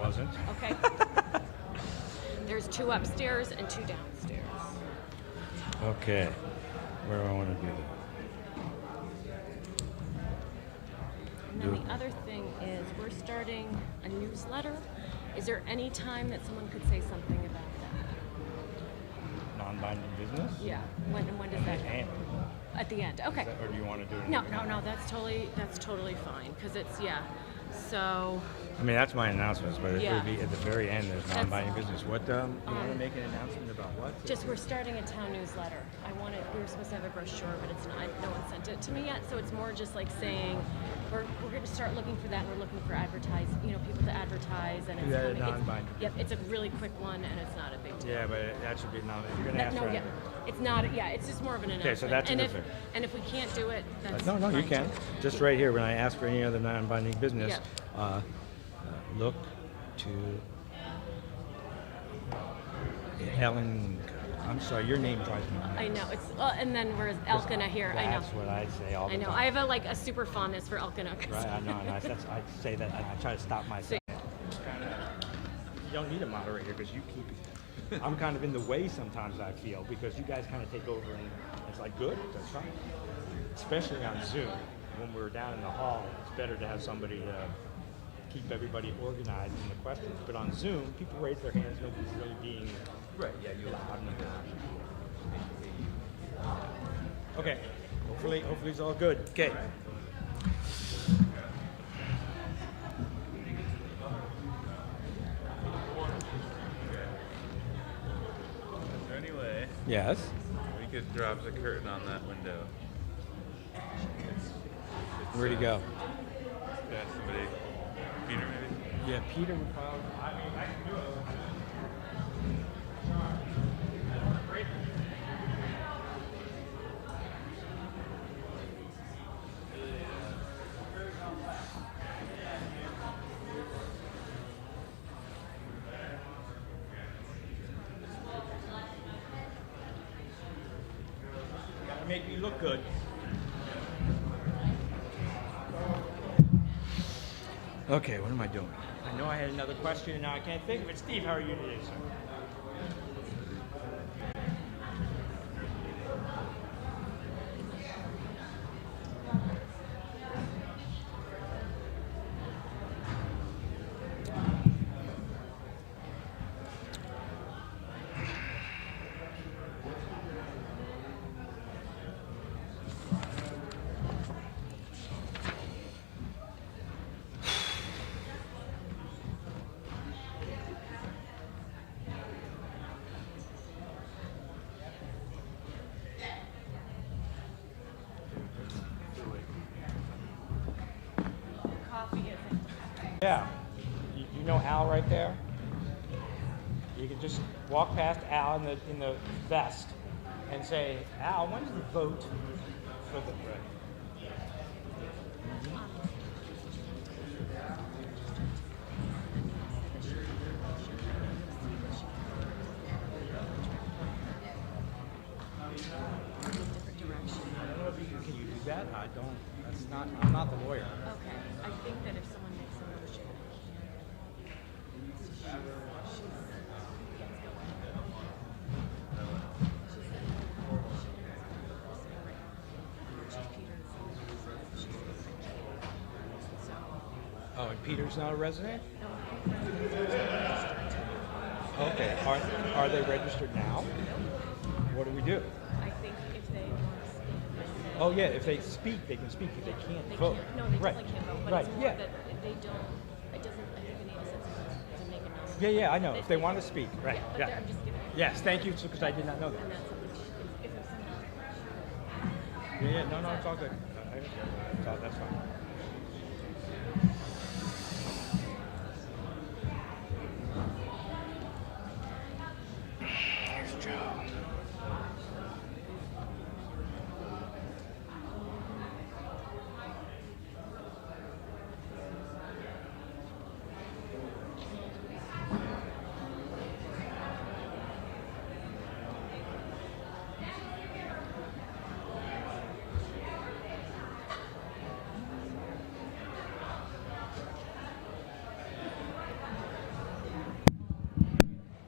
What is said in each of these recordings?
wasn't. Okay. There's 2 upstairs and 2 downstairs. Okay. Where do I want to do that? And then the other thing is we're starting a newsletter. Is there any time that someone could say something about that? Non-binding business? Yeah. When does that end? At the end. Okay. Or do you want to do it? No. That's totally fine because it's So. I mean, that's my announcements, but it Yeah. would be at the very end. There's non-binding business. What? You want to make an announcement about what? Just we're starting a town newsletter. We were supposed to have a brochure, but it's not. No one sent it to me yet, so it's more just like saying we're going to start looking for that. And we're looking for people to advertise, and it's non-binding. Yep, it's a really quick one, and it's not a big deal. Yeah, but that should be non. If you're going to ask for it. It's not. It's just more of an announcement. Okay, so that's different. And if we can't do it, that's No, you fine can. too. Just right here, when I ask for any other non-binding business, Yep. look to Helen. I'm sorry, your name drives me nuts. I know it's, and then where's Elkanah here? I know. That's what I say all the time. I have a super fondness for Elkanah. Right, I know. I say that. I try to stop myself. You don't need a moderator because you keep. I'm kind of in the way sometimes. I feel because you guys kind of take over, and it's like good. That's fine. Especially on Zoom, when we're down in the hall, it's better to have somebody keep everybody organized in the questions. But on Zoom, people raise their hands. Nobody's really being Yeah, you're loud enough. Okay. Hopefully it's all good. Okay. Anyway, Yes. we could drop the curtain on that window. Where'd he go? Yeah, somebody. Peter, maybe? Yeah, Peter would probably. I mean, I can do it. Gotta make me look good. Okay, what am I doing? I know I had another question and now I can't think of it. Steve, how are you today, sir? Yeah. You know Al right there? You can just walk past Al in the vest and say, Al, when's the vote for the Can you do that? I don't. I'm not the lawyer. Okay. I think that if someone makes a motion, Oh, and Peter's not a resident? Okay. Are they registered now? What do we do? I think if they want to speak. Oh, yeah. If they speak, they can speak. If they can't vote. No, they right. definitely can't vote. But Right. it's more Yeah. that if they don't, it doesn't, I think it needs to make a nomination. Yeah. I know. If they want to speak. Right. But Yeah. I'm just giving it. Yes. Thank you, because I did not know that. And that's something, if it's someone. Yeah. No. It's all good. I understand. That's fine. Here's Joe.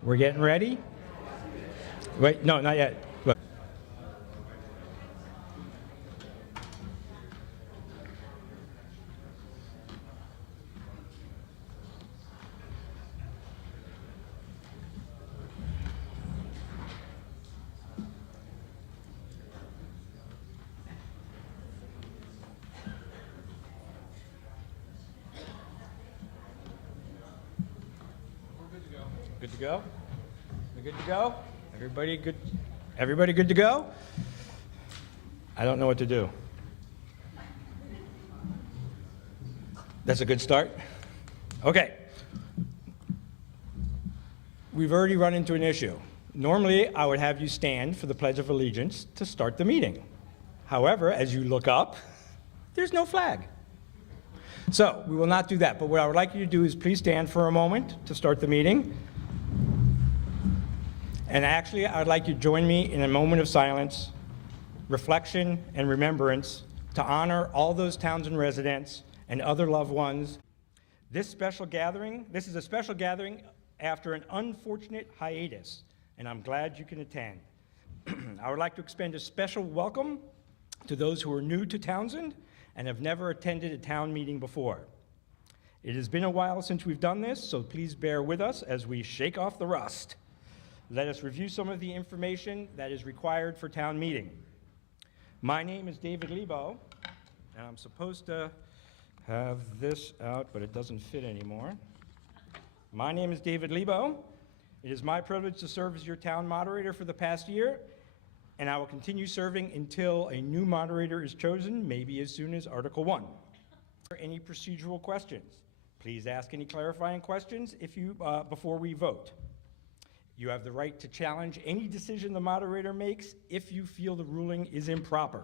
We're getting ready. Wait, no, not yet. Look. Good to go? We good to go? Everybody good? Everybody good to go? I don't know what to do. That's a good start. Okay. We've already run into an issue. Normally, I would have you stand for the Pledge of Allegiance to start the meeting. However, as you look up, there's no flag. So we will not do that. But what I would like you to do is please stand for a moment to start the meeting. And actually, I'd like you to join me in a moment of silence, reflection, and remembrance to honor all those Townshend residents and other loved ones. This is a special gathering after an unfortunate hiatus, and I'm glad you can attend. I would like to extend a special welcome to those who are new to Townshend and have never attended a town meeting before. It has been a while since we've done this, so please bear with us as we shake off the rust. Let us review some of the information that is required for town meeting. My name is David Lebo, and I'm supposed to have this out, but it doesn't fit anymore. My name is David Lebo. It is my privilege to serve as your town moderator for the past year, and I will continue serving until a new moderator is chosen, maybe as soon as Article 1. Any procedural questions? Please ask any clarifying questions before we vote. You have the right to challenge any decision the moderator makes if you feel the ruling is improper.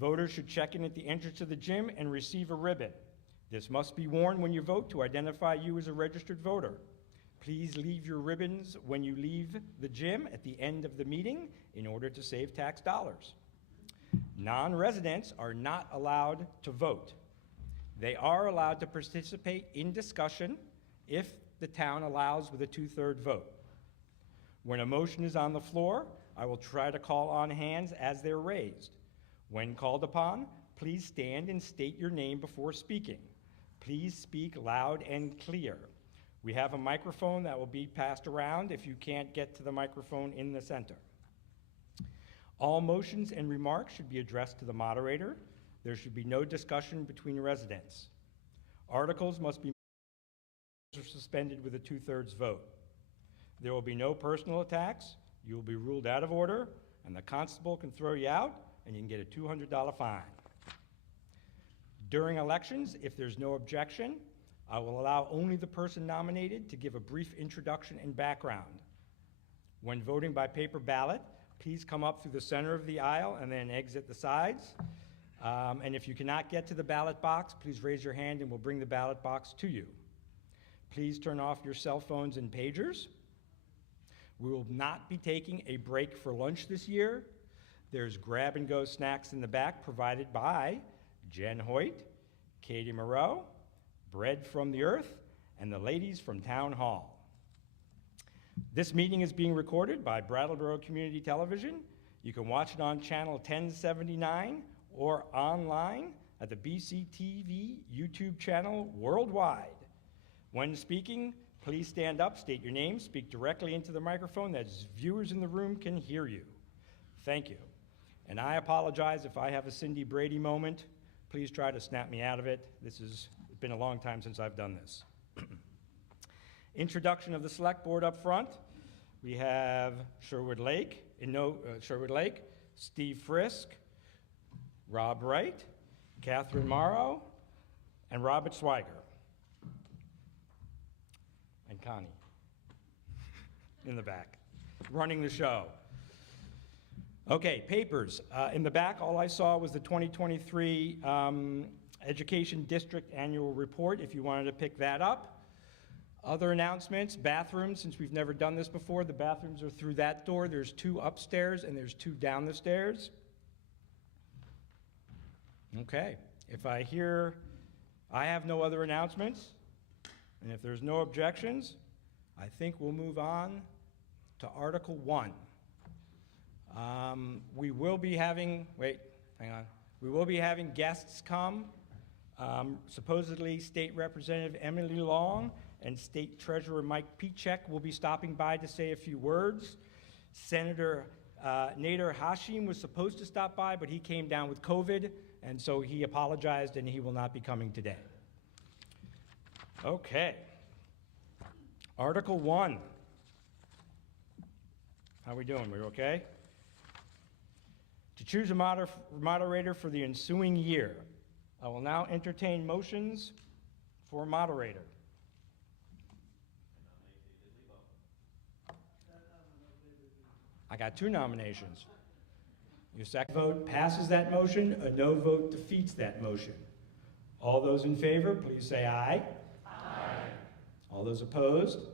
Voters should check in at the entrance to the gym and receive a ribbon. This must be worn when you vote to identify you as a registered voter. Please leave your ribbons when you leave the gym at the end of the meeting in order to save tax dollars. Non-residents are not allowed to vote. They are allowed to participate in discussion if the town allows with a 2/3 vote. When a motion is on the floor, I will try to call on hands as they're raised. When called upon, please stand and state your name before speaking. Please speak loud and clear. We have a microphone that will be passed around if you can't get to the microphone in the center. All motions and remarks should be addressed to the moderator. There should be no discussion between residents. Articles must be suspended with a 2/3 vote. There will be no personal attacks. You will be ruled out of order, and the constable can throw you out, and you can get a $200 fine. During elections, if there's no objection, I will allow only the person nominated to give a brief introduction and background. When voting by paper ballot, please come up through the center of the aisle and then exit the sides. And if you cannot get to the ballot box, please raise your hand and we'll bring the ballot box to you. Please turn off your cell phones and pagers. We will not be taking a break for lunch this year. There's grab-and-go snacks in the back provided by Jen Hoyt, Katie Moreau, Bread from the Earth, and the ladies from Town Hall. This meeting is being recorded by Brattleboro Community Television. You can watch it on channel 1079 or online at the BCTV YouTube channel worldwide. When speaking, please stand up, state your name, speak directly into the microphone that viewers in the room can hear you. Thank you. And I apologize if I have a Cindy Brady moment. Please try to snap me out of it. It's been a long time since I've done this. Introduction of the select board up front. We have Sherwood Lake, Steve Frisk, Rob Wright, Catherine Morrow, and Robert Swiger. And Connie in the back, running the show. Okay, papers. In the back, all I saw was the 2023 Education District Annual Report, if you wanted to pick that up. Other announcements, bathrooms, since we've never done this before, the bathrooms are through that door. There's 2 upstairs and there's 2 down the stairs. Okay, I have no other announcements, and if there's no objections, I think we'll move on to Article 1. We will be having, wait, hang on. We will be having guests come. Supposedly, State Representative Emily Long and State Treasurer Mike Pichek will be stopping by to say a few words. Senator Nader Hashim was supposed to stop by, but he came down with COVID, and so he apologized, and he will not be coming today. Okay. Article 1. How are we doing? We okay? To choose a moderator for the ensuing year. I will now entertain motions for moderator. I got 2 nominations. Your second vote passes that motion. A no vote defeats that motion. All those in favor, please say aye. Aye. All those opposed?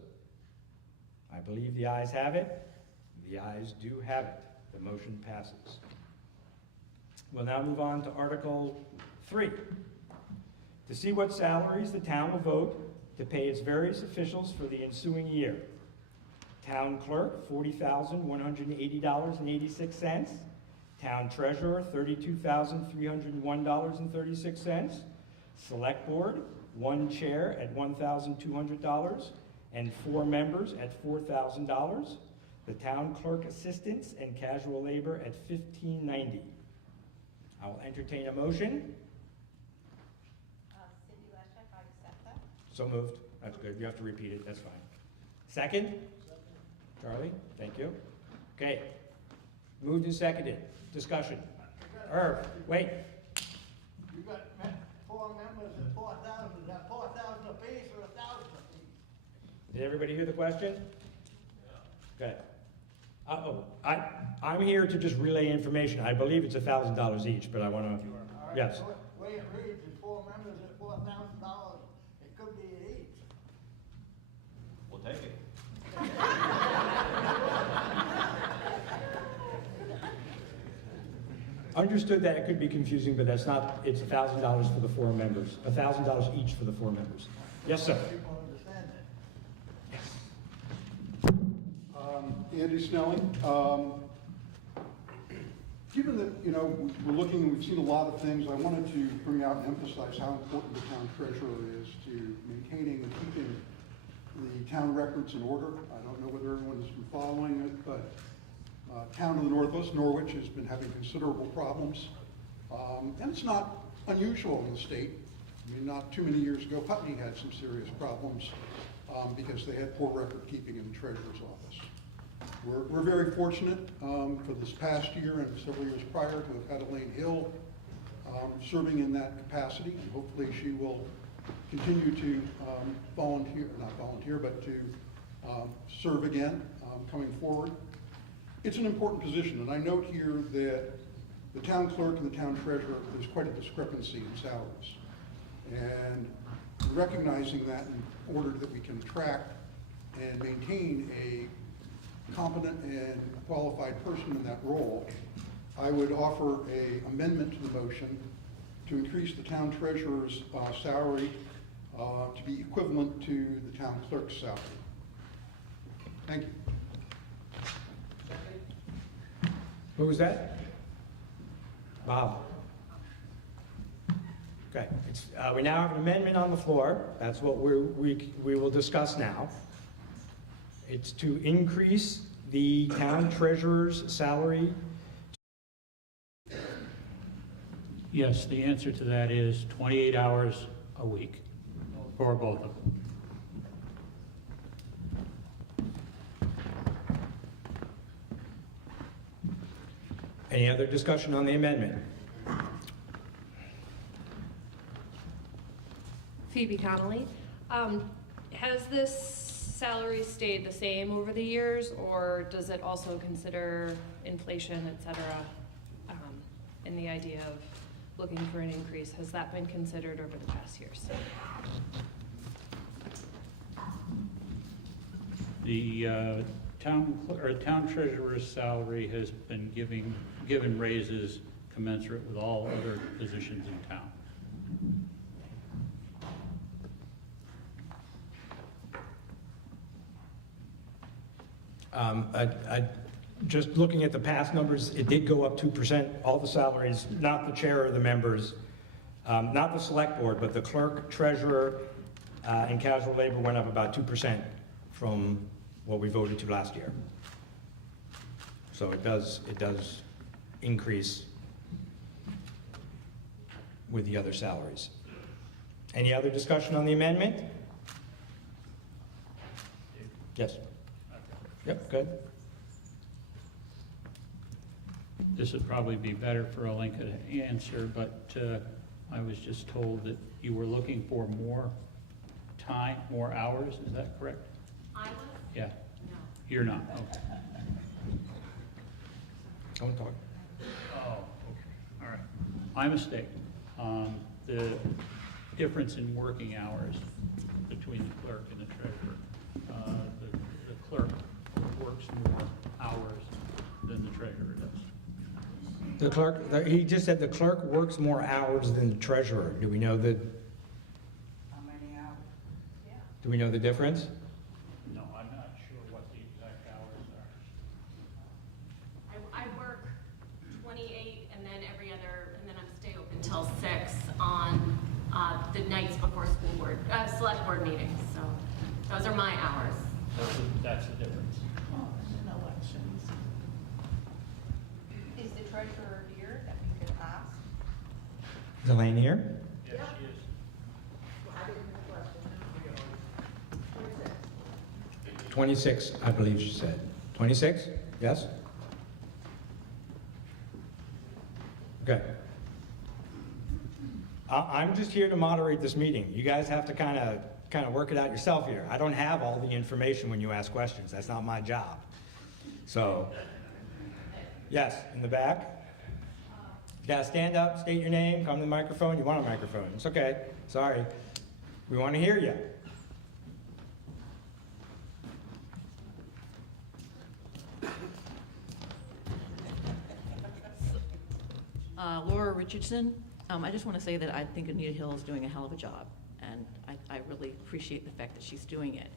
I believe the ayes have it. The ayes do have it. The motion passes. We'll now move on to Article 3. To see what salaries the town will vote to pay its various officials for the ensuing year. Town clerk, $40,180.86. Town treasurer, $32,301.36. Select board, 1 chair at $1,200 and 4 members at $4,000. The town clerk assistants and casual labor at $1,590. I will entertain a motion. Cindy Leshek, I accept that. So moved. That's good. You have to repeat it. That's fine. Second? Charlie, thank you. Okay. Moved and seconded. Discussion. Irv, wait. You got 4 members at 4,000. Is that 4,000 apiece or 1,000 apiece? Did everybody hear the question? Yeah. Okay. I'm here to just relay information. I believe it's $1,000 each, but I want to. Right, Yes. The way it reads is 4 members at $4,000. It could be at each. We'll take it. Understood that it could be confusing, but that's not. It's $1,000 for the 4 members. $1,000 each for the 4 members. Yes, sir. People understand that. Andy Snelling. Given that, we're looking, we've seen a lot of things, I wanted to bring out and emphasize how important the town treasurer is to maintaining and keeping the town records in order. I don't know whether everyone has been following it, but town of the Northwest, Norwich, has been having considerable problems. And it's not unusual in the state. I mean, not too many years ago, Putney had some serious problems because they had poor record keeping in the treasurer's office. We're very fortunate for this past year and several years prior to have had Elaine Hill serving in that capacity, and hopefully she will continue to to serve again coming forward. It's an important position, and I note here that the town clerk and the town treasurer, there's quite a discrepancy in salaries. And recognizing that in order that we can attract and maintain a competent and qualified person in that role, I would offer an amendment to the motion to increase the town treasurer's salary to be equivalent to the town clerk's salary. Thank you. Who was that? Bob. Okay. We now have an amendment on the floor. That's what we will discuss now. It's to increase the town treasurer's salary. Yes, the answer to that is 28 hours a week for both of them. Any other discussion on the amendment? Phoebe Connolly. Has this salary stayed the same over the years, or does it also consider inflation, et cetera, in the idea of looking for an increase? Has that been considered over the past years? The town treasurer's salary has been given raises commensurate with all other positions in town. Just looking at the past numbers, it did go up 2%. All the salaries, not the chair or the members, not the select board, but the clerk, treasurer, and casual labor went up about 2% from what we voted to last year. So it does increase with the other salaries. Any other discussion on the amendment? Yes. Yep, good. This would probably be better for Alenka to answer, but I was just told that you were looking for more time, more hours, is that correct? I was? Yeah, No. you're not, okay. Don't talk. Oh, okay, all right. My mistake. The difference in working hours between the clerk and the treasurer. The clerk works more hours than the treasurer does. The clerk, he just said the clerk works more hours than the treasurer. Do we know the, How many hours? Yeah. do we know the difference? No, I'm not sure what the exact hours are. I work 28 and then every other, and then I'm stay open till 6 on the nights before school board, select board meetings. So those are my hours. That's the difference. In elections. Is the treasurer here that we could ask? Is Elaine here? Yes, she is. I didn't have a question. What is it? 26, I believe she said. 26? Yes? Okay. I'm just here to moderate this meeting. You guys have to kind of work it out yourself here. I don't have all the information when you ask questions. That's not my job. So, yes, in the back. You gotta stand up, state your name, come to the microphone. You want a microphone. It's okay. Sorry. We want to hear you. Laura Richardson. I just want to say that I think Anita Hill is doing a hell of a job, and I really appreciate the fact that she's doing it.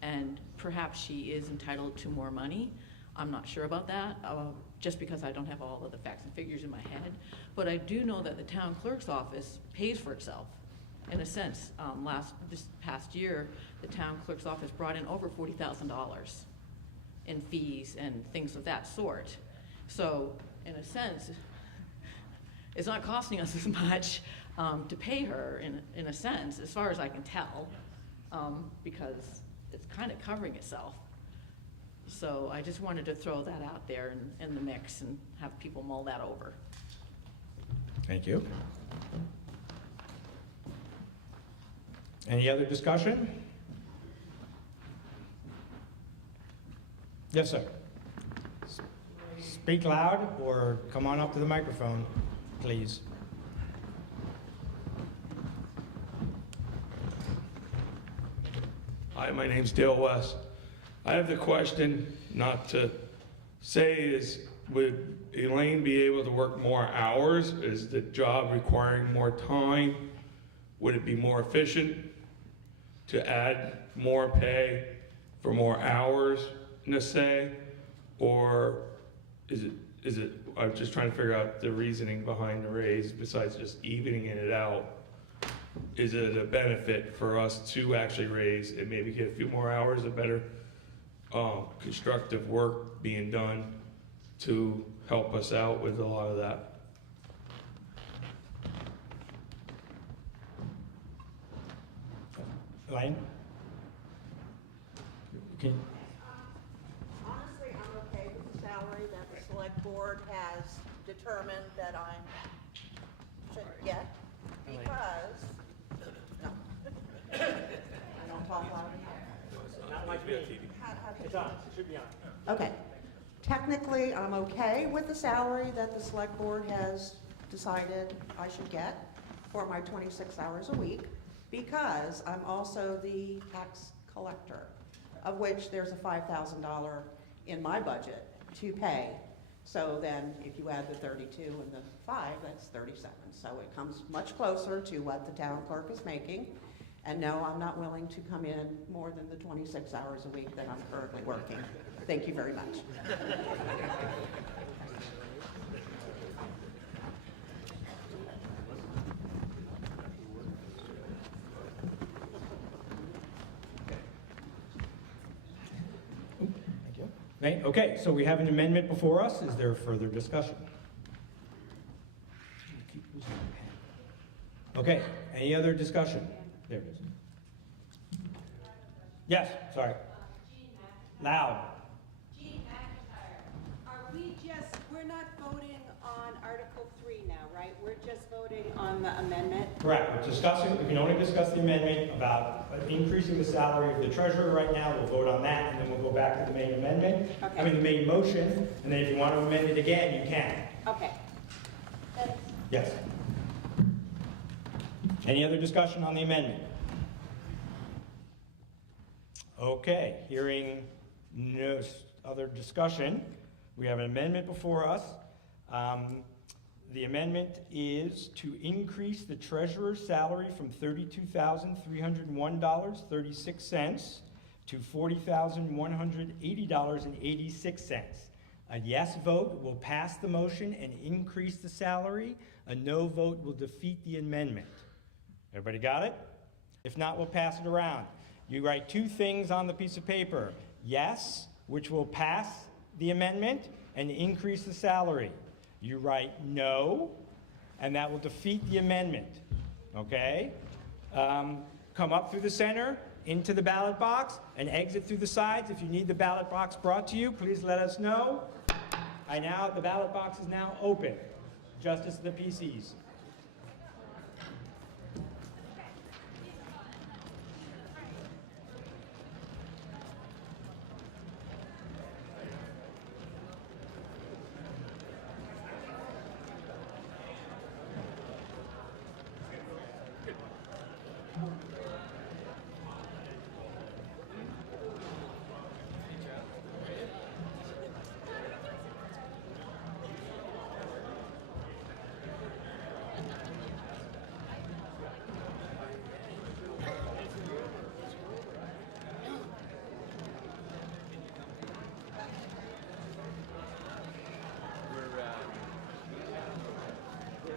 And perhaps she is entitled to more money. I'm not sure about that, just because I don't have all of the facts and figures in my head. But I do know that the town clerk's office pays for itself, in a sense. This past year, the town clerk's office brought in over $40,000 in fees and things of that sort. So, in a sense, it's not costing us as much to pay her, in a sense, as far as I can tell, because it's kind of covering itself. So I just wanted to throw that out there in the mix and have people mull that over. Thank you. Any other discussion? Yes, sir. Speak loud or come on up to the microphone, please. Hi, my name's Dale West. I have the question, not to say, is would Elaine be able to work more hours? Is the job requiring more time? Would it be more efficient to add more pay for more hours, say? Or is it, I'm just trying to figure out the reasoning behind the raise besides just evening it out. Is it a benefit for us to actually raise and maybe get a few more hours of better constructive work being done to help us out with a lot of that? Elaine? Can, Honestly, I'm okay with the salary that the select board has determined that I should get, because, no. I don't talk loud enough. not like me. It's on, it should be on. Okay. Technically, I'm okay with the salary that the select board has decided I should get for my 26 hours a week, because I'm also the tax collector, of which there's a $5,000 in my budget to pay. So then if you add the 32 and the 5, that's 37. So it comes much closer to what the town clerk is making. And no, I'm not willing to come in more than the 26 hours a week that I'm currently working. Thank you very much. Okay, so we have an amendment before us. Is there further discussion? Okay, any other discussion? There it is. Yes, sorry. Loud. We're not voting on Article 3 now, right? We're just voting on the amendment? Correct. We're discussing, we can only discuss the amendment about increasing the salary of the treasurer right now. We'll vote on that, and then we'll go back to the main amendment. Okay. I mean, the main motion, and then if you want to amend it again, you can. Okay. Thanks. Yes. Any other discussion on the amendment? Okay, hearing no other discussion, we have an amendment before us. The amendment is to increase the treasurer's salary from $32,301.36 to $40,180.86. A yes vote will pass the motion and increase the salary. A no vote will defeat the amendment. Everybody got it? If not, we'll pass it around. You write two things on the piece of paper. Yes, which will pass the amendment and increase the salary. You write no, and that will defeat the amendment. Okay? Come up through the center, into the ballot box, and exit through the sides. If you need the ballot box brought to you, please let us know. The ballot box is now open. Justice of the PCs.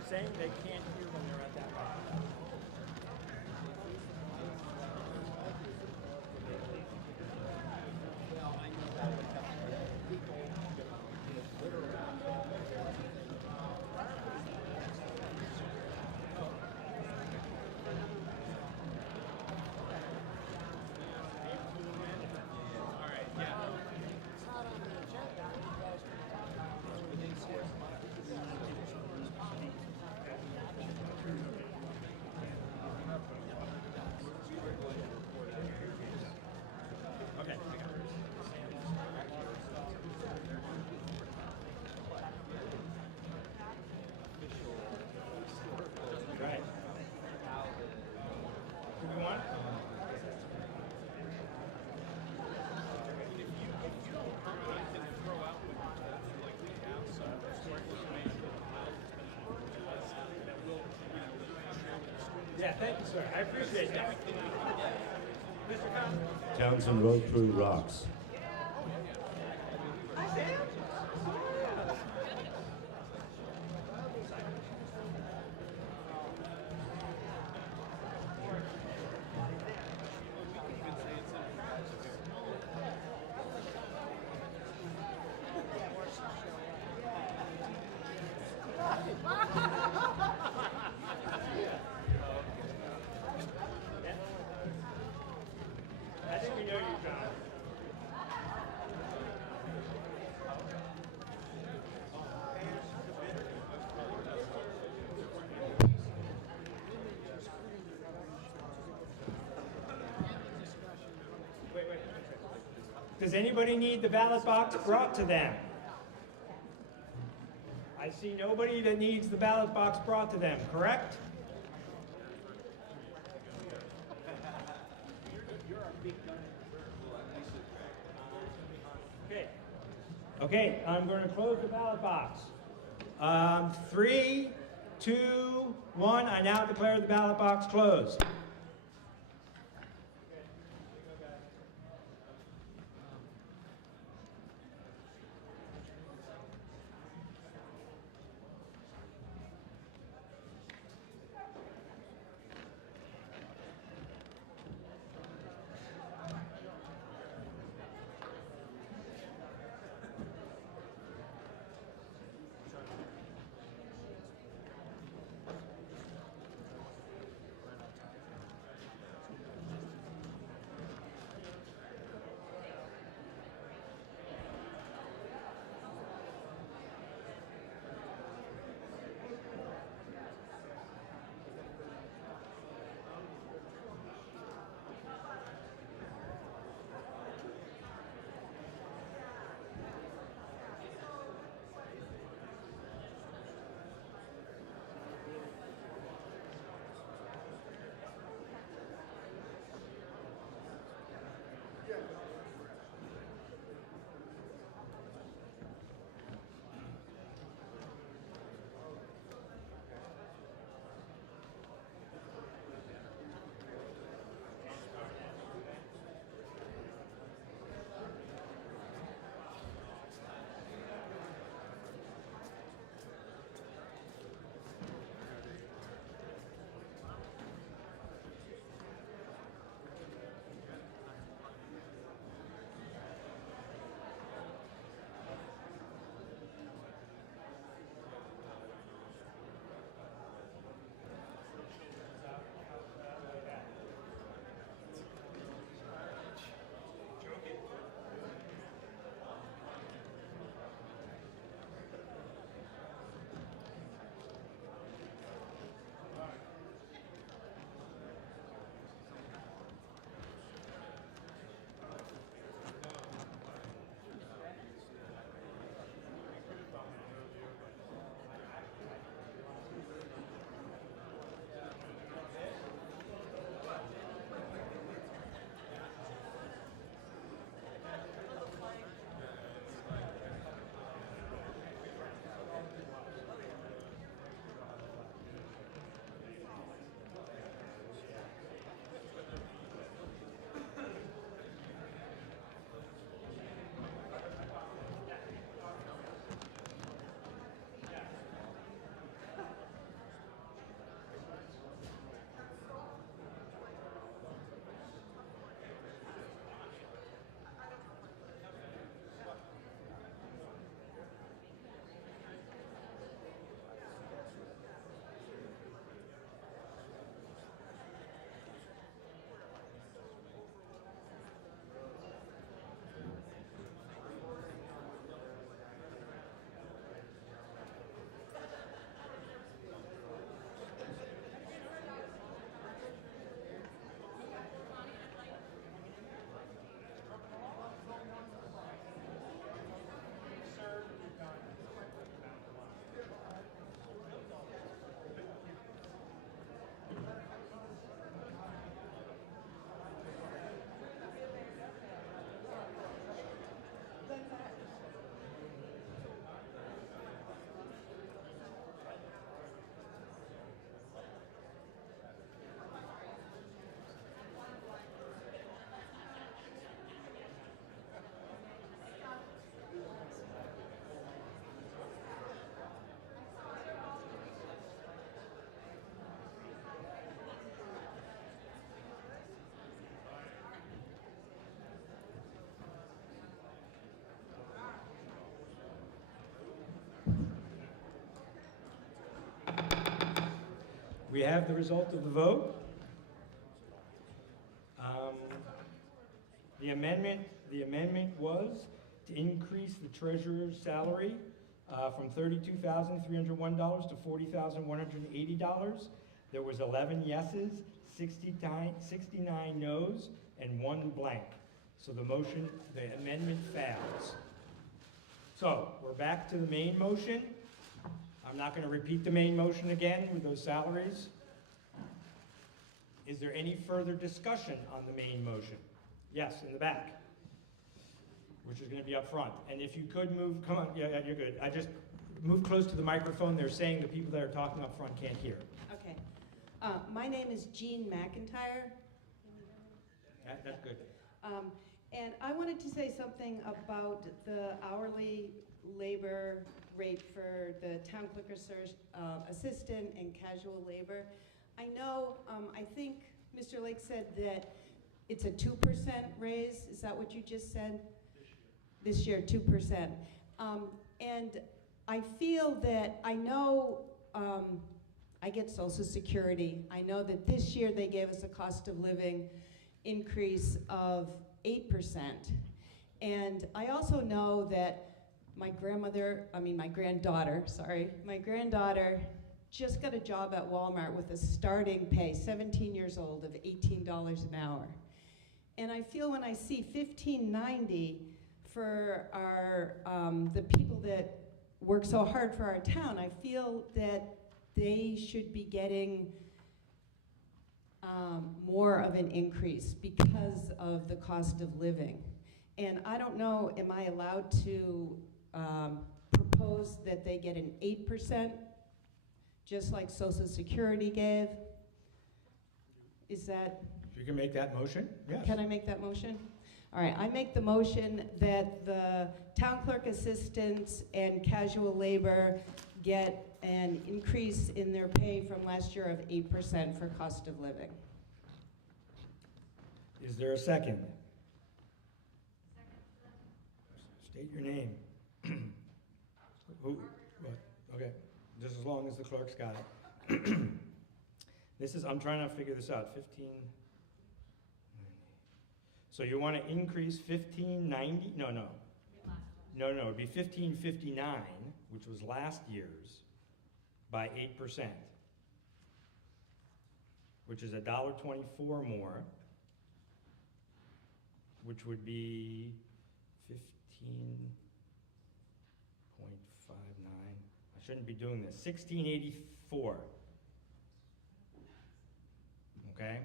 Saying they can't hear when they're at that level. Yeah, thank you, sir. I appreciate that. Mr. Conlon. Townshend Road Crew rocks. I think we know you, John. Wait. Does anybody need the ballot box brought to them? I see nobody that needs the ballot box brought to them, correct? Okay, I'm going to close the ballot box. 3, 2, 1, I now declare the ballot box closed. We have the result of the vote. The amendment was to increase the treasurer's salary from $32,301 to $40,180. There was 11 yeses, 69 noes, and 1 blank. So the amendment fails. So we're back to the main motion. I'm not going to repeat the main motion again with those salaries. Is there any further discussion on the main motion? Yes, in the back, which is going to be up front. And if you could move, come on, yeah, you're good. I just move close to the microphone. They're saying the people that are talking up front can't hear. Okay. My name is Jean McIntyre. That's good. And I wanted to say something about the hourly labor rate for the town clerk assistant and casual labor. I know, I think Mr. Lake said that it's a 2% raise. Is that what you just said? This year, 2%. And I feel that, I know I get Social Security. I know that this year they gave us a cost of living increase of 8%. And I also know that my granddaughter just got a job at Walmart with a starting pay, 17 years old, of $18 an hour. And I feel when I see $15.90 for our the people that work so hard for our town, I feel that they should be getting more of an increase because of the cost of living. And I don't know, am I allowed to propose that they get an 8%, just like Social Security gave? Is that? If you can make that motion, yes. Can I make that motion? All right, I make the motion that the town clerk assistants and casual labor get an increase in their pay from last year of 8% for cost of living. Is there a second? State your name. Who? What? Okay, just as long as the clerk's got it. This is, I'm trying to figure this out, 15. So you want to increase 1590? No, it'd be 1559, which was last year's, by 8%, which is $1.24 more, which would be 15.59. I shouldn't be doing this. 1684. Okay?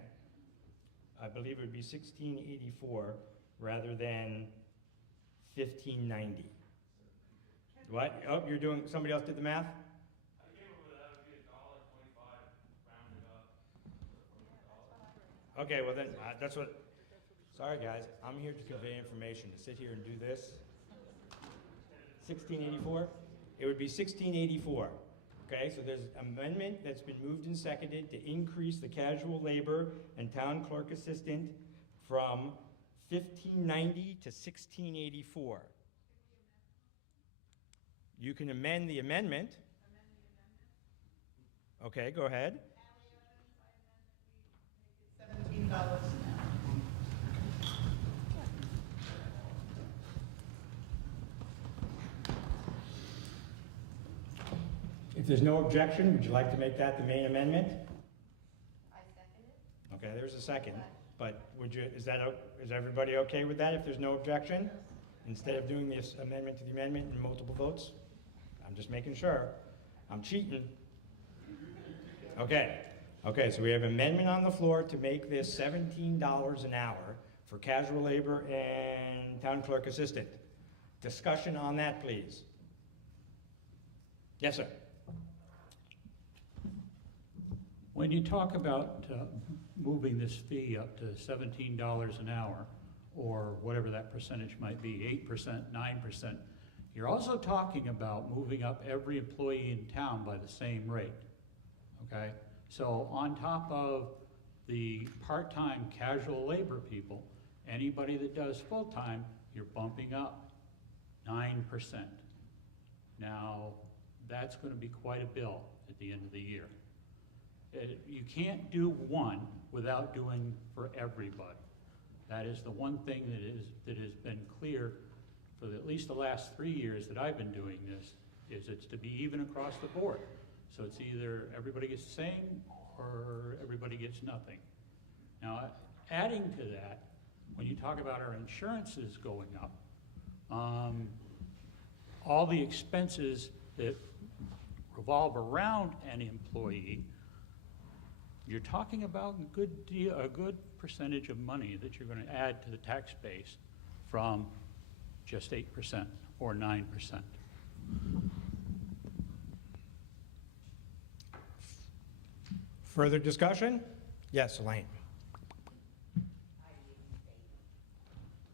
I believe it would be 1684 rather than 1590. What? Oh, you're doing, somebody else did the math? I came up with that would be $1.25 rounded up. Okay, well then, that's what, sorry guys, I'm here to convey information. To sit here and do this, 1684? It would be 1684. Okay, so there's an amendment that's been moved and seconded to increase the casual labor and town clerk assistant from 1590 to 1684. You can amend the amendment. Okay, go ahead. $17 an hour. If there's no objection, would you like to make that the main amendment? I second it. Okay, there's a second, but would you, is everybody okay with that if there's no objection? Instead of doing this amendment to the amendment in multiple votes? I'm just making sure. I'm cheating. Okay, so we have amendment on the floor to make this $17 an hour for casual labor and town clerk assistant. Discussion on that, please. Yes, sir. When you talk about moving this fee up to $17 an hour, or whatever that percentage might be, 8%, 9%, you're also talking about moving up every employee in town by the same rate, okay? So on top of the part-time casual labor people, anybody that does full-time, you're bumping up 9%. Now, that's going to be quite a bill at the end of the year. You can't do one without doing for everybody. That is the one thing that has been clear for at least the last 3 years that I've been doing this, is it's to be even across the board. So it's either everybody gets the same or everybody gets nothing. Now, adding to that, when you talk about our insurances going up, all the expenses that revolve around an employee, you're talking about a good percentage of money that you're going to add to the tax base from just 8% or 9%. Further discussion? Yes, Elaine.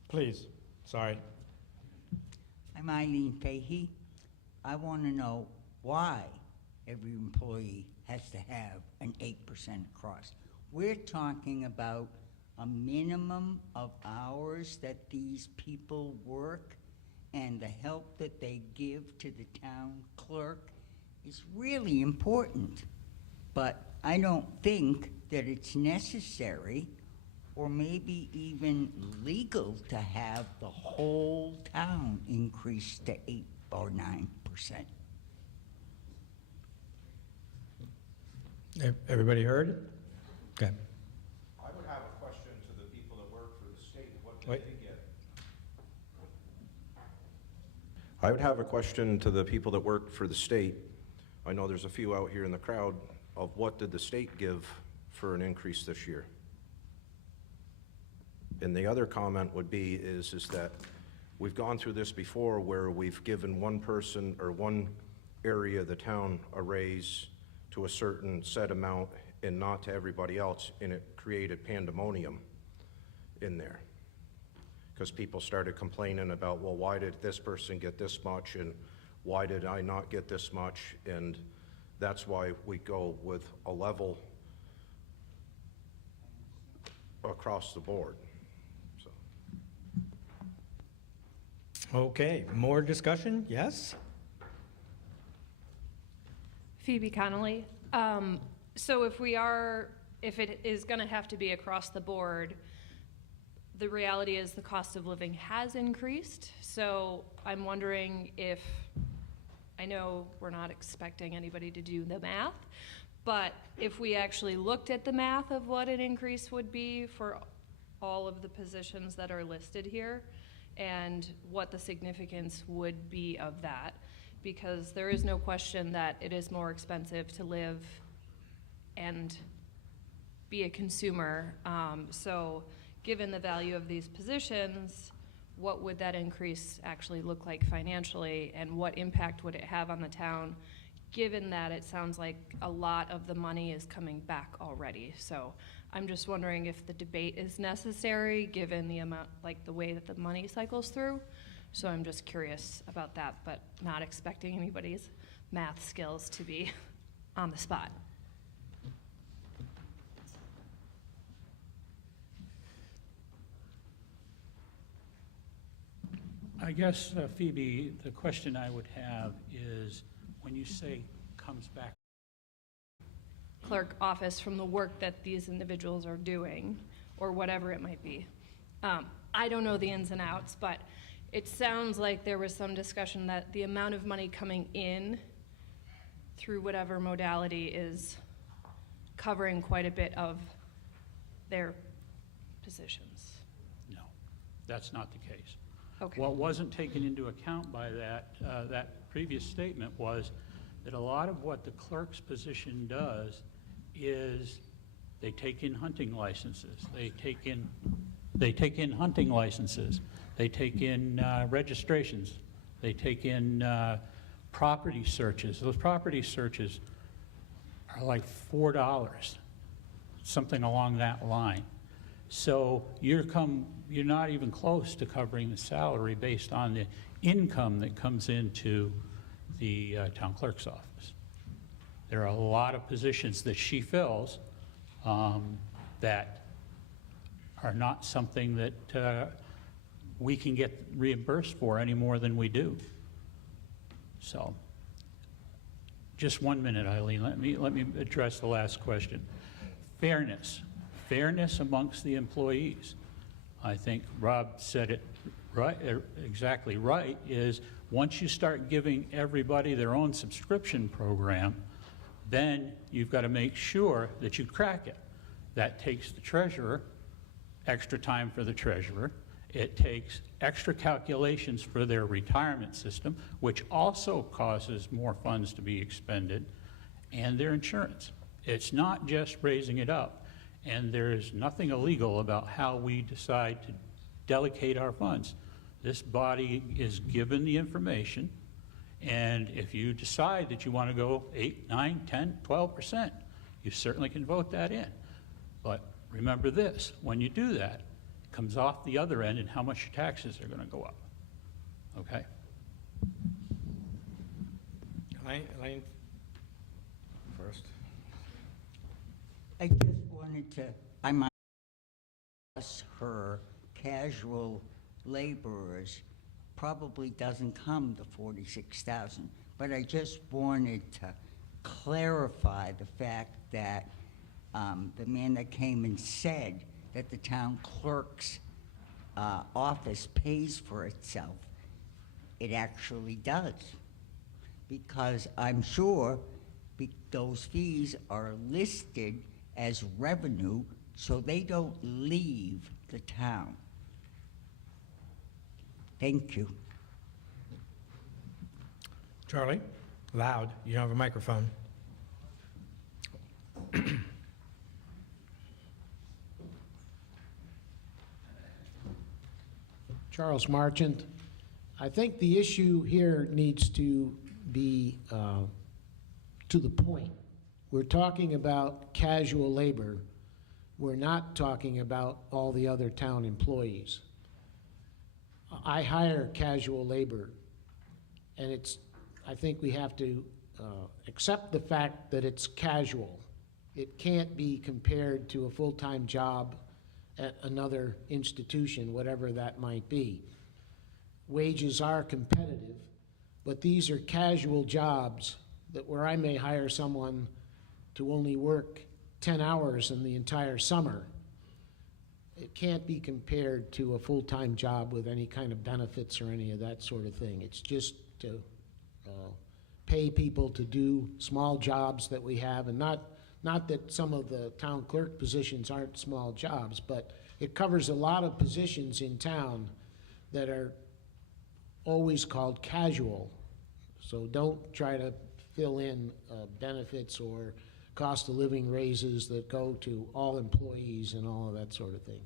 Please, sorry. I'm Eileen Fahey. I want to know why every employee has to have an 8% across. We're talking about a minimum of hours that these people work, and the help that they give to the town clerk is really important. But I don't think that it's necessary or maybe even legal to have the whole town increase to 8 or 9%. Everybody heard? Okay. I would have a question to the people that work for the state. What do Wait. they get? I would have a question to the people that work for the state. I know there's a few out here in the crowd. Of what did the state give for an increase this year. And the other comment would be is that we've gone through this before where we've given one person or one area of the town a raise to a certain set amount and not to everybody else, and it created pandemonium in there. Because people started complaining about, well, why did this person get this much and why did I not get this much? And that's why we go with a level across the board. So. Okay, more discussion? Yes? Phoebe Connolly. So if it is going to have to be across the board, the reality is the cost of living has increased. So I'm wondering if, I know we're not expecting anybody to do the math, but if we actually looked at the math of what an increase would be for all of the positions that are listed here and what the significance would be of that, because there is no question that it is more expensive to live and be a consumer. So given the value of these positions, what would that increase actually look like financially, and what impact would it have on the town, given that it sounds like a lot of the money is coming back already? So I'm just wondering if the debate is necessary given the amount, like the way that the money cycles through. So I'm just curious about that, but not expecting anybody's math skills to be on the spot. I guess, Phoebe, the question I would have is, when you say comes back, Clerk office from the work that these individuals are doing, or whatever it might be. I don't know the ins and outs, but it sounds like there was some discussion that the amount of money coming in through whatever modality is covering quite a bit of their positions. no, that's not the case. Okay. What wasn't taken into account by that previous statement was that a lot of what the clerk's position does is they take in hunting licenses, they take in hunting licenses, they take in registrations, they take in property searches. Those property searches are like $4, something along that line. So you're not even close to covering the salary based on the income that comes into the town clerk's office. There are a lot of positions that she fills that are not something that we can get reimbursed for any more than we do. So, just 1 minute, Eileen. Let me address the last question. Fairness amongst the employees. I think Rob said it right, exactly right, is once you start giving everybody their own subscription program, then you've got to make sure that you crack it. That takes the treasurer, extra time for the treasurer. It takes extra calculations for their retirement system, which also causes more funds to be expended, and their insurance. It's not just raising it up. And there's nothing illegal about how we decide to delegate our funds. This body is given the information, and if you decide that you want to go 8, 9, 10, 12%, you certainly can vote that in. But remember this, when you do that, it comes off the other end and how much your taxes are going to go up. Okay? Elaine, first. I just wanted to, I might guess her casual laborers probably doesn't come to 46,000, but I just wanted to clarify the fact that the man that came and said that the town clerk's office pays for itself, it actually does. Because I'm sure those fees are listed as revenue, so they don't leave the town. Thank you. Charlie, loud. You don't have a microphone. Charles Marchant. I think the issue here needs to be to the point. We're talking about casual labor. We're not talking about all the other town employees. I hire casual labor, and I think we have to accept the fact that it's casual. It can't be compared to a full-time job at another institution, whatever that might be. Wages are competitive, but these are casual jobs that where I may hire someone to only work 10 hours in the entire summer. It can't be compared to a full-time job with any kind of benefits or any of that sort of thing. It's just to pay people to do small jobs that we have, and not that some of the town clerk positions aren't small jobs, but it covers a lot of positions in town that are always called casual. So don't try to fill in benefits or cost of living raises that go to all employees and all of that sort of thing.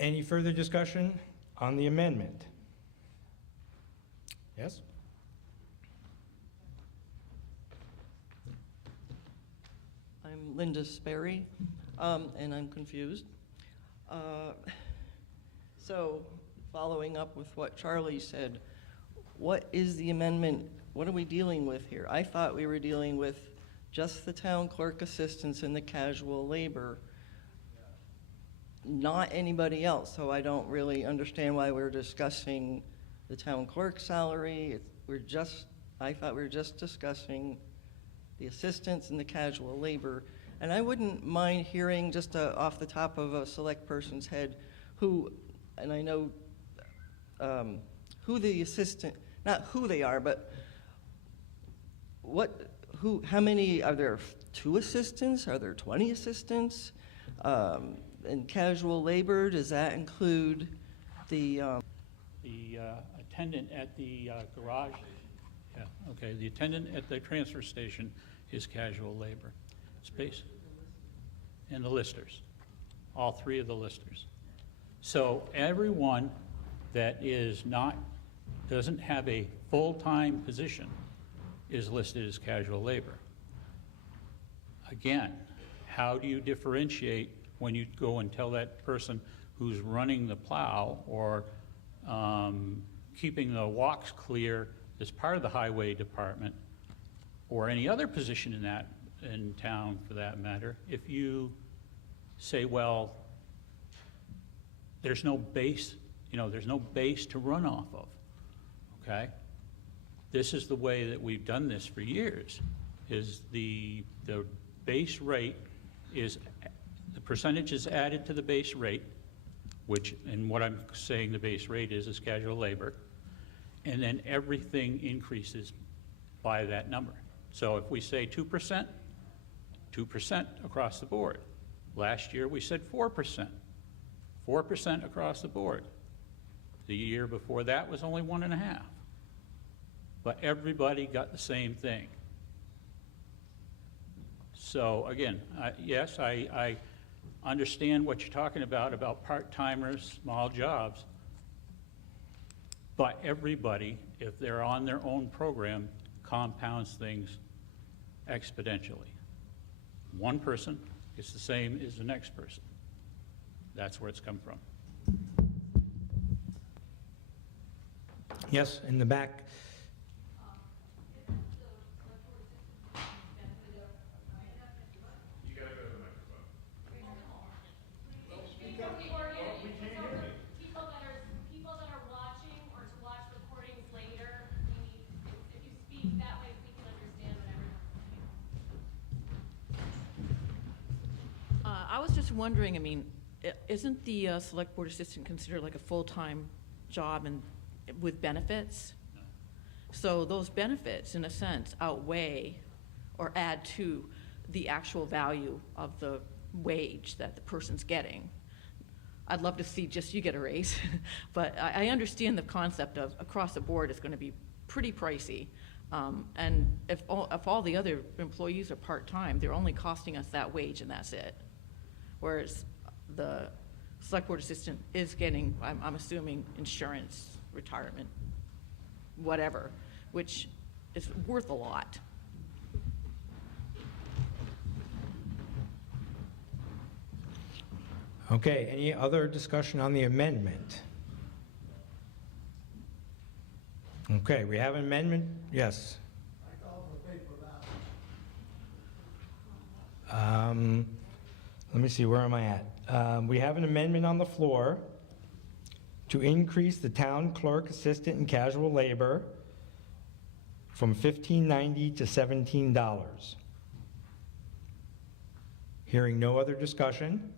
Any further discussion on the amendment? Yes? I'm Linda Sperry, and I'm confused. So, following up with what Charlie said, what is the amendment? What are we dealing with here? I thought we were dealing with just the town clerk assistants and the casual labor, not anybody else. So I don't really understand why we're discussing the town clerk salary. I thought we were just discussing the assistants and the casual labor. And I wouldn't mind hearing just off the top of a select person's head who, and I know who the assistant, not who they are, but how many, are there 2 assistants? Are there 20 assistants? And casual labor, does that include the attendant at the garage? Yeah, okay, the attendant at the transfer station is casual labor. Space. And the listers, all 3 of the listers. So everyone that doesn't have a full-time position is listed as casual labor. Again, how do you differentiate when you go and tell that person who's running the plow or keeping the walks clear as part of the highway department or any other position in town for that matter, if you say, well, there's no base, there's no base to run off of, okay? This is the way that we've done this for years, is the base rate is, the percentage is added to the base rate, which, and what I'm saying the base rate is casual labor, and then everything increases by that number. So if we say 2%, 2% across the board. Last year we said 4%, 4% across the board. The year before that was only 1.5%. But everybody got the same thing. So again, yes, I understand what you're talking about part-timers, small jobs, but everybody, if they're on their own program, compounds things exponentially. One person is the same as the next person. That's where it's come from. Yes, in the back. People that are watching or to watch recordings later, if you speak that way, we can understand what everyone's saying. I was just wondering, I mean, isn't the select board assistant considered like a full-time job and with benefits? So those benefits, in a sense, outweigh or add to the actual value of the wage that the person's getting. I'd love to see just you get a raise, but I understand the concept of across the board it's going to be pretty pricey. And if all the other employees are part-time, they're only costing us that wage and that's it. whereas the select board assistant is getting, I'm assuming, insurance, retirement, whatever, which is worth a lot. Okay, any other discussion on the amendment? Okay, we have an amendment, yes. I call for paper ballot. Let me see, where am I at? We have an amendment on the floor to increase the town clerk, assistant, and casual labor from $15.90 to $17. Hearing no other discussion,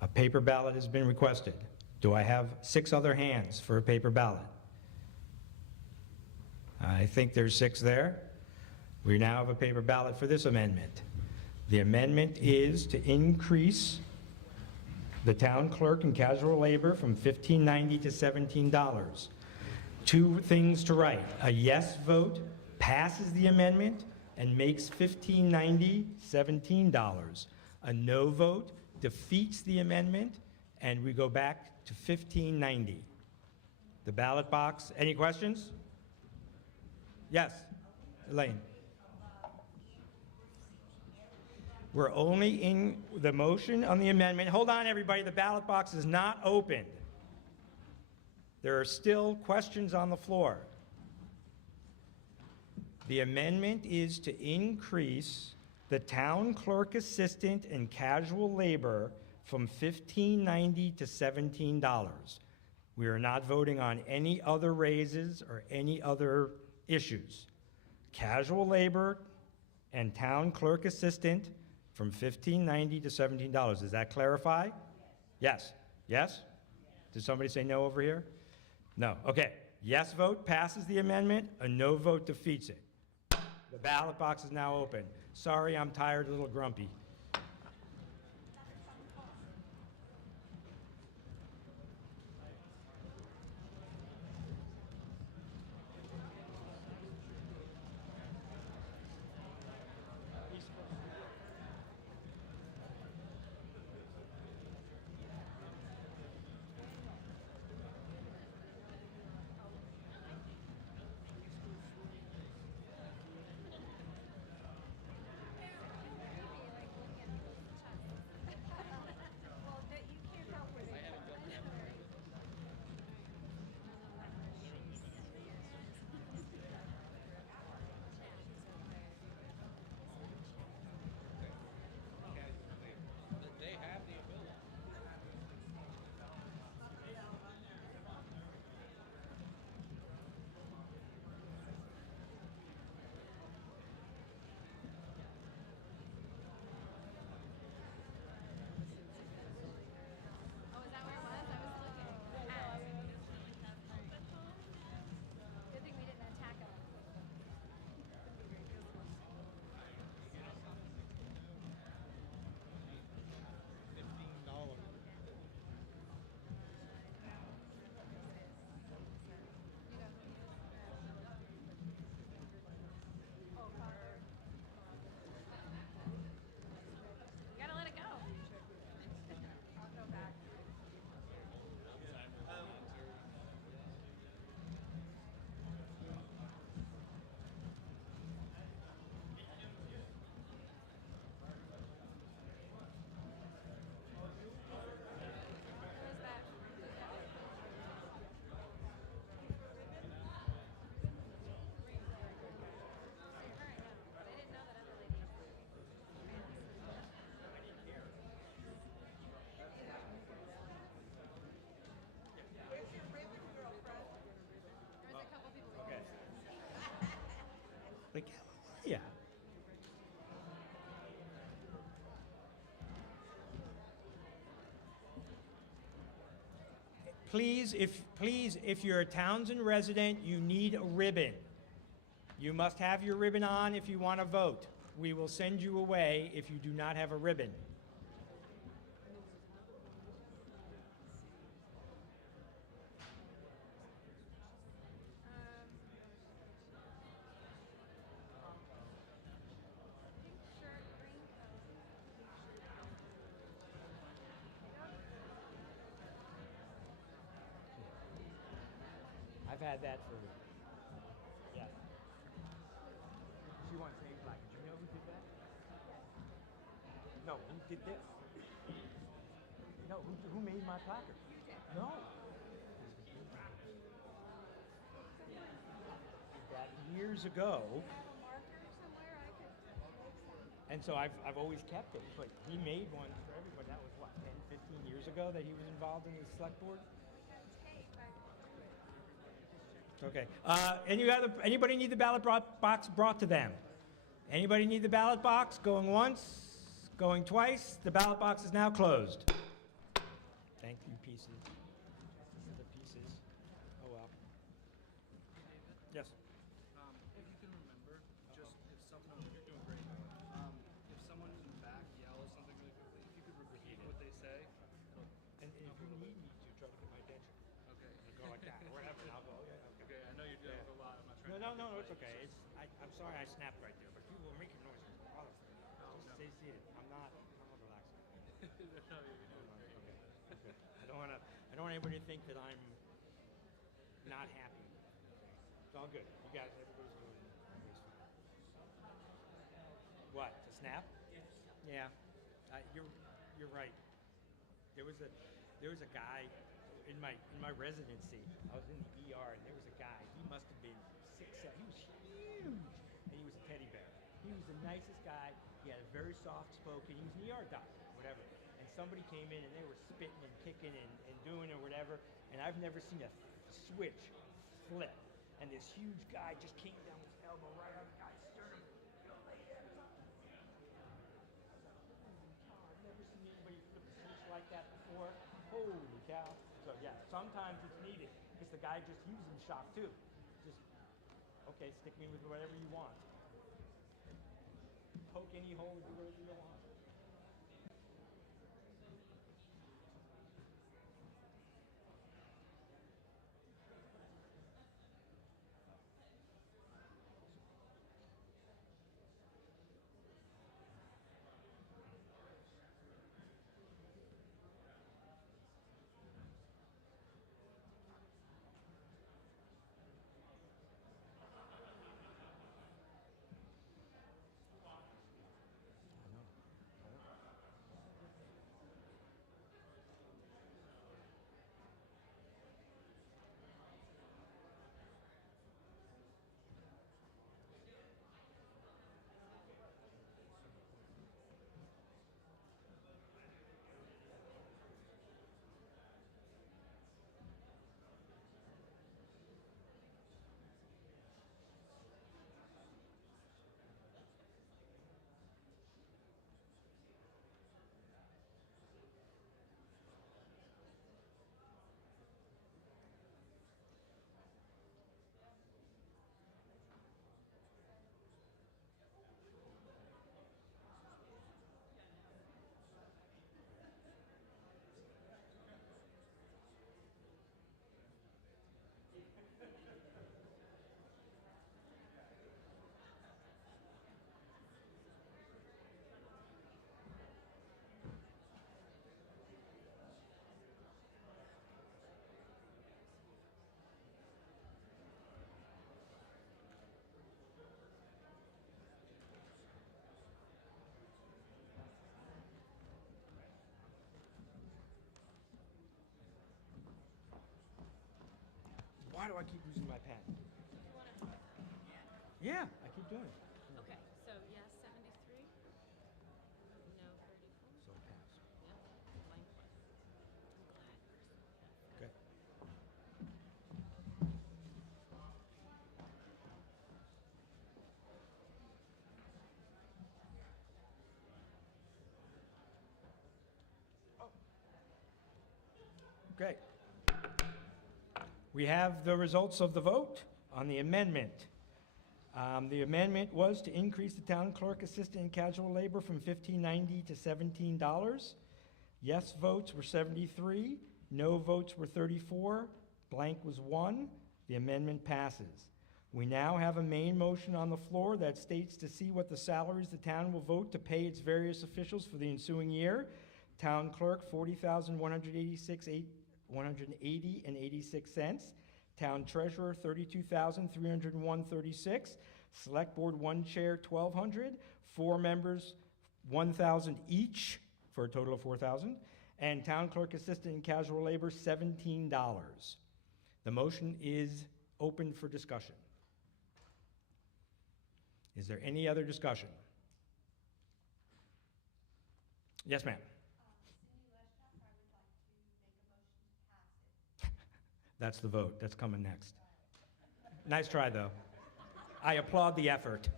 a paper ballot has been requested. Do I have 6 other hands for a paper ballot? I think there's 6 there. We now have a paper ballot for this amendment. The amendment is to increase the town clerk and casual labor from $15.90 to $17. 2 things to write. A yes vote passes the amendment and makes $15.90 $17. A no vote defeats the amendment and we go back to $15.90. The ballot box, any questions? Yes, Elaine. We're only in the motion on the amendment. Hold on, everybody, the ballot box is not open. There are still questions on the floor. The amendment is to increase the town clerk assistant and casual labor from $15.90 to $17. We are not voting on any other raises or any other issues. Casual labor and town clerk assistant from $15.90 to $17. Does that clarify? Yes. Yes? Did somebody say no over here? No. Okay. Yes vote passes the amendment. A no vote defeats it. The ballot box is now open. Sorry, I'm tired, a little grumpy. Yeah. Please, if you're a Townshend resident, you need a ribbon. You must have your ribbon on if you want to vote. We will send you away if you do not have a ribbon. I've had that for, yeah. She wants name plaque. Did you know who did that? No, who did this? No, who made my placard? You did. No. Did that years ago. And so I've always kept it, but he made one for everybody. That was what, 10, 15 years ago that he was involved in the select board? Okay. Anybody need the ballot box brought to them? Anybody need the ballot box? Going once, going twice. The ballot box is now closed. Thank you, pieces. This is the pieces. Oh well. Yes. If you can remember, just if someone, you're doing great. If someone in the back yells something really quickly, if you could repeat what they say, And if you need me to, try to get my attention. Okay. Go like that or whatever, and I'll go. Yeah, okay. Okay, I know you're dealing with a lot. I'm not trying No, to. it's okay. I'm sorry I snapped right there, but people are making noise. Just stay seated. I'm not relaxing. No, you're doing great. Okay. I don't want anybody to think that I'm not happy. It's all good. You guys, everybody's doing this. What? To snap? Yeah. You're right. There was a guy in my residency. I was in the ER, and there was a guy. He must have been 6'7". He was huge, and he was a teddy bear. He was the nicest guy. He had a very soft spoken. He was an ER doctor, whatever. And somebody came in, and they were spitting and kicking and doing or whatever. And I've never seen a switch flip. And this huge guy just came down with his elbow right on the guy's sternum. I've never seen anybody flip a switch like that before. Holy cow. So yeah, sometimes it's needed because the guy he was in shock too. Just, okay, stick me with whatever you want. Poke any hole, do whatever you want. Why do I keep losing my pen? Yeah, I keep doing it. Okay, so yes, 73. No, 34. So pass. Yep, blank one. I'm glad. Okay. Okay. We have the results of the vote on the amendment. The amendment was to increase the town clerk assistant and casual labor from $15.90 to $17. Yes votes were 73, no votes were 34, blank was 1. The amendment passes. We now have a main motion on the floor that states to see what the salaries the town will vote to pay its various officials for the ensuing year. Town clerk, $40,186,180.86. Town treasurer, $32,301.36. Select board, one chair, $1,200. 4 members, $1,000 each, for a total of $4,000. And town clerk assistant and casual labor, $17. The motion is open for discussion. Is there any other discussion? Yes, ma'am. That's the vote. That's coming next. Nice try, though. I applaud the effort.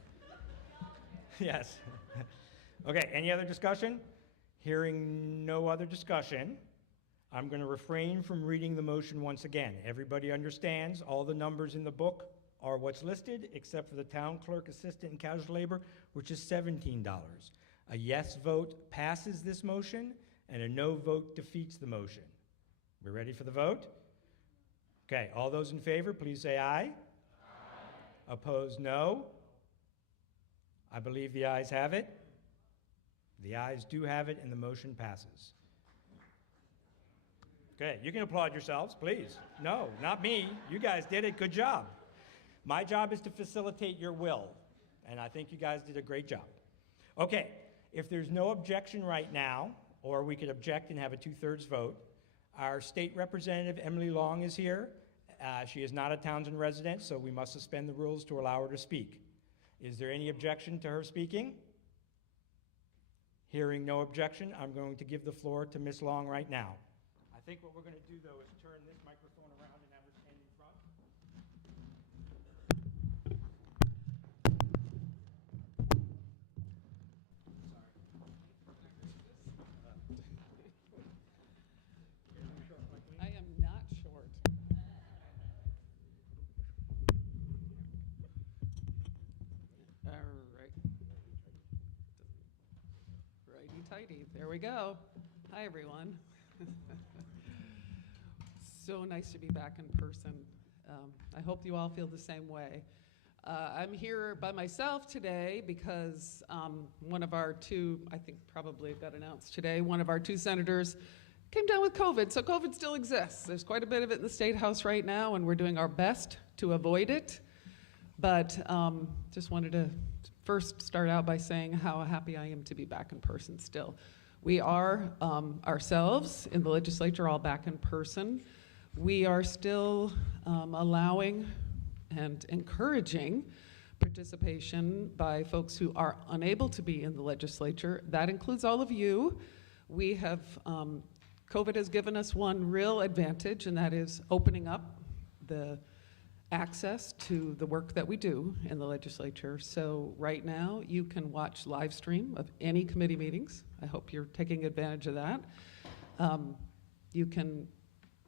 Yes. Okay, any other discussion? Hearing no other discussion, I'm going to refrain from reading the motion once again. Everybody understands all the numbers in the book are what's listed, except for the town clerk assistant and casual labor, which is $17. A yes vote passes this motion, and a no vote defeats the motion. We ready for the vote? Okay, all those in favor, please say aye. Aye. Opposed, no. I believe the ayes have it. The ayes do have it, and the motion passes. Okay, you can applaud yourselves, please. No, not me. You guys did it. Good job. My job is to facilitate your will, and I think you guys did a great job. Okay, if there's no objection right now, or we could object and have a 2/3 vote, our state representative, Emily Long, is here. She is not a Townshend resident, so we must suspend the rules to allow her to speak. Is there any objection to her speaking? Hearing no objection, I'm going to give the floor to Ms. Long right now. I think what we're going to do, though, is turn this microphone around and have her stand in front. I am not short. All right. Righty tighty. There we go. Hi, everyone. So nice to be back in person. I hope you all feel the same way. I'm here by myself today because one of our two, I think probably got announced today, one of our 2 senators came down with COVID, so COVID still exists. There's quite a bit of it in the State House right now, and we're doing our best to avoid it. But just wanted to first start out by saying how happy I am to be back in person still. We are ourselves in the legislature all back in person. We are still allowing and encouraging participation by folks who are unable to be in the legislature. That includes all of you. We have, COVID has given us one real advantage, and that is opening up the access to the work that we do in the legislature. So right now, you can watch live stream of any committee meetings. I hope you're taking advantage of that. You can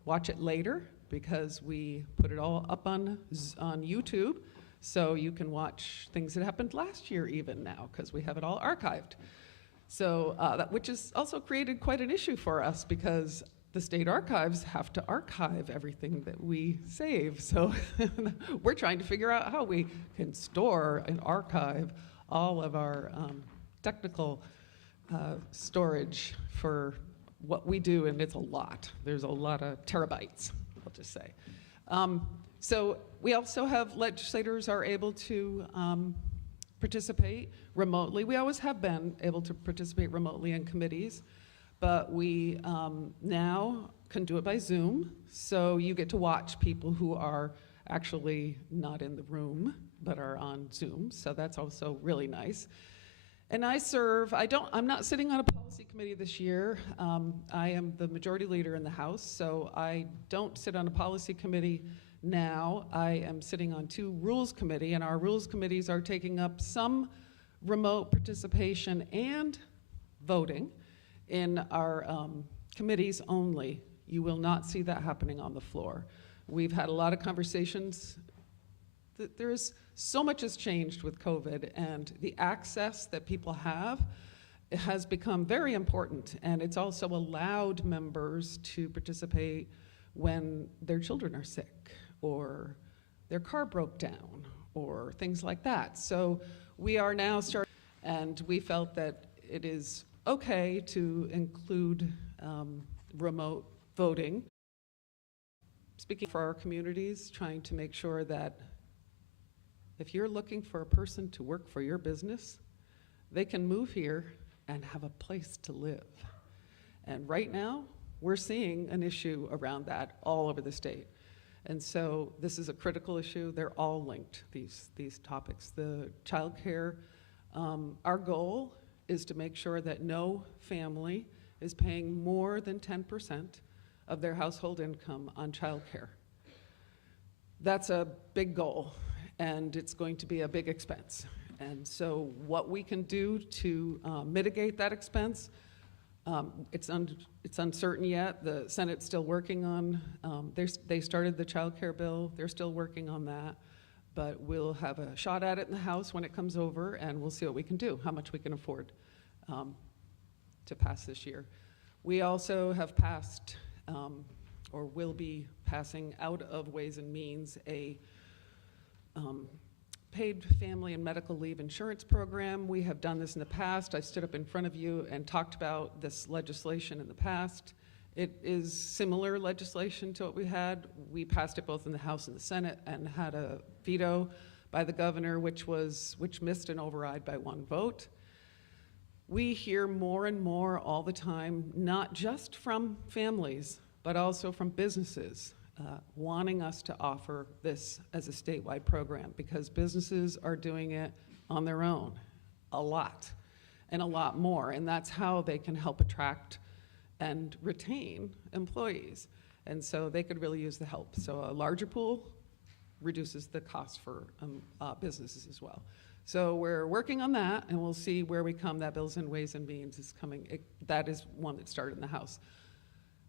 watch it later because we put it all up on YouTube. So you can watch things that happened last year even now because we have it all archived. So which has also created quite an issue for us because the state archives have to archive everything that we save. So we're trying to figure out how we can store and archive all of our technical storage for what we do, and it's a lot. There's a lot of terabytes, I'll just say. So we also have legislators are able to participate remotely. We always have been able to participate remotely in committees, but we now can do it by Zoom. So you get to watch people who are actually not in the room, but are on Zoom. So that's also really nice. And I serve, I'm not sitting on a policy committee this year. I am the majority leader in the House, so I don't sit on a policy committee now. I am sitting on 2 rules committee, and our rules committees are taking up some remote participation and voting in our committees only. You will not see that happening on the floor. We've had a lot of conversations. There's so much has changed with COVID, and the access that people have has become very important, and it's also allowed members to participate when their children are sick or their car broke down or things like that. So we are now starting, and we felt that it is okay to include remote voting. speaking for our communities, trying to make sure that if you're looking for a person to work for your business, they can move here and have a place to live. And right now, we're seeing an issue around that all over the state. And so this is a critical issue. They're all linked, these topics. The childcare, our goal is to make sure that no family is paying more than 10% of their household income on childcare. That's a big goal, and it's going to be a big expense. And so what we can do to mitigate that expense, it's uncertain yet. The Senate's still working on, they started the child care bill. They're still working on that. But we'll have a shot at it in the House when it comes over, and we'll see what we can do, how much we can afford to pass this year. We also have passed, or will be passing out of Ways and Means, a paid family and medical leave insurance program. We have done this in the past. I stood up in front of you and talked about this legislation in the past. It is similar legislation to what we had. We passed it both in the House and the Senate and had a veto by the governor, which missed an override by 1 vote. We hear more and more all the time, not just from families, but also from businesses, wanting us to offer this as a statewide program, because businesses are doing it on their own a lot and a lot more, and that's how they can help attract and retain employees. And so they could really use the help. So a larger pool reduces the cost for businesses as well. So we're working on that, and we'll see where we come. That Bills and Ways and Means is coming. That is one that started in the House.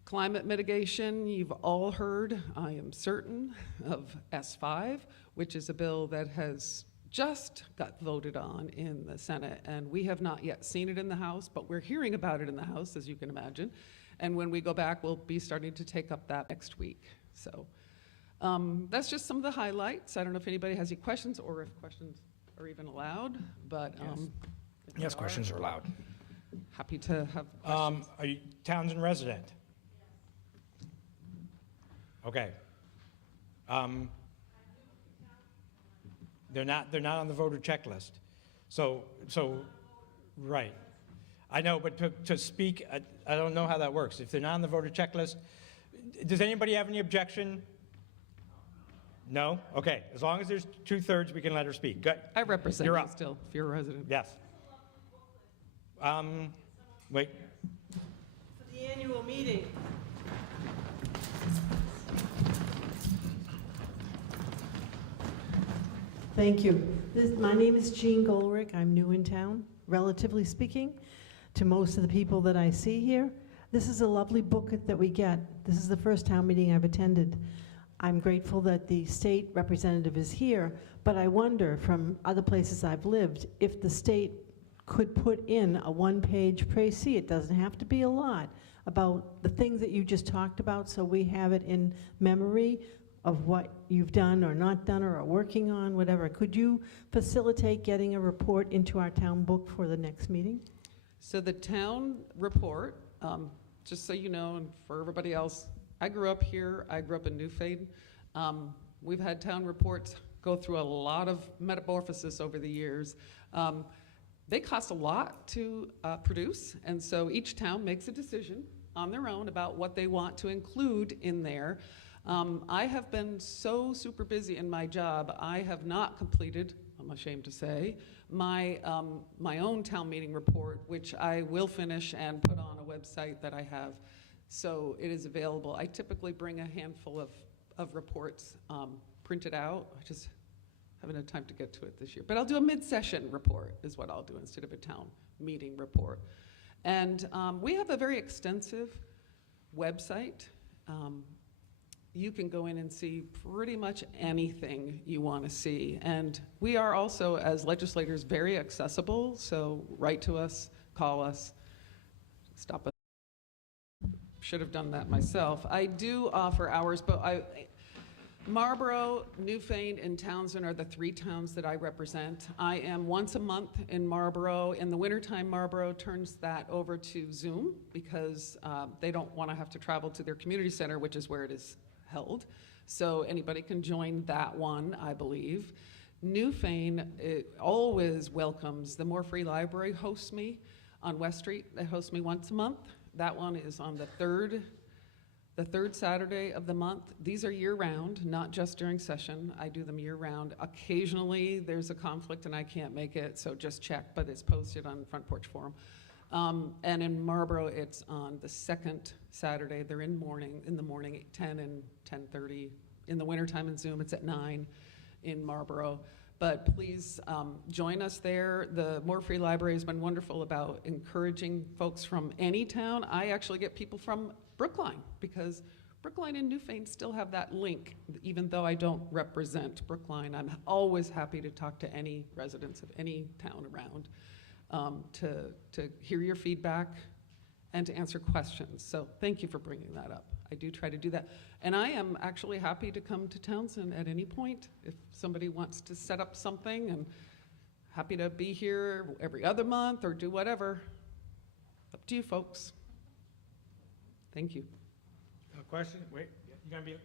Climate mitigation, you've all heard, I am certain, of S5, which is a bill that has just got voted on in the Senate, and we have not yet seen it in the House, but we're hearing about it in the House, as you can imagine. And when we go back, we'll be starting to take up that next week. So that's just some of the highlights. I don't know if anybody has any questions, or if questions are even allowed, but Yes, questions are allowed. Happy to have questions. Are you Townshend resident? Okay. They're not on the voter checklist. So right. I know, but to speak, I don't know how that works. If they're not on the voter checklist, does anybody have any objection? No? Okay. As long as there's 2/3, we can let her speak. Good. I represent You're you up. still, if you're a resident. Yes. Wait. For the annual meeting. Thank you. My name is Jean Golrick. I'm new in town, relatively speaking, to most of the people that I see here. This is a lovely booklet that we get. This is the first town meeting I've attended. I'm grateful that the state representative is here, but I wonder, from other places I've lived, if the state could put in a one-page précis, it doesn't have to be a lot, about the things that you just talked about, so we have it in memory of what you've done or not done or are working on, whatever. Could you facilitate getting a report into our town book for the next meeting? So the town report, just so you know, and for everybody else, I grew up here. I grew up in Newfane. We've had town reports go through a lot of metamorphosis over the years. They cost a lot to produce, and so each town makes a decision on their own about what they want to include in there. I have been so super busy in my job, I have not completed, I'm ashamed to say, my own town meeting report, which I will finish and put on a website that I have. So it is available. I typically bring a handful of reports printed out. I just haven't had time to get to it this year. But I'll do a mid-session report is what I'll do instead of a town meeting report. And we have a very extensive website. You can go in and see pretty much anything you want to see. And we are also, as legislators, very accessible. So write to us, call us, stop us. Should have done that myself. I do offer hours, but Marlboro, Newfane, and Townshend are the 3 towns that I represent. I am once a month in Marlboro. In the wintertime, Marlboro turns that over to Zoom because they don't want to have to travel to their community center, which is where it is held. So anybody can join that one, I believe. Newfane always welcomes, the More Free Library hosts me on West Street. They host me once a month. That one is on the third Saturday of the month. These are year-round, not just during session. I do them year-round. Occasionally, there's a conflict and I can't make it, so just check, but it's posted on Front Porch Forum. And in Marlboro, it's on the second Saturday. They're in the morning at 10 and 10:30. In the wintertime in Zoom, it's at 9 in Marlboro. But please join us there. The More Free Library has been wonderful about encouraging folks from any town. I actually get people from Brookline, because Brookline and Newfane still have that link. Even though I don't represent Brookline, I'm always happy to talk to any residents of any town around. To hear your feedback and to answer questions. So thank you for bringing that up. I do try to do that. And I am actually happy to come to Townshend at any point if somebody wants to set up something, and happy to be here every other month or do whatever. Up to you folks. Thank you. A question? Wait, you gonna be?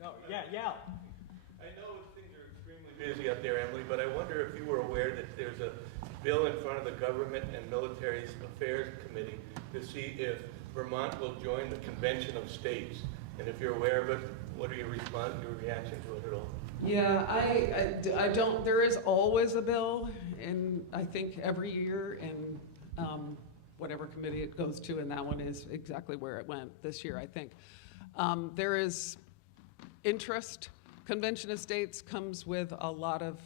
No, yeah, yell. I know things are extremely busy up there, Emily, but I wonder if you were aware that there's a bill in front of the Government and Military Affairs Committee to see if Vermont will join the Convention of States. And if you're aware of it, what are your reaction to it at all? Yeah, I don't, there is always a bill, and I think every year in whatever committee it goes to, and that one is exactly where it went this year, I think. There is interest. Convention of States comes with a lot of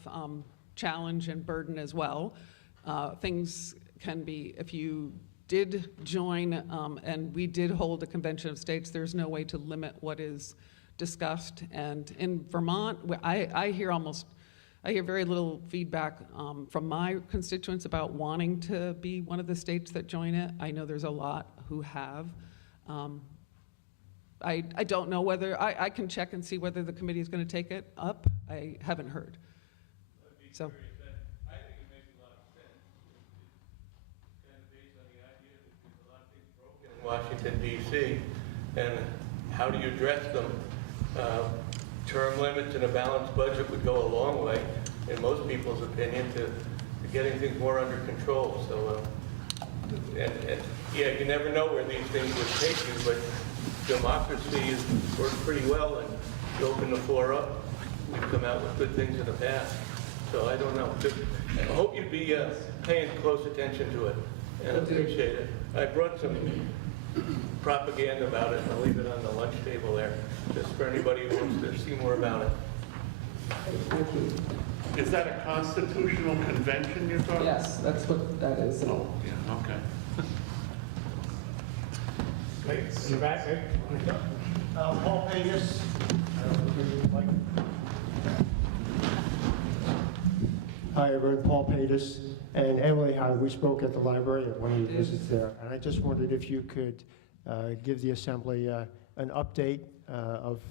challenge and burden as well. Things can be, if you did join, and we did hold a Convention of States, there's no way to limit what is discussed. And in Vermont, I hear very little feedback from my constituents about wanting to be one of the states that join it. I know there's a lot who have. I don't know whether, I can check and see whether the committee is going to take it up. I haven't heard. So. I think it makes a lot of sense. It's kind of based on the idea that there's a lot of things broken in Washington, D.C., and how do you address them? Term limits and a balanced budget would go a long way, in most people's opinion, to getting things more under control. So, yeah, you never know where these things would take you, but democracy has worked pretty well, and you open the floor up, we've come out with good things in the past. So I don't know. I hope you'd be paying close attention to it, and appreciate it. I brought some propaganda about it, and I'll leave it on the lunch table there, just for anybody who wants to see more about it. Is that a constitutional convention you're talking about? Yes, that's what that is. Oh, yeah, okay. You're back, right? Paul Patus. Hi, everyone. Paul Patus and Emily Howard. We spoke at the library at one of your visits there, and I just wondered if you could give the Assembly an update of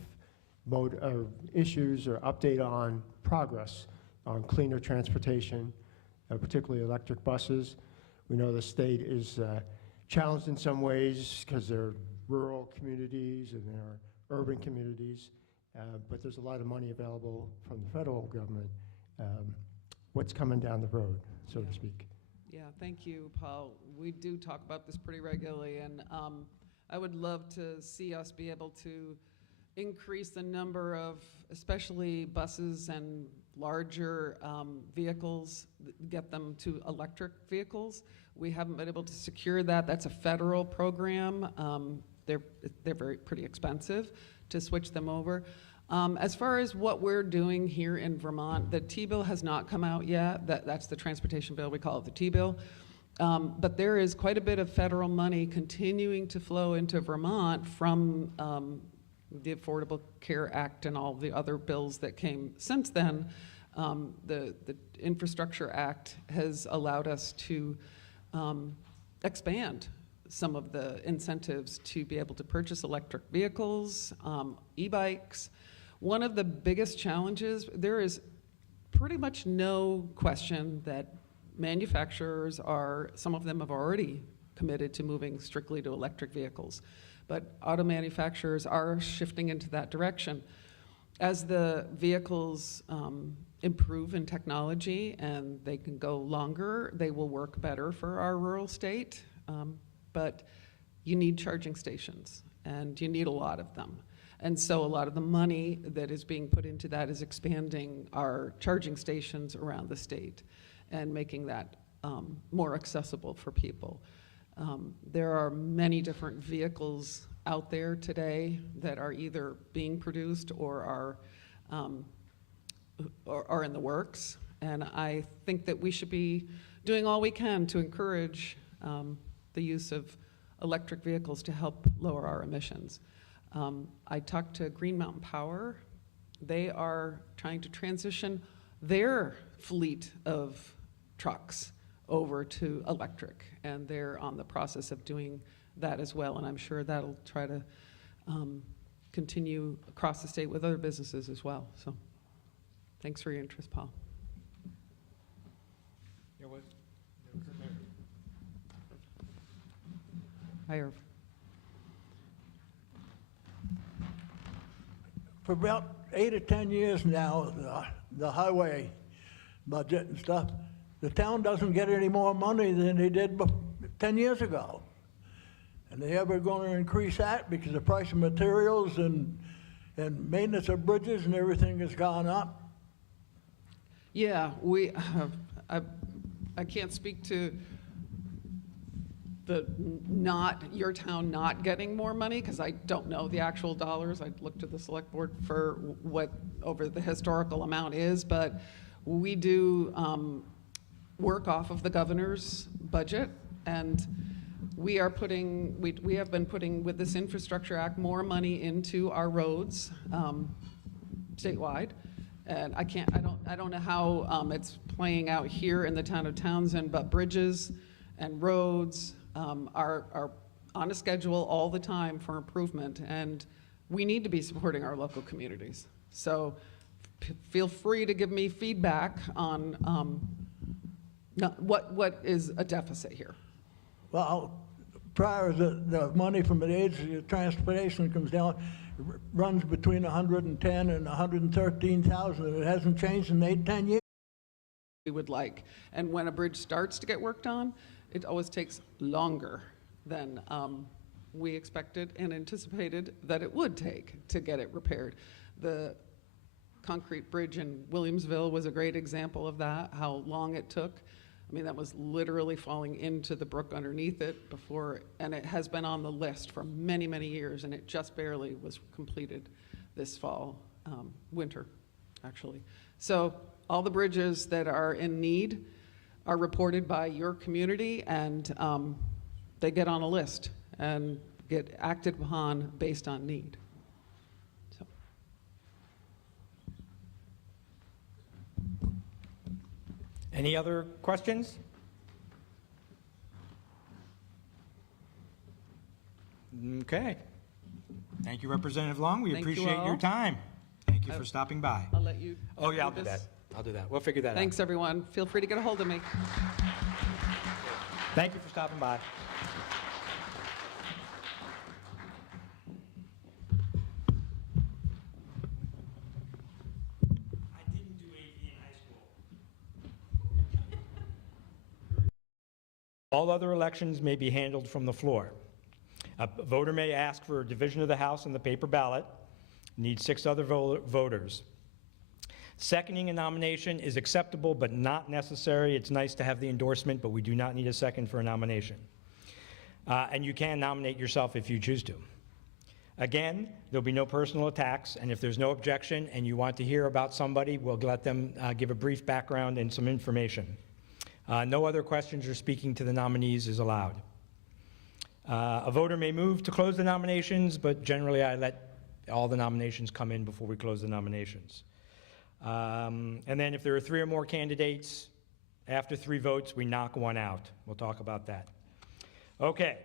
issues or update on progress on cleaner transportation, particularly electric buses. We know the state is challenged in some ways because there are rural communities and there are urban communities, but there's a lot of money available from the federal government. What's coming down the road, so to speak? Yeah, thank you, Paul. We do talk about this pretty regularly, and I would love to see us be able to increase the number of, especially buses and larger vehicles, get them to electric vehicles. We haven't been able to secure that. That's a federal program. They're pretty expensive to switch them over. As far as what we're doing here in Vermont, the T-bill has not come out yet. That's the transportation bill. We call it the T-bill. But there is quite a bit of federal money continuing to flow into Vermont from the Affordable Care Act and all the other bills that came since then. The Infrastructure Act has allowed us to expand some of the incentives to be able to purchase electric vehicles, e-bikes. One of the biggest challenges, there is pretty much no question that manufacturers some of them have already committed to moving strictly to electric vehicles. But auto manufacturers are shifting into that direction. As the vehicles improve in technology and they can go longer, they will work better for our rural state. But you need charging stations, and you need a lot of them. And so a lot of the money that is being put into that is expanding our charging stations around the state and making that more accessible for people. There are many different vehicles out there today that are either being produced or are in the works. And I think that we should be doing all we can to encourage the use of electric vehicles to help lower our emissions. I talked to Green Mountain Power. They are trying to transition their fleet of trucks over to electric, and they're on the process of doing that as well, and I'm sure that'll try to continue across the state with other businesses as well. So thanks for your interest, Paul. Hi, Irv. For about 8 or 10 years now, the highway budget and stuff, the town doesn't get any more money than they did 10 years ago. And they ever going to increase that because the price of materials and maintenance of bridges and everything has gone up? Yeah, I can't speak to your town not getting more money, because I don't know the actual dollars. I looked to the select board for what over the historical amount is, but we do work off of the governor's budget, and we have been putting, with this Infrastructure Act, more money into our roads statewide. And I don't know how it's playing out here in the town of Townshend, but bridges and roads are on a schedule all the time for improvement, and we need to be supporting our local communities. So feel free to give me feedback on what is a deficit here. Well, prior to the money from the agency of transportation comes down, it runs between 110 and 113,000. It hasn't changed in 8, 10 years. We would like, and when a bridge starts to get worked on, it always takes longer than we expected and anticipated that it would take to get it repaired. The concrete bridge in Williamsville was a great example of that, how long it took. I mean, that was literally falling into the brook underneath it before, and it has been on the list for many, many years, and it just barely was completed this fall, winter, actually. So all the bridges that are in need are reported by your community, and they get on a list and get acted upon based on need. So. Any other questions? Okay. Thank you, Representative Long. We Thank you appreciate all. your time. Thank you for stopping by. I'll let you. Oh, yeah, I'll do this. that. I'll do that. We'll figure that out. Thanks, everyone. Feel free to get a hold of me. Thank you for stopping by. All other elections may be handled from the floor. A voter may ask for a division of the House on the paper ballot. Need 6 other voters. Seconding a nomination is acceptable but not necessary. It's nice to have the endorsement, but we do not need a second for a nomination. And you can nominate yourself if you choose to. Again, there'll be no personal attacks, and if there's no objection and you want to hear about somebody, we'll let them give a brief background and some information. No other questions or speaking to the nominees is allowed. A voter may move to close the nominations, but generally I let all the nominations come in before we close the nominations. And then if there are 3 or more candidates, after 3 votes, we knock one out. We'll talk about that. Okay,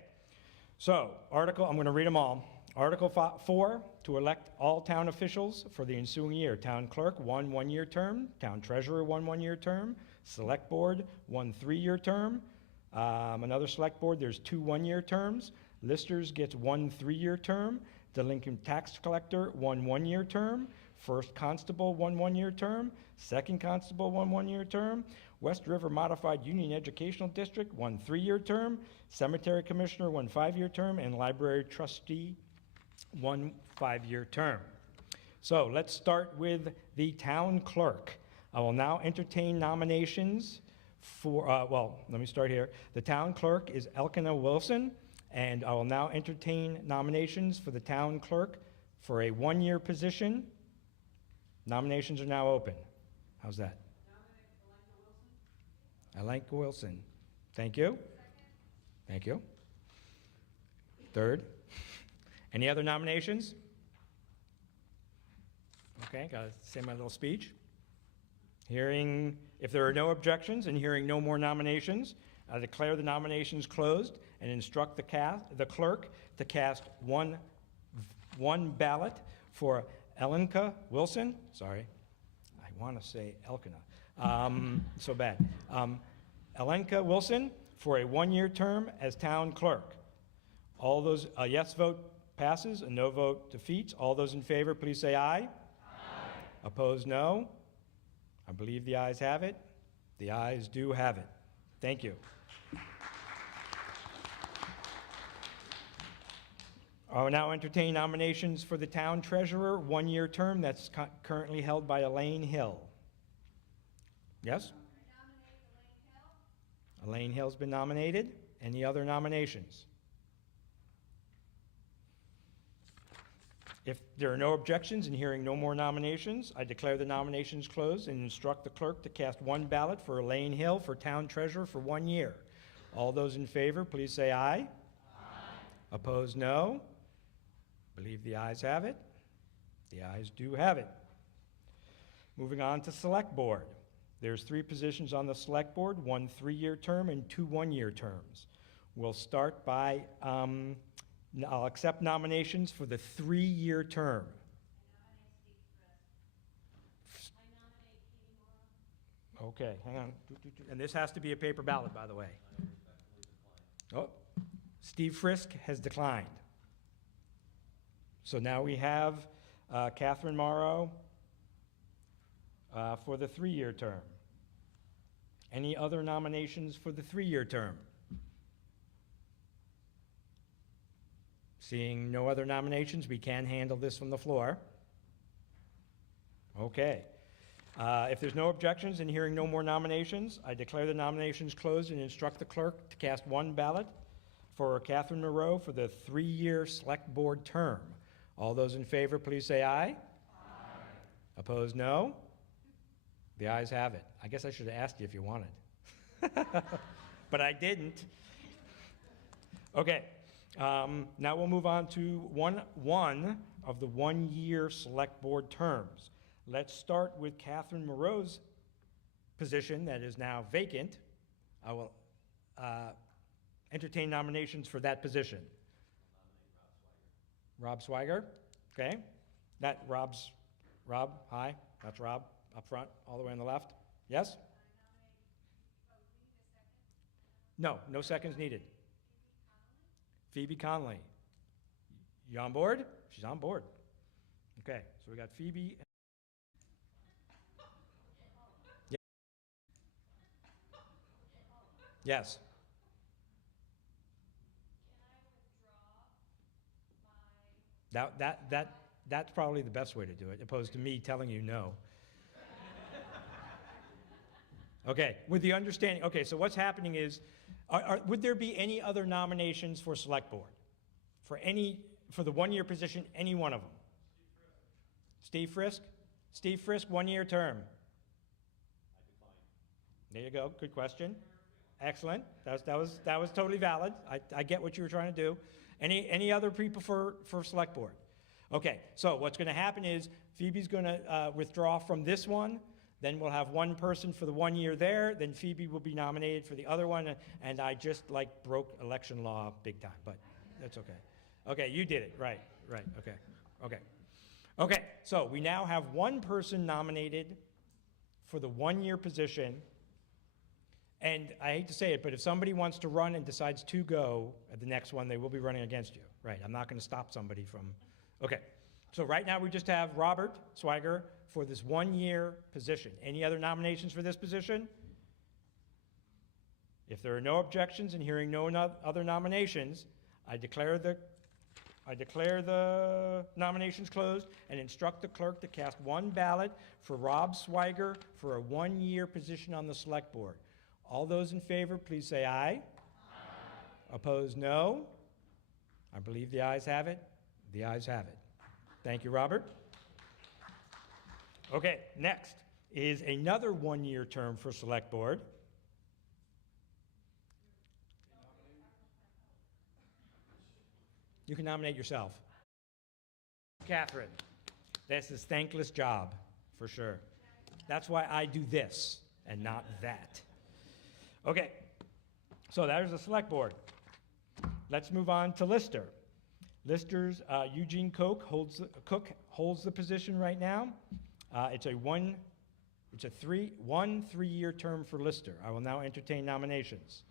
so I'm going to read them all. Article 4, to elect all town officials for the ensuing year. Town clerk, 1 one-year term. Town treasurer, 1 one-year term. Select board, 1 3-year term. Another select board, there's 2 one-year terms. Listers gets 1 3-year term. Delinquent tax collector, 1 one-year term. First constable, 1 one-year term. Second constable, 1 one-year term. West River Modified Union Educational District, 1 3-year term. Cemetery commissioner, 1 5-year term. And library trustee, 1 5-year term. So let's start with the town clerk. I will now entertain nominations for, well, let me start here. The town clerk is Elkanah Wilson, and I will now entertain nominations for the town clerk for a 1-year position. Nominations are now open. How's that? Elkanah Wilson. Thank you. Thank you. Third. Any other nominations? Okay, gotta say my little speech. Hearing, if there are no objections and hearing no more nominations, I declare the nominations closed and instruct the clerk to cast one ballot for Elkanah Wilson. Sorry, I want to say Elkanah. So bad. Elkanah Wilson for a 1-year term as town clerk. All those, a yes vote passes, a no vote defeats. All those in favor, please say aye. Aye. Opposed, no. I believe the ayes have it. The ayes do have it. Thank you. I will now entertain nominations for the town treasurer, 1-year term that's currently held by Elaine Hill. Yes? Elaine Hill's been nominated. Any other nominations? If there are no objections and hearing no more nominations, I declare the nominations closed and instruct the clerk to cast 1 ballot for Elaine Hill for town treasurer for 1 year. All those in favor, please say aye. Aye. Opposed, no. Believe the ayes have it. The ayes do have it. Moving on to select board. There's 3 positions on the select board, 1 3-year term and 2 1-year terms. We'll start by, I'll accept nominations for the 3-year term. Okay, hang on. And this has to be a paper ballot, by the way. Oh, Steve Frisk has declined. So now we have Catherine Morrow for the 3-year term. Any other nominations for the 3-year term? Seeing no other nominations, we can handle this from the floor. Okay. If there's no objections and hearing no more nominations, I declare the nominations closed and instruct the clerk to cast 1 ballot for Catherine Moreau for the 3-year select board term. All those in favor, please say aye. Aye. Opposed, no. The ayes have it. I guess I should have asked you if you wanted. But I didn't. Okay. Now we'll move on to one of the 1-year select board terms. Let's start with Catherine Moreau's position that is now vacant. I will entertain nominations for that position. Rob Swiger, okay. Rob, hi, that's Rob up front, all the way on the left. Yes? No seconds needed. Phoebe Conley. You on board? She's on board. Okay, so we got Phoebe. Yes. That's probably the best way to do it, opposed to me telling you no. Okay, with the understanding, okay, so what's happening is, would there be any other nominations for select board? For the 1-year position, any one of them? Steve Frisk? Steve Frisk, 1-year term. There you go, good question. Excellent, that was totally valid. I get what you were trying to do. Any other people for select board? Okay, so what's gonna happen is Phoebe's gonna withdraw from this one, then we'll have 1 person for the 1 year there, then Phoebe will be nominated for the other one, and I just broke election law big time, but that's okay. Okay, you did it, right, okay. So we now have 1 person nominated for the 1-year position And I hate to say it, but if somebody wants to run and decides to go at the next one, they will be running against you. Right, I'm not going to stop somebody from, okay. So right now we just have Robert Swiger for this 1-year position. Any other nominations for this position? If there are no objections and hearing no other nominations, I declare the nominations closed and instruct the clerk to cast 1 ballot for Rob Swiger for a 1-year position on the select board. All those in favor, please say aye. Aye. Opposed, no. I believe the ayes have it. The ayes have it. Thank you, Robert. Okay, next is another 1-year term for select board. You can nominate yourself. Catherine, this is thankless job, for sure. That's why I do this and not that. Okay, so there's the select board. Let's move on to Lister. Lister's Eugene Cook holds the position right now. It's a 3-year term for Lister. I will now entertain nominations.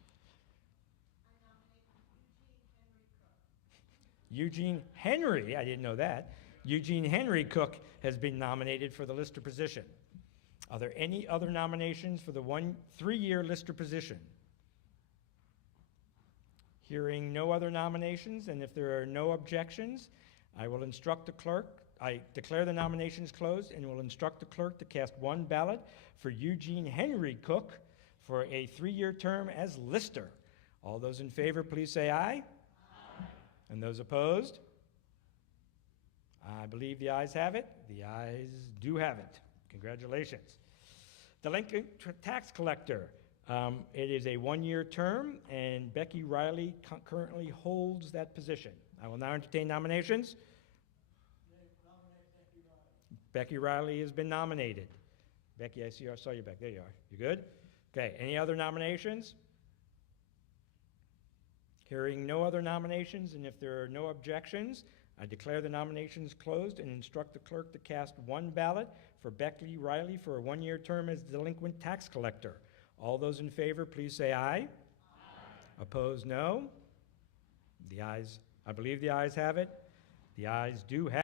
Eugene Henry, I didn't know that. Eugene Henry Cook has been nominated for the Lister position. Are there any other nominations for the 3-year Lister position? Hearing no other nominations, and if there are no objections, I will instruct the clerk. I declare the nominations closed and will instruct the clerk to cast 1 ballot for Eugene Henry Cook for a 3-year term as Lister. All those in favor, please say aye. And those opposed? I believe the ayes have it. The ayes do have it. Congratulations. Delinquent tax collector. It is a 1-year term, and Becky Riley currently holds that position. I will now entertain nominations. Becky Riley has been nominated. Becky, I saw you back. There you are. You good? Okay, any other nominations? Hearing no other nominations, and if there are no objections, I declare the nominations closed and instruct the clerk to cast 1 ballot for Becky Riley for a 1-year term as delinquent tax collector. All those in favor, please say aye. Aye. Opposed, no. The ayes, I believe the ayes have it. The ayes do have it.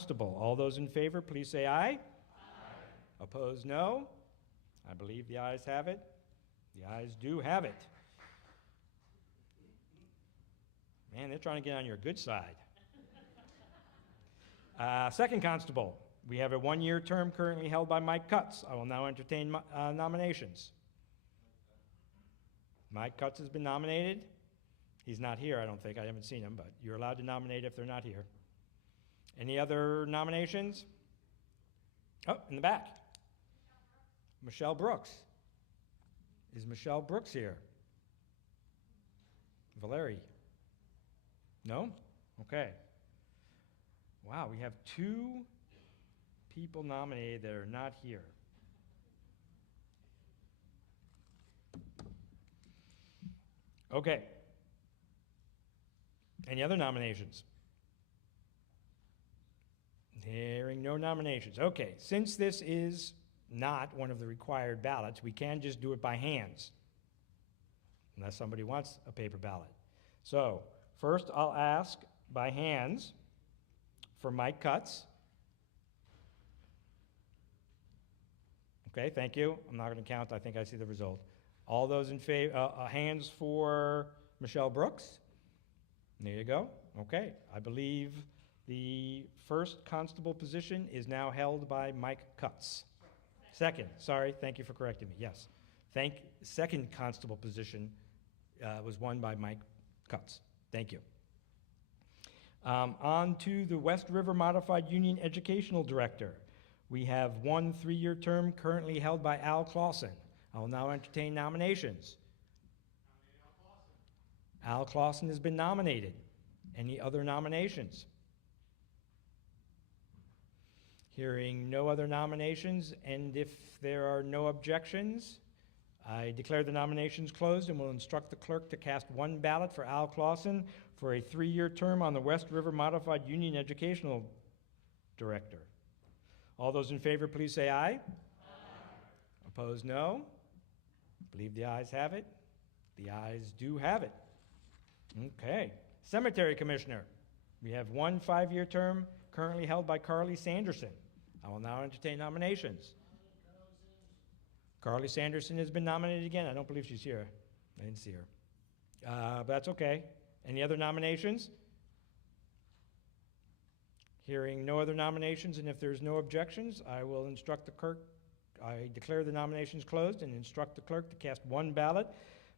Constable. All those in favor, please say aye. Aye. Opposed, no. I believe the ayes have it. The ayes do have it. Man, they're trying to get on your good side. Second constable, we have a 1-year term currently held by Mike Cutts. I will now entertain nominations. Mike Cutts has been nominated. He's not here, I don't think. I haven't seen him, but you're allowed to nominate if they're not here. Any other nominations? Oh, in the back. Michelle Brooks. Is Michelle Brooks here? Valerie? No? Okay. Wow, we have 2 people nominated that are not here. Okay. Any other nominations? Hearing no nominations. Okay, since this is not one of the required ballots, we can just do it by hands, unless somebody wants a paper ballot. So, first I'll ask by hands for Mike Cutts. Okay, thank you. I'm not going to count. I think I see the result. All those in favor, hands for Michelle Brooks. There you go. Okay, I believe the first constable position is now held by Mike Cutts. Second, sorry, thank you for correcting me. Yes, second constable position was won by Mike Cutts. Thank you. On to the West River Modified Union Educational Director. We have 1 3-year term currently held by Al Clausen. I will now entertain nominations. Al Clausen has been nominated. Any other nominations? Hearing no other nominations, and if there are no objections, I declare the nominations closed and will instruct the clerk to cast 1 ballot for Al Clausen for a 3-year term on the West River Modified Union Educational Director. All those in favor, please say aye. Aye. Opposed, no. believe the ayes have it. The ayes do have it. Okay. Cemetery Commissioner. We have one 5-year term currently held by Carly Sanderson. I will now entertain nominations. Carly Sanderson has been nominated again. I don't believe she's here. I didn't see her. But that's okay. Any other nominations? Hearing no other nominations, and if there's no objections, I will instruct the clerk. I declare the nominations closed and instruct the clerk to cast one ballot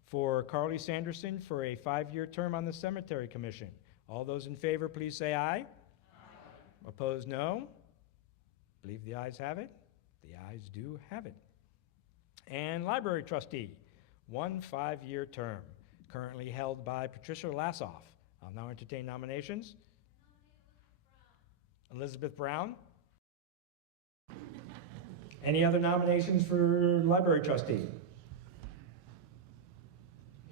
for Carly Sanderson for a 5-year term on the Cemetery Commission. All those in favor, please say aye. Aye. Opposed, no. Believe the ayes have it. The ayes do have it. And Library Trustee, one 5-year term, currently held by Patricia Lassoff. I'll now entertain nominations. Elizabeth Brown. Any other nominations for Library Trustee?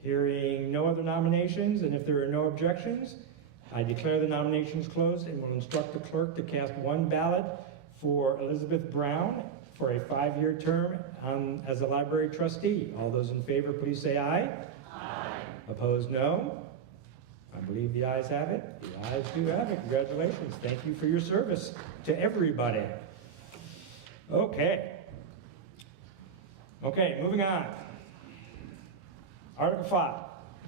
Hearing no other nominations, and if there are no objections, I declare the nominations closed and will instruct the clerk to cast one ballot for Elizabeth Brown for a 5-year term as a Library Trustee. All those in favor, please say aye. Aye. Opposed, no. I believe the ayes have it. The ayes do have it. Congratulations. Thank you for your service to everybody. Okay. Okay, moving on. Article 5,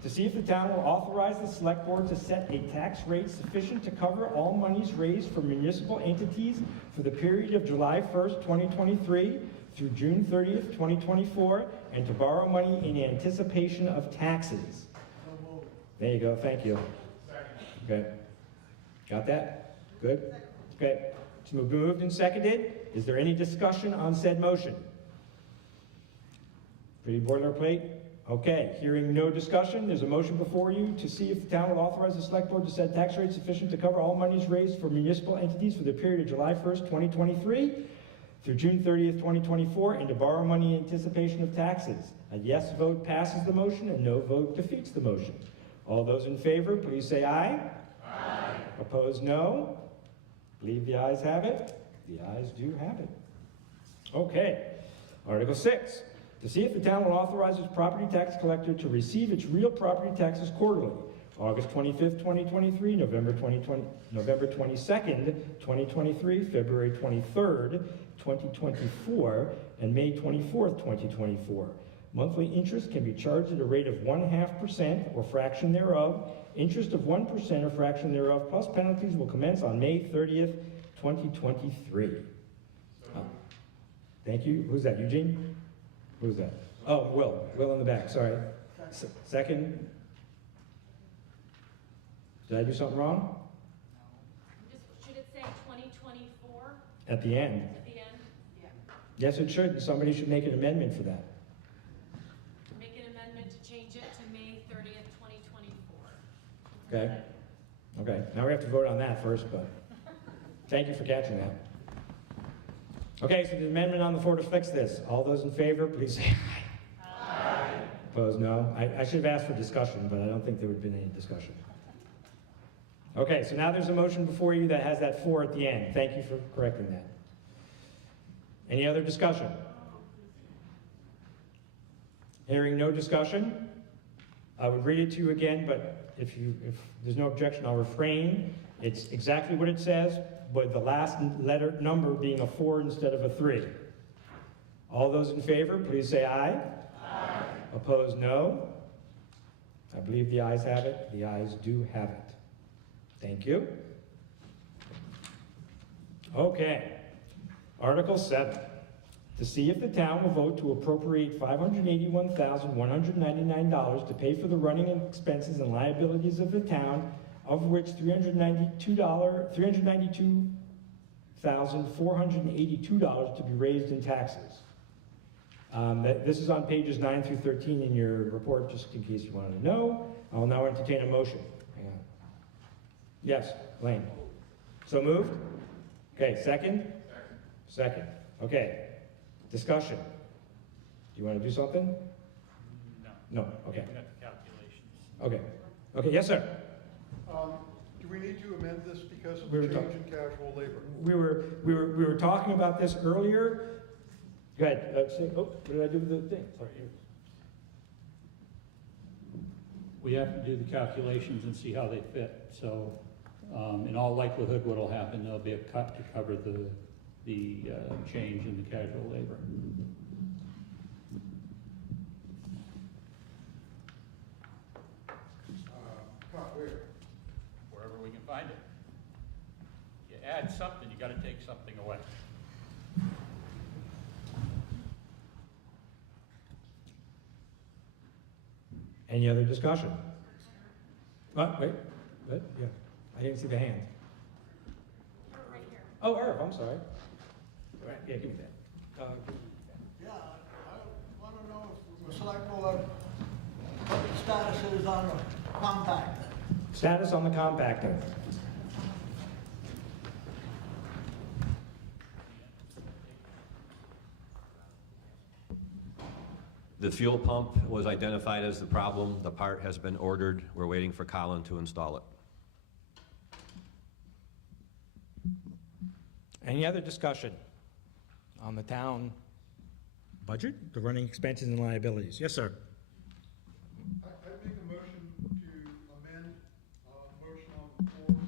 to see if the town will authorize the select board to set a tax rate sufficient to cover all monies raised for municipal entities for the period of July 1st, 2023 through June 30th, 2024, and to borrow money in anticipation of taxes. There you go, thank you. Okay. Got that? Good? Okay. It's moved and seconded. Is there any discussion on said motion? Pretty boilerplate? Okay, hearing no discussion, there's a motion before you to see if the town will authorize the select board to set tax rates sufficient to cover all monies raised for municipal entities for the period of July 1st, 2023 through June 30th, 2024, and to borrow money in anticipation of taxes. A yes vote passes the motion, a no vote defeats the motion. All those in favor, please say aye. Aye. Opposed, no. Believe the ayes have it. The ayes do have it. Okay. Article 6. To see if the town will authorize its property tax collector to receive its real property taxes quarterly, August 25th, 2023, November 22nd, 2023, February 23rd, 2024, and May 24th, 2024. Monthly interest can be charged at a rate of 0.5% or fraction thereof. Interest of 1% or fraction thereof, plus penalties, will commence on May 30th, 2023. Thank you. Who's that? Eugene? Who's that? Oh, Will. Will in the back. Sorry. Second. Did I do something wrong? Should it say 2024? At the end. At the end? Yeah. Yes, it should. Somebody should make an amendment for that. Make an amendment to change it to May 30th, 2024. Okay. Okay. Now we have to vote on that first, but thank you for catching that. Okay, so the amendment on the floor to fix this. All those in favor, please say aye. Aye. Opposed, no. I should have asked for discussion, but I don't think there would have been any discussion. Okay, so now there's a motion before you that has that 4 at the end. Thank you for correcting that. Any other discussion? Hearing no discussion, I would read it to you again, but if there's no objection, I'll refrain. It's exactly what it says, but the last letter number being a 4 instead of a 3. All those in favor, please say aye. Aye. Opposed, no. I believe the ayes have it. The ayes do have it. Thank you. Okay. Article 7. To see if the town will vote to appropriate $581,199 to pay for the running expenses and liabilities of the town, of which $392,482 to be raised in taxes. This is on pages 9 through 13 in your report, just in case you wanted to know. I will now entertain a motion. Hang on. Yes, Lane. So moved? Okay, second? Second. Okay. Discussion. Do you want to do something? No. No, okay. We got the calculations. Okay. Okay, yes, sir. Do we need to amend this because of We the were change in casual labor? We were talking about this earlier. Go ahead. What did I do with the thing? Sorry. we have to do the calculations and see how they fit. So in all likelihood, what will happen, there'll be a cut to cover the change in the casual labor. Wherever we can find it. You add something, you got to take something away. Any other discussion? What? Wait. What? Yeah. I didn't see the hand. Right here. Oh, Irv, I'm sorry. Right. Yeah, give me that. Yeah, I want to know if the select board, what the status is on the compactor. Status on the compactor. The fuel pump was identified as the problem. The part has been ordered. We're waiting for Colin to install it. Any other discussion on the town budget, the running expenses and liabilities? Yes, sir. I make a motion to amend motion on the floor to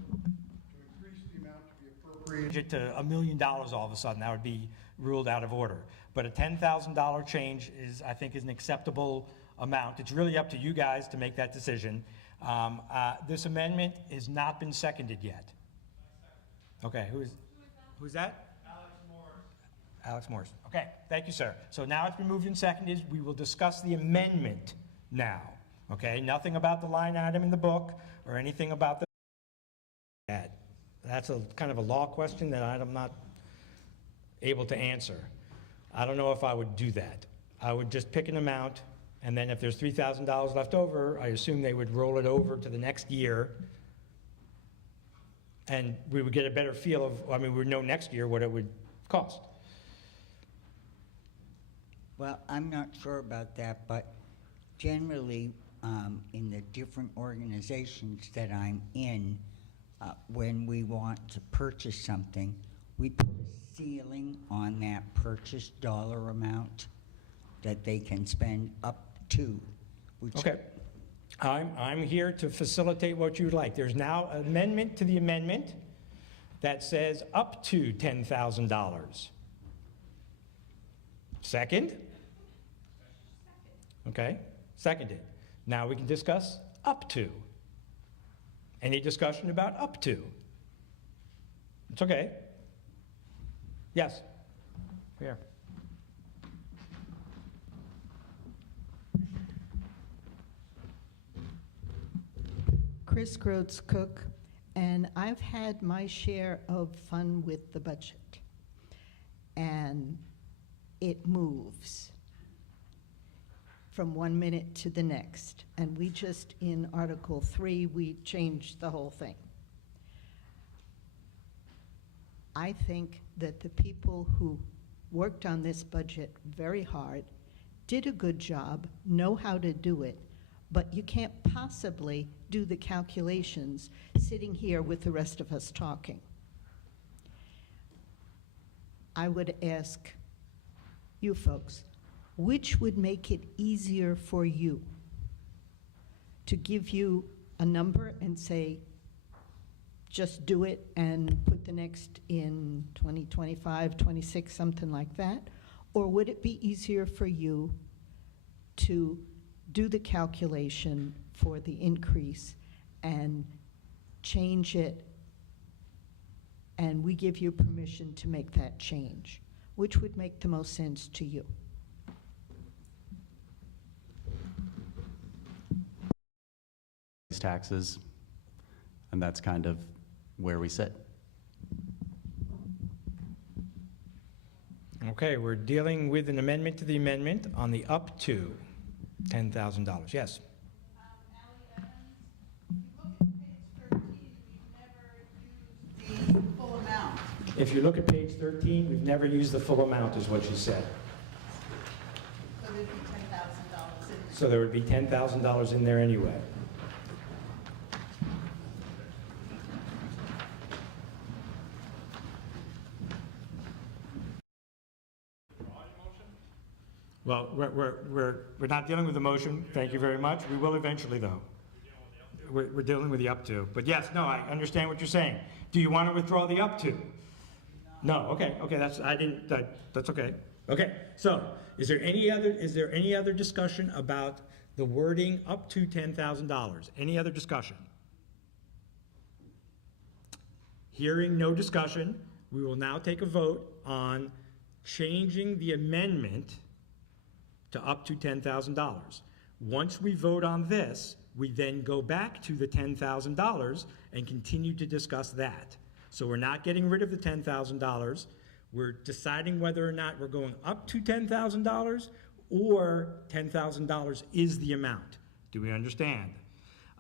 increase the amount to be appropriated. To $1 million all of a sudden, that would be ruled out of order. But a $10,000 change is, I think, is an acceptable amount. It's really up to you guys to make that decision. This amendment has not been seconded yet. Okay, who's that? Alex Morris. Okay, thank you, sir. So now it's been moved and seconded. We will discuss the amendment now. Okay, nothing about the line item in the book or anything about the ad. That's a kind of a law question that I'm not able to answer. I don't know if I would do that. I would just pick an amount, and then if there's $3,000 left over, I assume they would roll it over to the next year, and we would get a better feel of, I mean, we would know next year what it would cost. Well, I'm not sure about that, but generally, in the different organizations that I'm in, when we want to purchase something, we put a ceiling on that purchase dollar amount that they can spend up to. Okay. I'm here to facilitate what you'd like. There's now an amendment to the amendment that says up to $10,000. Second? Okay, seconded. Now we can discuss up to. Any discussion about up to? It's okay. Yes. Here. Chris Groats Cook, and I've had my share of fun with the budget. And it moves from 1 minute to the next. And we just, in Article 3, we changed the whole thing. I think that the people who worked on this budget very hard, did a good job, know how to do it, but you can't possibly do the calculations sitting here with the rest of us talking. I would ask you folks, which would make it easier for you to give you a number and say, just do it and put the next in 2025, 26, something like that? Or would it be easier for you to do the calculation for the increase and change it, and we give you permission to make that change? Which would make the most sense to you? Taxes, and that's kind of where we sit. Okay, we're dealing with an amendment to the amendment on the up to $10,000. Yes. Full amount. If you look at page 13, we've never used the full amount, is what you said. So there'd be $10,000 in So there would be $10,000 in there anyway. Well, we're not dealing with the motion. Thank you very much. We will eventually, though. we're dealing with the up to. But yes, no, I understand what you're saying. Do you want to withdraw the up to? No, okay, that's okay. Okay, so is there any other discussion about the wording up to $10,000? Any other discussion? Hearing no discussion, we will now take a vote on changing the amendment to up to $10,000. Once we vote on this, we then go back to the $10,000 and continue to discuss that. So we're not getting rid of the $10,000. We're deciding whether or not we're going up to $10,000 or $10,000 is the amount. Do we understand?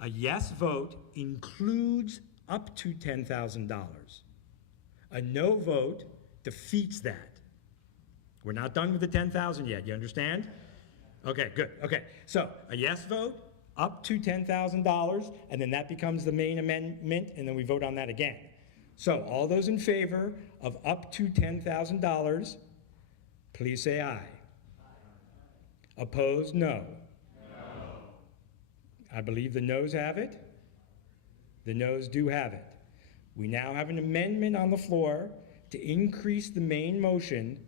A yes vote includes up to $10,000. A no vote defeats that. We're not done with the 10,000 yet, you understand? Okay, good, okay. So a yes vote, up to $10,000, and then that becomes the main amendment, and then we vote on that again. So all those in favor of up to $10,000, please say aye. Opposed, no. I believe the noes have it. The noes do have it. We now have an amendment on the floor to increase the main motion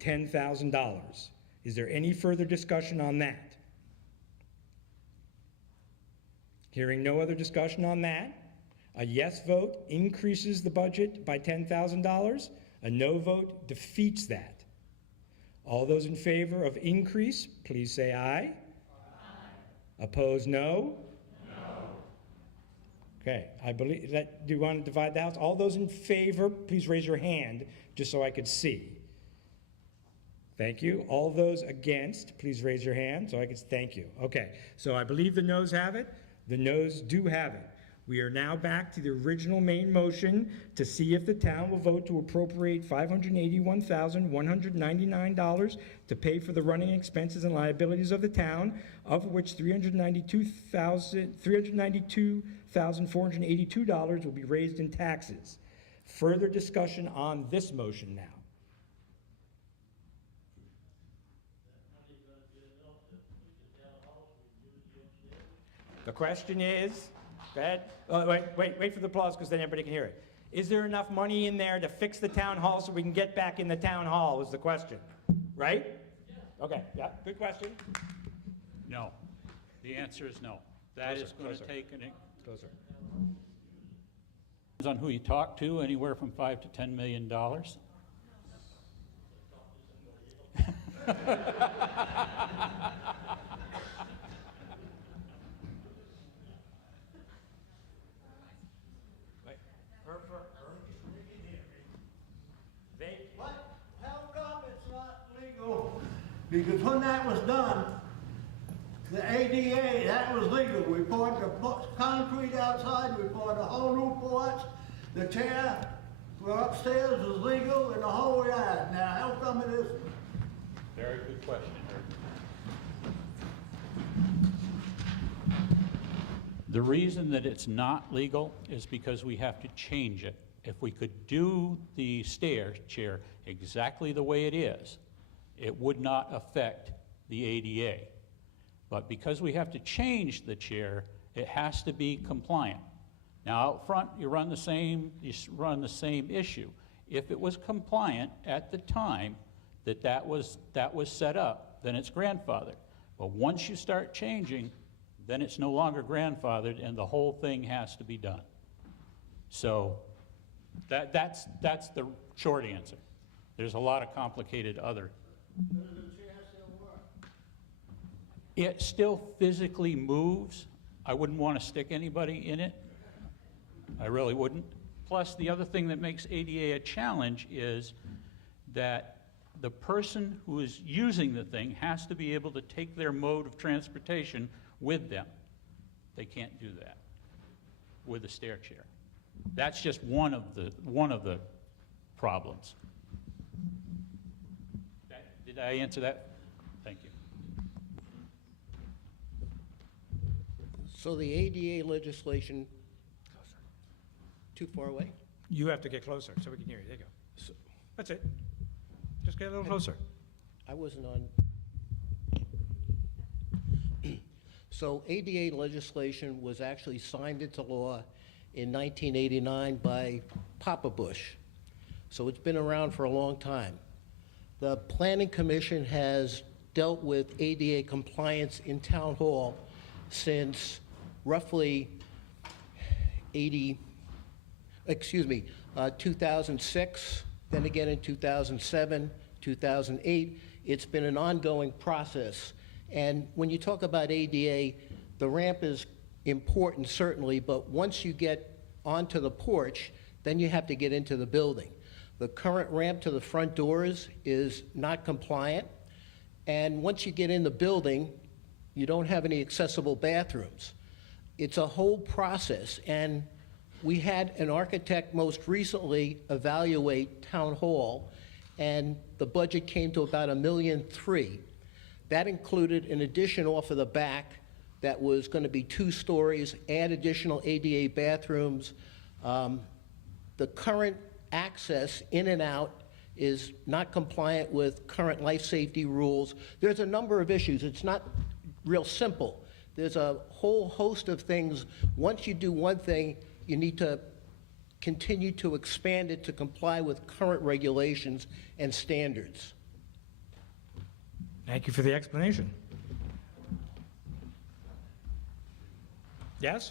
$10,000. Is there any further discussion on that? Hearing no other discussion on that, a yes vote increases the budget by $10,000. A no vote defeats that. All those in favor of increase, please say aye. Aye. Opposed, no? No. Okay, I believe that, do you want to divide the house? All those in favor, please raise your hand just so I could see. Thank you. All those against, please raise your hand so I can thank you. Okay, so I believe the noes have it. The noes do have it. We are now back to the original main motion to see if the town will vote to appropriate $581,199 to pay for the running expenses and liabilities of the town, of which $392,482 will be raised in taxes. Further discussion on this motion now. The question is, go ahead. Wait for the applause because then everybody can hear it. Is there enough money in there to fix the town hall so we can get back in the town hall is the question, right? Yeah. Okay, yeah, good question. No. The answer is no. That is going to take Closer. Depends on who you talk to, anywhere from $5 to $10 million. Because when that was done, the ADA, that was legal. We poured the concrete outside, we poured the whole new porch, the chair for upstairs was legal, and the whole yard. Now, how come it isn't? Very good question, Herb. The reason that it's not legal is because we have to change it. If we could do the stair chair exactly the way it is, it would not affect the ADA. But because we have to change the chair, it has to be compliant. Now out front, you run the same issue. If it was compliant at the time that was set up, then it's grandfathered. But once you start changing, then it's no longer grandfathered and the whole thing has to be done. So that's the short answer. There's a lot of complicated other. It still physically moves. I wouldn't want to stick anybody in it. I really wouldn't. Plus, the other thing that makes ADA a challenge is that the person who is using the thing has to be able to take their mode of transportation with them. They can't do that with a stair chair. That's just one of the problems. Did I answer that? Thank you. So the ADA legislation, too far away? You have to get closer so we can hear you. There you go. So, that's it. Just get a little closer. I wasn't on. So ADA legislation was actually signed into law in 1989 by Papa Bush. So it's been around for a long time. The Planning Commission has dealt with ADA compliance in Town Hall since roughly 2006, then again in 2007, 2008. It's been an ongoing process. And when you talk about ADA, the ramp is important, certainly, but once you get onto the porch, then you have to get into the building. The current ramp to the front doors is not compliant, and once you get in the building, you don't have any accessible bathrooms. It's a whole process, and we had an architect most recently evaluate Town Hall, and the budget came to about $1.3 million. That included an addition off of the back that was going to be 2 stories, add additional ADA bathrooms. The current access in and out is not compliant with current life safety rules. There's a number of issues. It's not real simple. There's a whole host of things. Once you do one thing, you need to continue to expand it to comply with current regulations and standards. Thank you for the explanation. Yes?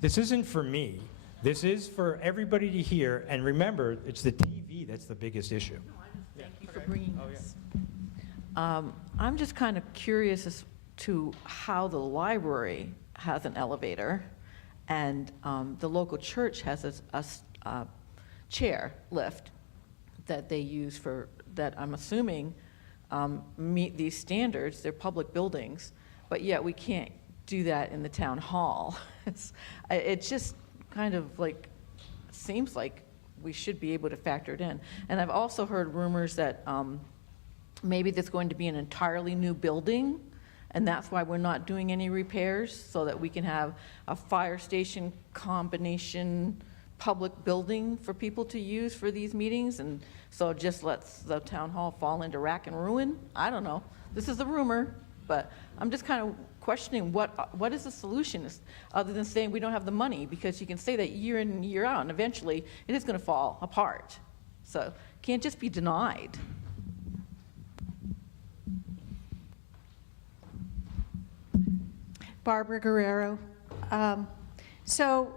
This isn't for me. This is for everybody to hear. And remember, it's the TV that's the biggest issue. Thank you for bringing this. I'm just kind of curious as to how the library has an elevator and the local church has a chair lift that they use for, that I'm assuming meet these standards. They're public buildings, but yet we can't do that in the town hall. It's just kind of like, seems like we should be able to factor it in. And I've also heard rumors that maybe there's going to be an entirely new building, and that's why we're not doing any repairs, so that we can have a fire station combination public building for people to use for these meetings, and so it just lets the town hall fall into rack and ruin. I don't know. This is a rumor, but I'm just kind of questioning what is the solution, other than saying we don't have the money, because you can say that year in and year out, and eventually it is going to fall apart. So it can't just be denied. Barbara Guerrero. So,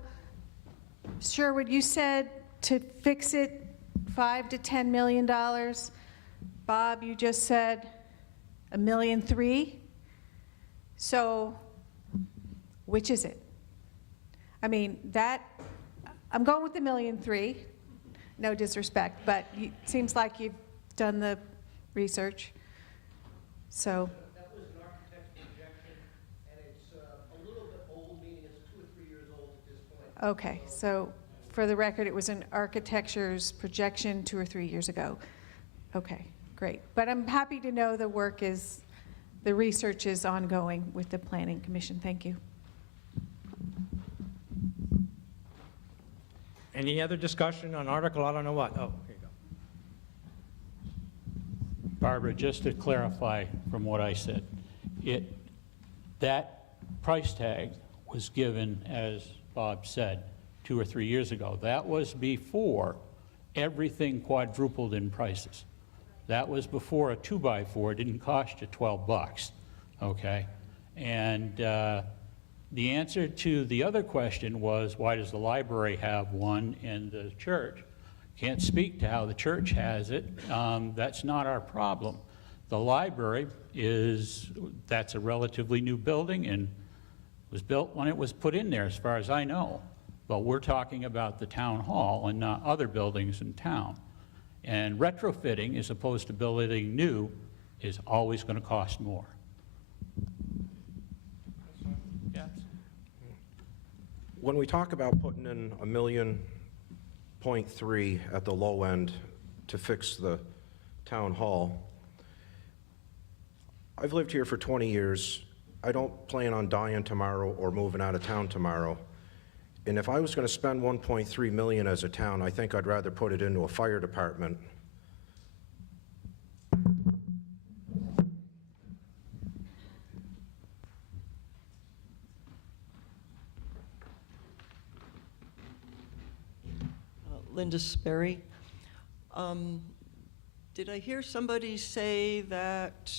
Sherwood, you said to fix it $5 to $10 million. Bob, you just said $1.3 million. So, which is it? I mean, I'm going with the $1.3 million. No disrespect, but it seems like you've done the research. So. That was an architect's projection, and it's a little bit old, meaning it's 2 or 3 years old at this point. Okay, so for the record, it was an architecture's projection 2 or 3 years ago. Okay, great. But I'm happy to know the research is ongoing with the Planning Commission. Thank you. Any other discussion on article, I don't know what? Oh, here you go. Barbara, just to clarify from what I said, that price tag was given, as Bob said, 2 or 3 years ago. That was before everything quadrupled in prices. That was before a 2x4 didn't cost you $12, okay? And the answer to the other question was, why does the library have one and the church? Can't speak to how the church has it. That's not our problem. The library that's a relatively new building and was built when it was put in there, as far as I know. But we're talking about the town hall and not other buildings in town. And retrofitting, as opposed to building new, is always going to cost more. Yes. When we talk about putting in $1.3 million at the low end to fix the town hall, I've lived here for 20 years. I don't plan on dying tomorrow or moving out of town tomorrow. And if I was going to spend $1.3 million as a town, I think I'd rather put it into a fire department Linda Sperry. Did I hear somebody say that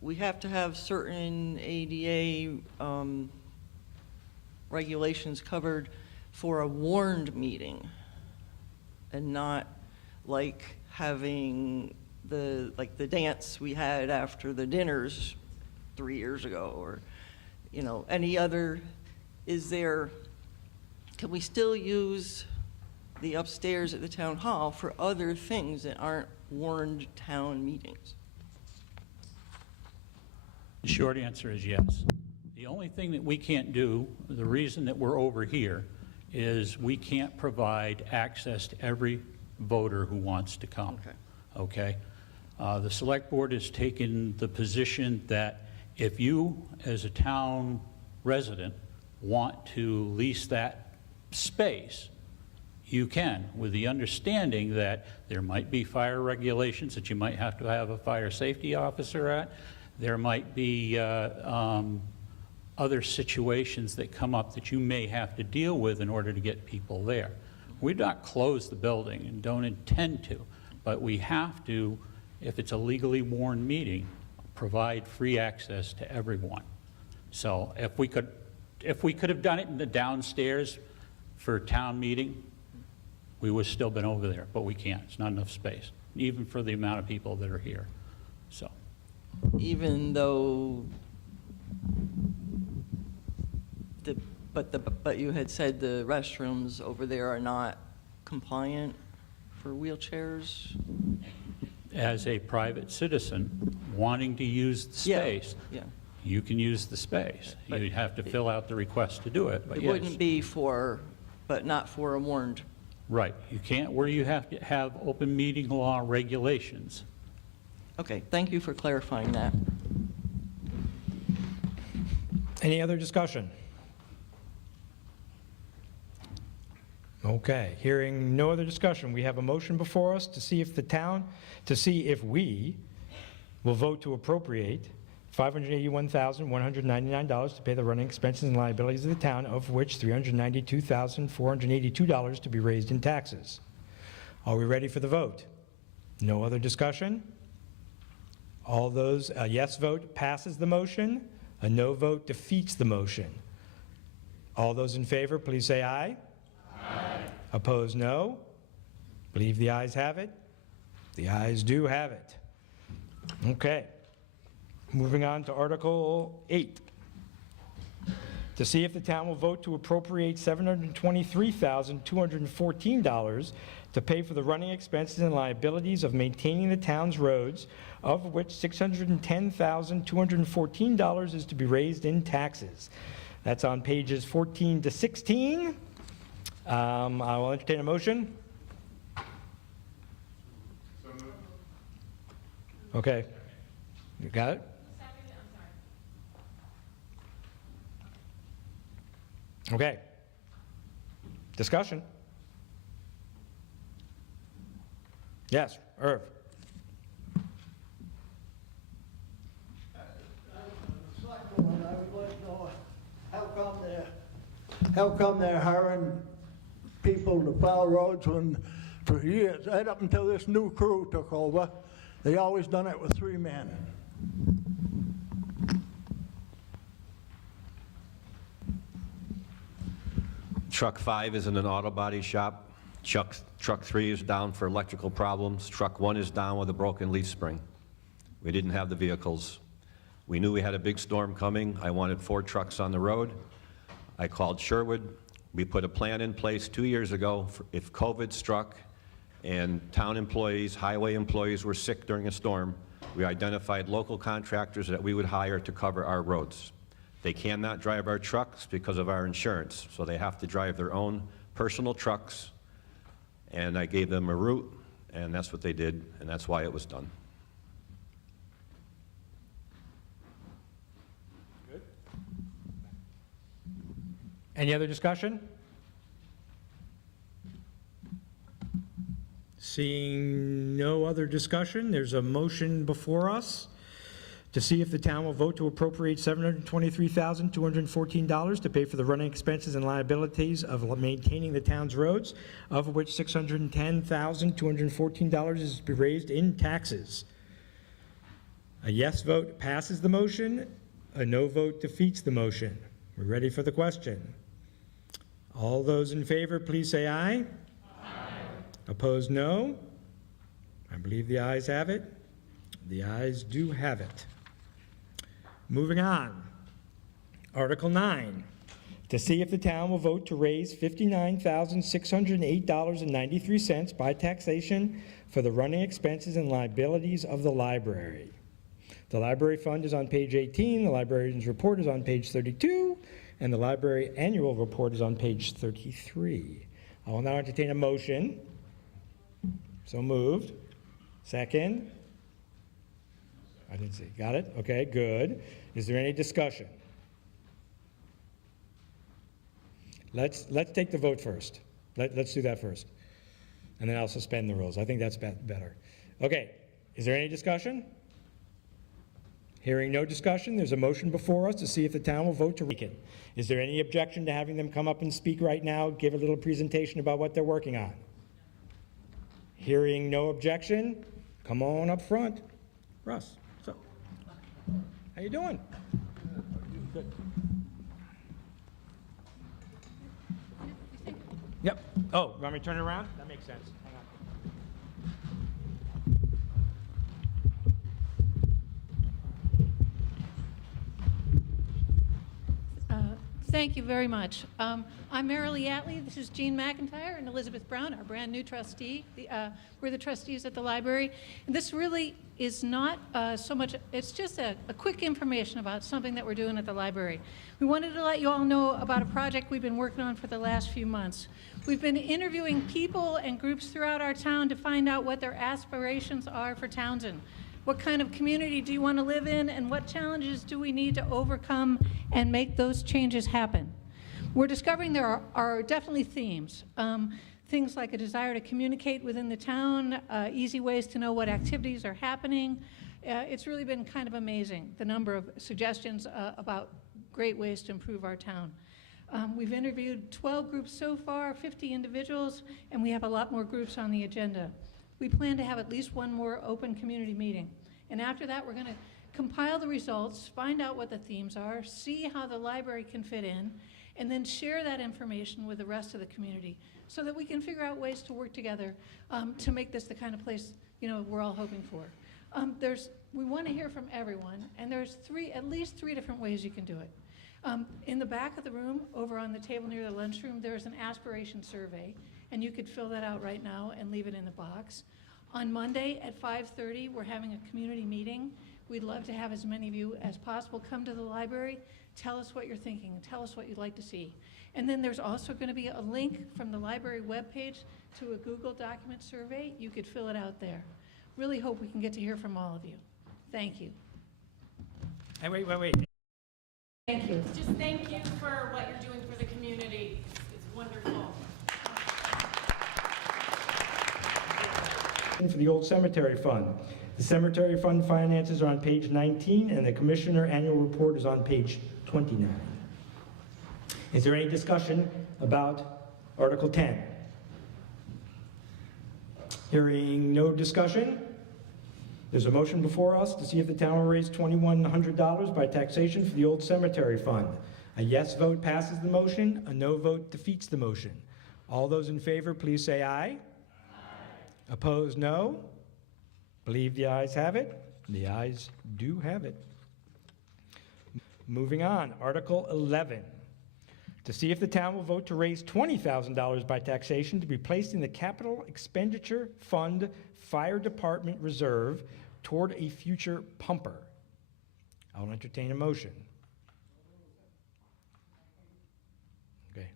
we have to have certain ADA regulations covered for a warned meeting and not like having the dance we had after the dinners 3 years ago, or any other? Can we still use the upstairs at the town hall for other things that aren't warned town meetings? The short answer is yes. The only thing that we can't do, the reason that we're over here, is we can't provide access to every voter who wants to come. Okay? The select board has taken the position that if you, as a town resident, want to lease that space, you can, with the understanding that there might be fire regulations that you might have to have a fire safety officer at. There might be other situations that come up that you may have to deal with in order to get people there. We've not closed the building and don't intend to, but we have to, if it's a legally warned meeting, provide free access to everyone. So if we could have done it in the downstairs for a town meeting, we would have still been over there, but we can't. It's not enough space, even for the amount of people that are here. So, even though but you had said the restrooms over there are not compliant for wheelchairs? as a private citizen wanting to use the space, you can use the space. You'd have to fill out the request to do it, but It yes. wouldn't be for, but not for a warned. Right. You can't, where you have to have open meeting law regulations. Okay, thank you for clarifying that. Any other discussion? Okay, hearing no other discussion, we have a motion before us to see if we will vote to appropriate $581,199 to pay the running expenses and liabilities of the town, of which $392,482 to be raised in taxes. Are we ready for the vote? No other discussion? All those, a yes vote passes the motion, a no vote defeats the motion. All those in favor, please say aye. Aye. Opposed, no. Believe the ayes have it. The ayes do have it. Okay. Moving on to Article 8. To see if the town will vote to appropriate $723,214 to pay for the running expenses and liabilities of maintaining the town's roads, of which $610,214 is to be raised in taxes. That's on pages 14 to 16. I will entertain a motion. Okay. You got it? Okay. Discussion? Yes, Irv. I would like to know how come they're hiring people to plow roads when, for years, right up until this new crew took over, they always done it with 3 men. Truck 5 is in an auto body shop. Truck 3 is down for electrical problems. Truck 1 is down with a broken leaf spring. We didn't have the vehicles. We knew we had a big storm coming. I wanted 4 trucks on the road. I called Sherwood. We put a plan in place 2 years ago for if COVID struck and town employees, highway employees were sick during a storm, we identified local contractors that we would hire to cover our roads. They cannot drive our trucks because of our insurance, so they have to drive their own personal trucks, and I gave them a route, and that's what they did, and that's why it was done. Good. Any other discussion? Seeing no other discussion, there's a motion before us to see if the town will vote to appropriate $723,214 to pay for the running expenses and liabilities of maintaining the town's roads, of which $610,214 is to be raised in taxes. A yes vote passes the motion. A no vote defeats the motion. We're ready for the question. All those in favor, please say aye. Aye. Opposed, no. I believe the ayes have it. The ayes do have it. Moving on. Article 9, to see if the town will vote to raise $59,608.93 by taxation for the running expenses and liabilities of the library. The library fund is on page 18, the librarian's report is on page 32, and the library annual report is on page 33. I will now entertain a motion. So moved. Second. I didn't see. Got it? Okay, good. Is there any discussion? Let's take the vote first. Let's do that first. And then I'll suspend the rules. I think that's better. Okay, is there any discussion? Hearing no discussion, there's a motion before us to see if the town will vote to weaken. Is there any objection to having them come up and speak right now, give a little presentation about what they're working on? Hearing no objection, come on up front. Russ, what's up? How you doing? Good. Yep. Oh, want me to turn it around? That makes sense. Hang on. Thank you very much. I'm Marilee Atley. This is Jean McIntyre and Elizabeth Brown, our brand new trustee. We're the trustees at the library. And this really is not so much, it's just a quick information about something that we're doing at the library. We wanted to let you all know about a project we've been working on for the last few months. We've been interviewing people and groups throughout our town to find out what their aspirations are for Townshend. What kind of community do you want to live in, and what challenges do we need to overcome and make those changes happen? We're discovering there are definitely themes. Things like a desire to communicate within the town, easy ways to know what activities are happening. It's really been kind of amazing, the number of suggestions about great ways to improve our town. We've interviewed 12 groups so far, 50 individuals, and we have a lot more groups on the agenda. We plan to have at least one more open community meeting. And after that, we're going to compile the results, find out what the themes are, see how the library can fit in, and then share that information with the rest of the community so that we can figure out ways to work together to make this the kind of place we're all hoping for. We want to hear from everyone, and there's at least three different ways you can do it. In the back of the room, over on the table near the lunchroom, there's an aspiration survey, and you could fill that out right now and leave it in the box. On Monday at 5:30, we're having a community meeting. We'd love to have as many of you as possible come to the library, tell us what you're thinking, tell us what you'd like to see. And then there's also going to be a link from the library webpage to a Google document survey. You could fill it out there. Really hope we can get to hear from all of you. Thank you. Hey, wait. Thank you. Just thank you for what you're doing for the community. It's wonderful. For the old cemetery fund. The cemetery fund finances are on page 19, and the commissioner annual report is on page 29. Is there any discussion about Article 10? Hearing no discussion, there's a motion before us to see if the town will raise $2,100 by taxation for the old cemetery fund. A yes vote passes the motion, a no vote defeats the motion. All those in favor, please say aye. Opposed, no. Believe the ayes have it. The ayes do have it. Moving on, Article 11. To see if the town will vote to raise $20,000 by taxation to be placed in the Capital Expenditure Fund Fire Department Reserve toward a future pumper. I'll entertain a motion. Okay.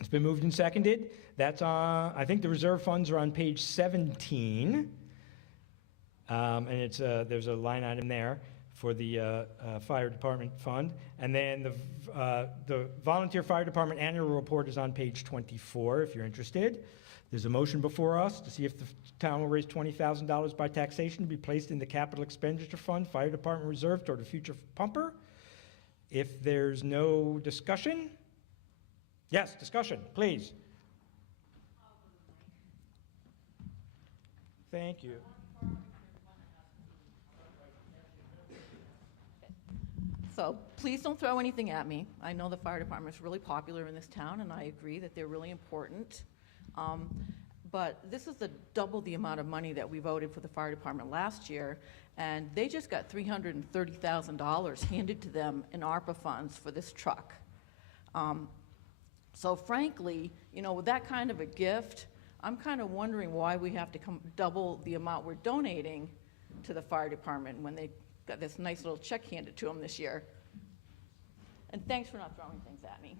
It's been moved and seconded. That's on, I think the reserve funds are on page 17. And it's there's a line item there for the fire department fund. And then the volunteer fire department annual report is on page 24 if you're interested. There's a motion before us to see if the town will raise $20,000 by taxation to be placed in the capital expenditure fund, fire department reserve toward a future pumper. If there's no discussion, yes, discussion, please. Thank you. So please don't throw anything at me. I know the fire department is really popular in this town, and I agree that they're really important. But this is double the amount of money that we voted for the fire department last year, and they just got $330,000 handed to them in ARPA funds for this truck. So frankly, you know, with that kind of a gift, I'm kind of wondering why we have to double the amount we're donating to the fire department when they got this nice little check handed to them this year. And thanks for not throwing things at me.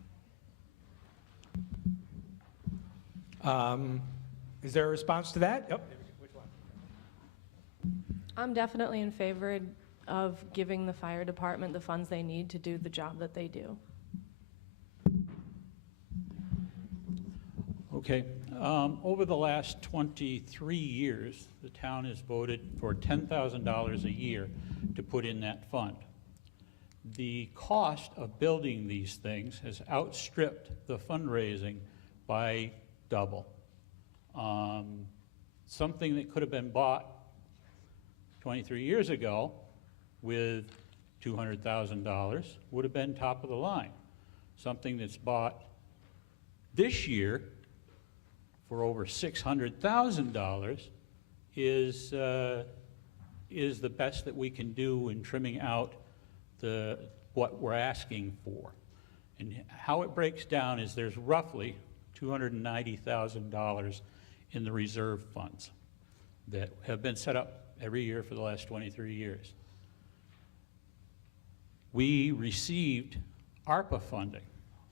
Is there a response to that? Yep. Which one? I'm definitely in favor of giving the fire department the funds they need to do the job that they do. Okay. Over the last 23 years, the town has voted for $10,000 a year to put in that fund. The cost of building these things has outstripped the fundraising by double. Something that could have been bought 23 years ago with $200,000 would have been top of the line. Something that's bought this year for over $600,000 is the best that we can do in trimming out what we're asking for. And how it breaks down is there's roughly $290,000 in the reserve funds that have been set up every year for the last 23 years. We received ARPA funding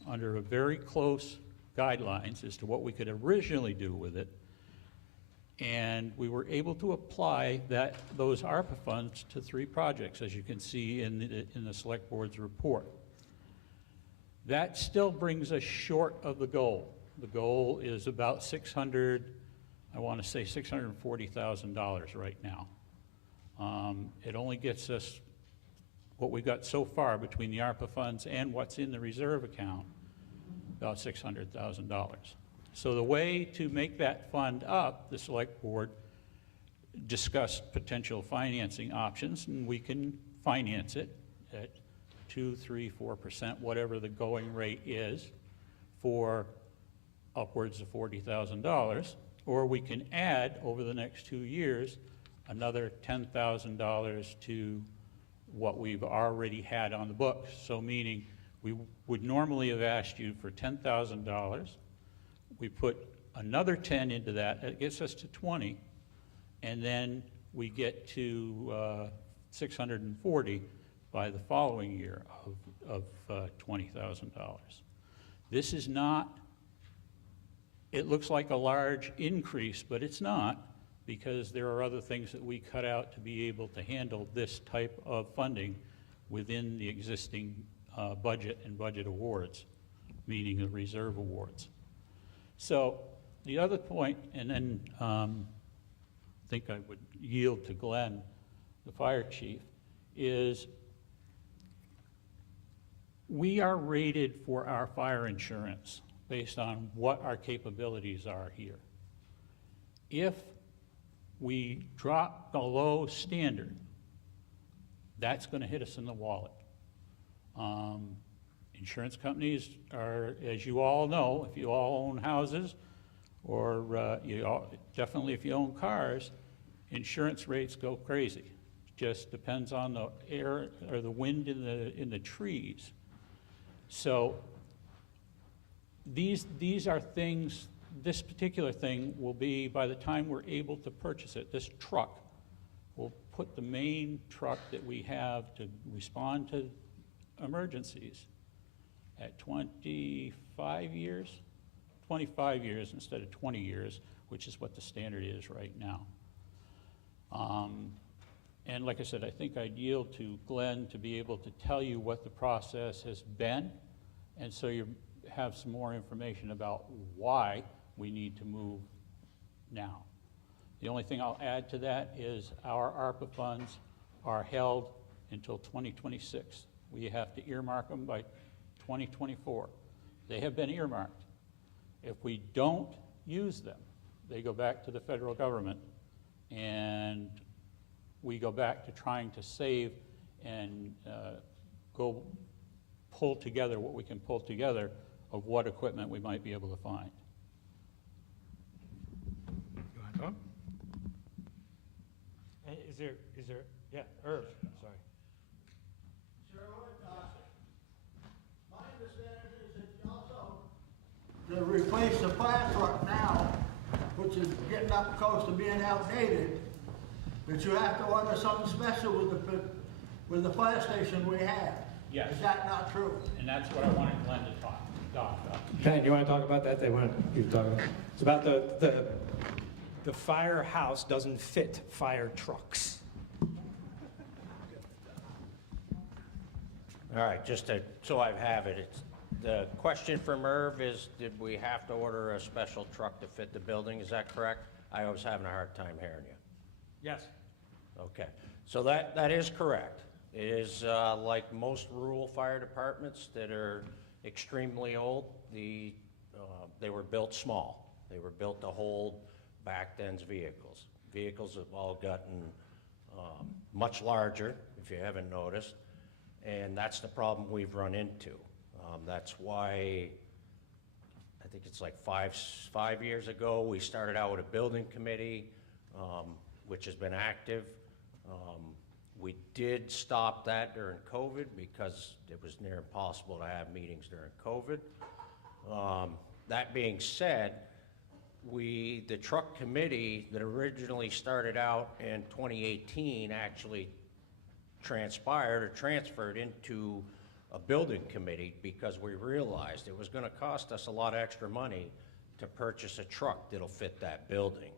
under a very close guidelines as to what we could originally do with it, and we were able to apply those ARPA funds to 3 projects, as you can see in the Select Board's report. That still brings us short of the goal. The goal is about $640,000 right now. It only gets us what we've got so far between the ARPA funds and what's in the reserve account, about $600,000. So the way to make that fund up, the Select Board discussed potential financing options, and we can finance it at 2, 3, 4%, whatever the going rate is, for upwards of $40,000, or we can add over the next 2 years another $10,000 to what we've already had on the books. So meaning we would normally have asked you for $10,000. We put another 10 into that. That gets us to 20, and then we get to 640 by the following year of $20,000. This is not. It looks like a large increase, but it's not, because there are other things that we cut out to be able to handle this type of funding within the existing budget and budget awards, meaning the reserve awards. So the other point, and then I think I would yield to Glenn, the fire chief, is we are rated for our fire insurance based on what our capabilities are here. If we drop below standard, that's going to hit us in the wallet. Insurance companies are, as you all know, if you all own houses, or definitely if you own cars, insurance rates go crazy. It just depends on the air or the wind in the trees. So these are things. This particular thing will be, by the time we're able to purchase it, this truck will put the main truck that we have to respond to emergencies at 25 years? 25 years instead of 20 years, which is what the standard is right now. And like I said, I think I'd yield to Glenn to be able to tell you what the process has been, and so you have some more information about why we need to move now. The only thing I'll add to that is our ARPA funds are held until 2026. We have to earmark them by 2024. They have been earmarked. If we don't use them, they go back to the federal government, and we go back to trying to save and go pull together what we can pull together of what equipment we might be able to find. You want to talk? Is there, yeah, Irv, sorry. My understanding is that also to replace the fire truck now, which is getting up close to being outdated, that you have to order something special with the fire station we have. Yes. Is that not true? And that's what I wanted Glenn to talk about. Ken, you want to talk about that? They want you to talk about it. It's about the firehouse doesn't fit fire trucks. All right, so I have it, the question from Merv is, did we have to order a special truck to fit the building? Is that correct? I was having a hard time hearing you. Yes. Okay, so that is correct. It is like most rural fire departments that are extremely old. They were built small. They were built to hold back-then's vehicles. Vehicles have all gotten much larger, if you haven't noticed, and that's the problem we've run into. That's why I think it's like five years ago, we started out with a building committee, which has been active. We did stop that during COVID because it was near impossible to have meetings during COVID. That being said, the truck committee that originally started out in 2018 actually transpired or transferred into a building committee because we realized it was going to cost us a lot of extra money to purchase a truck that'll fit that building.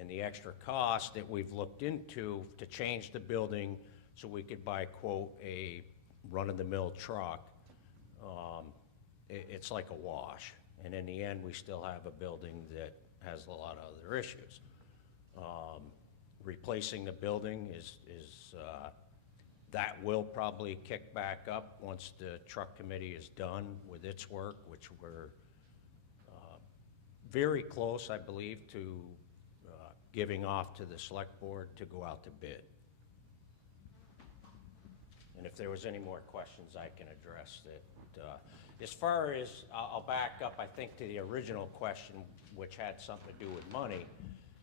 And the extra cost that we've looked into to change the building so we could buy, quote, a run-of-the-mill truck, it's like a wash. And in the end, we still have a building that has a lot of other issues. Replacing the building that will probably kick back up once the truck committee is done with its work, which we're very close, I believe, to giving off to the select board to go out to bid. And if there was any more questions, I can address it. As far as, I'll back up, I think, to the original question, which had something to do with money.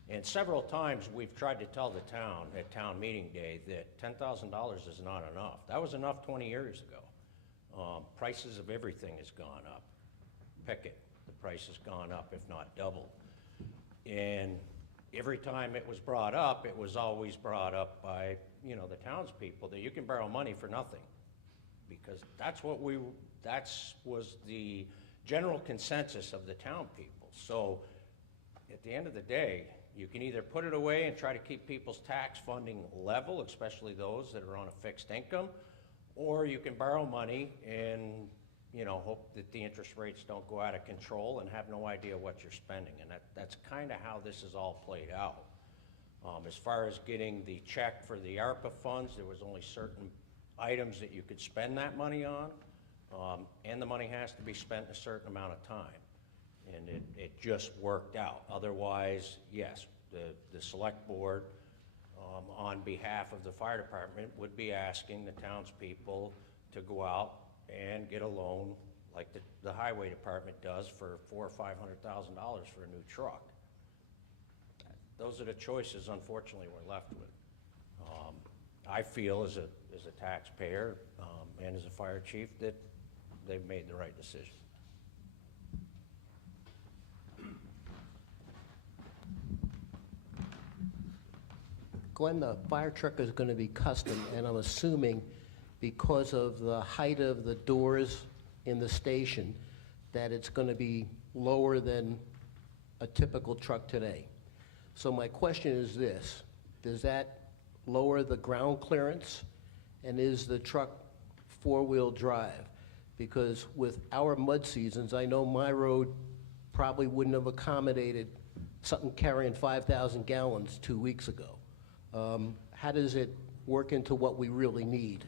And several times we've tried to tell the town at town meeting day that $10,000 is not enough. That was enough 20 years ago. Prices of everything has gone up. Pick it, the price has gone up, if not doubled. And every time it was brought up, it was always brought up by, the townspeople that you can borrow money for nothing. Because that was the general consensus of the town people. So at the end of the day, you can either put it away and try to keep people's tax funding level, especially those that are on a fixed income, or you can borrow money and, hope that the interest rates don't go out of control and have no idea what you're spending. And that's kind of how this is all played out. As far as getting the check for the ARPA funds, there was only certain items that you could spend that money on, and the money has to be spent in a certain amount of time. And it just worked out. Otherwise, yes, the select board, on behalf of the fire department, would be asking the townspeople to go out and get a loan like the highway department does for $400,000 or $500,000 for a new truck. Those are the choices, unfortunately, we're left with. I feel as a taxpayer and as a fire chief that they've made the right decision. Glenn, the fire truck is going to be custom, and I'm assuming because of the height of the doors in the station, that it's going to be lower than a typical truck today. So my question is this: does that lower the ground clearance, and is the truck four-wheel drive? Because with our mud seasons, I know my road probably wouldn't have accommodated something carrying 5,000 gallons 2 weeks ago. How does it work into what we really need?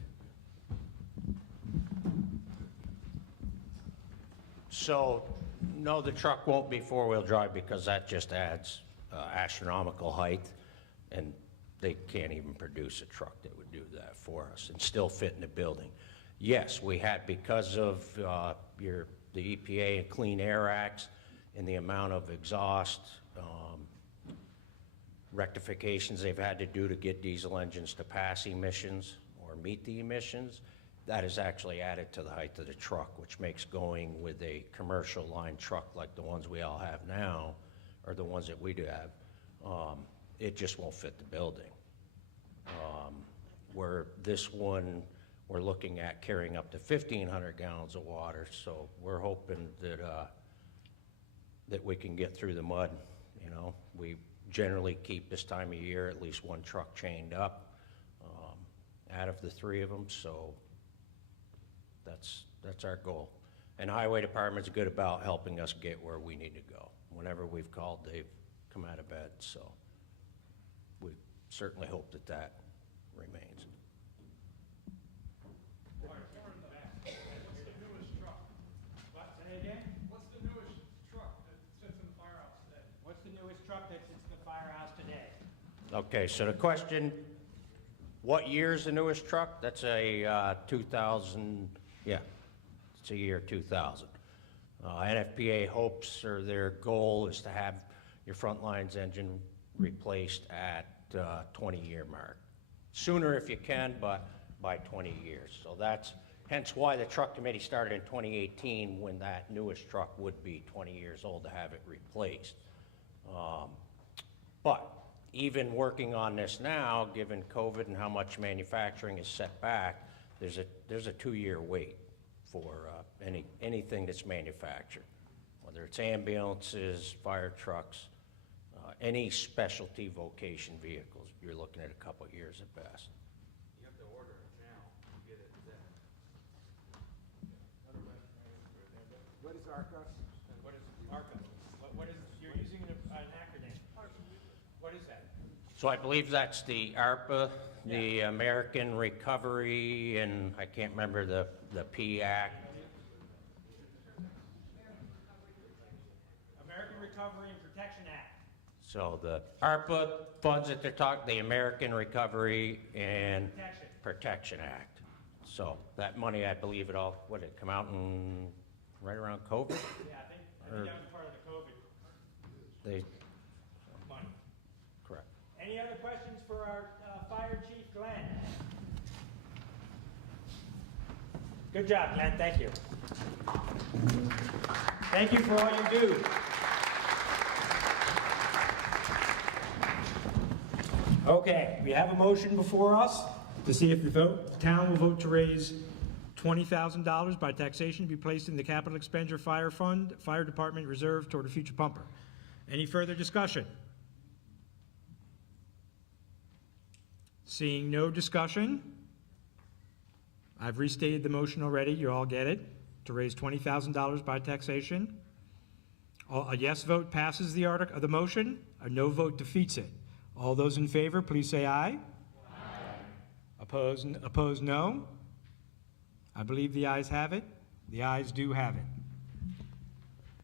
So, no, the truck won't be four-wheel drive because that just adds astronomical height, and they can't even produce a truck that would do that for us and still fit in the building. Yes, we had, because of the EPA and Clean Air Acts and the amount of exhaust rectifications they've had to do to get diesel engines to pass emissions or meet the emissions, that is actually added to the height of the truck, which makes going with a commercial line truck like the ones we all have now, or the ones that we do have, it just won't fit the building. Where this one, we're looking at carrying up to 1,500 gallons of water, so we're hoping that that we can get through the mud. You know, we generally keep this time of year at least one truck chained up out of the three of them, so that's our goal. And the highway department's good about helping us get where we need to go. Whenever we've called, they've come out of bed, so we certainly hope that that remains. What's the newest truck that sits in the firehouse today? What's the newest truck that sits in the firehouse today? Okay, so the question, what year's the newest truck? That's a 2000, yeah, it's a year 2000. NFPA hopes, or their goal is to have your front lines engine replaced at 20-year mark. Sooner if you can, but by 20 years. So that's hence why the truck committee started in 2018, when that newest truck would be 20 years old, to have it replaced. But even working on this now, given COVID and how much manufacturing is set back, there's a 2-year wait for anything that's manufactured, whether it's ambulances, fire trucks, any specialty vocation vehicles. You're looking at a couple of years at best. You have to order it now to get it then. What is ARCA? What is ARCA? What is, you're using an acronym. What is that? So I believe that's the ARPA, the American Recovery, and I can't remember the P Act. American Recovery and Protection Act. So the ARPA funds that they're talking, the American Recovery and Protection Act. So that money, I believe it all, what did it come out in right around COVID? Yeah, I think that was part of the COVID They, money. correct. Any other questions for our Fire Chief Glenn? Good job, Glenn. Thank you. Thank you for all you do. Okay, we have a motion before us to see if the town will vote to raise $20,000 by taxation to be placed in the capital expenditure fire fund, fire department reserve toward a future pumper. Any further discussion? Seeing no discussion, I've restated the motion already, you all get it, to raise $20,000 by taxation. A yes vote passes the motion, a no vote defeats it. All those in favor, please say aye. Aye. Opposed, no. I believe the ayes have it. The ayes do have it.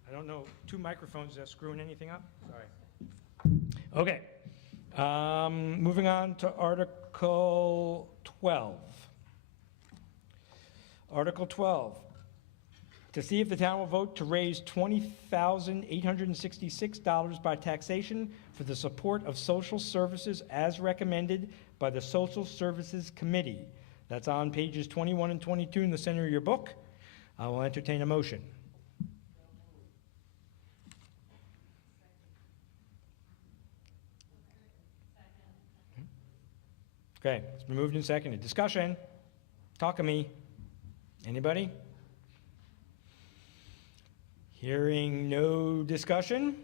I don't know, 2 microphones, is that screwing anything up? Sorry. Okay. Moving on to Article 12. Article 12. To see if the town will vote to raise $20,866 by taxation for the support of social services as recommended by the Social Services Committee. That's on pages 21 and 22 in the center of your book. I will entertain a motion. Okay, it's been moved and seconded. Discussion. Talk to me. Anybody? Hearing no discussion,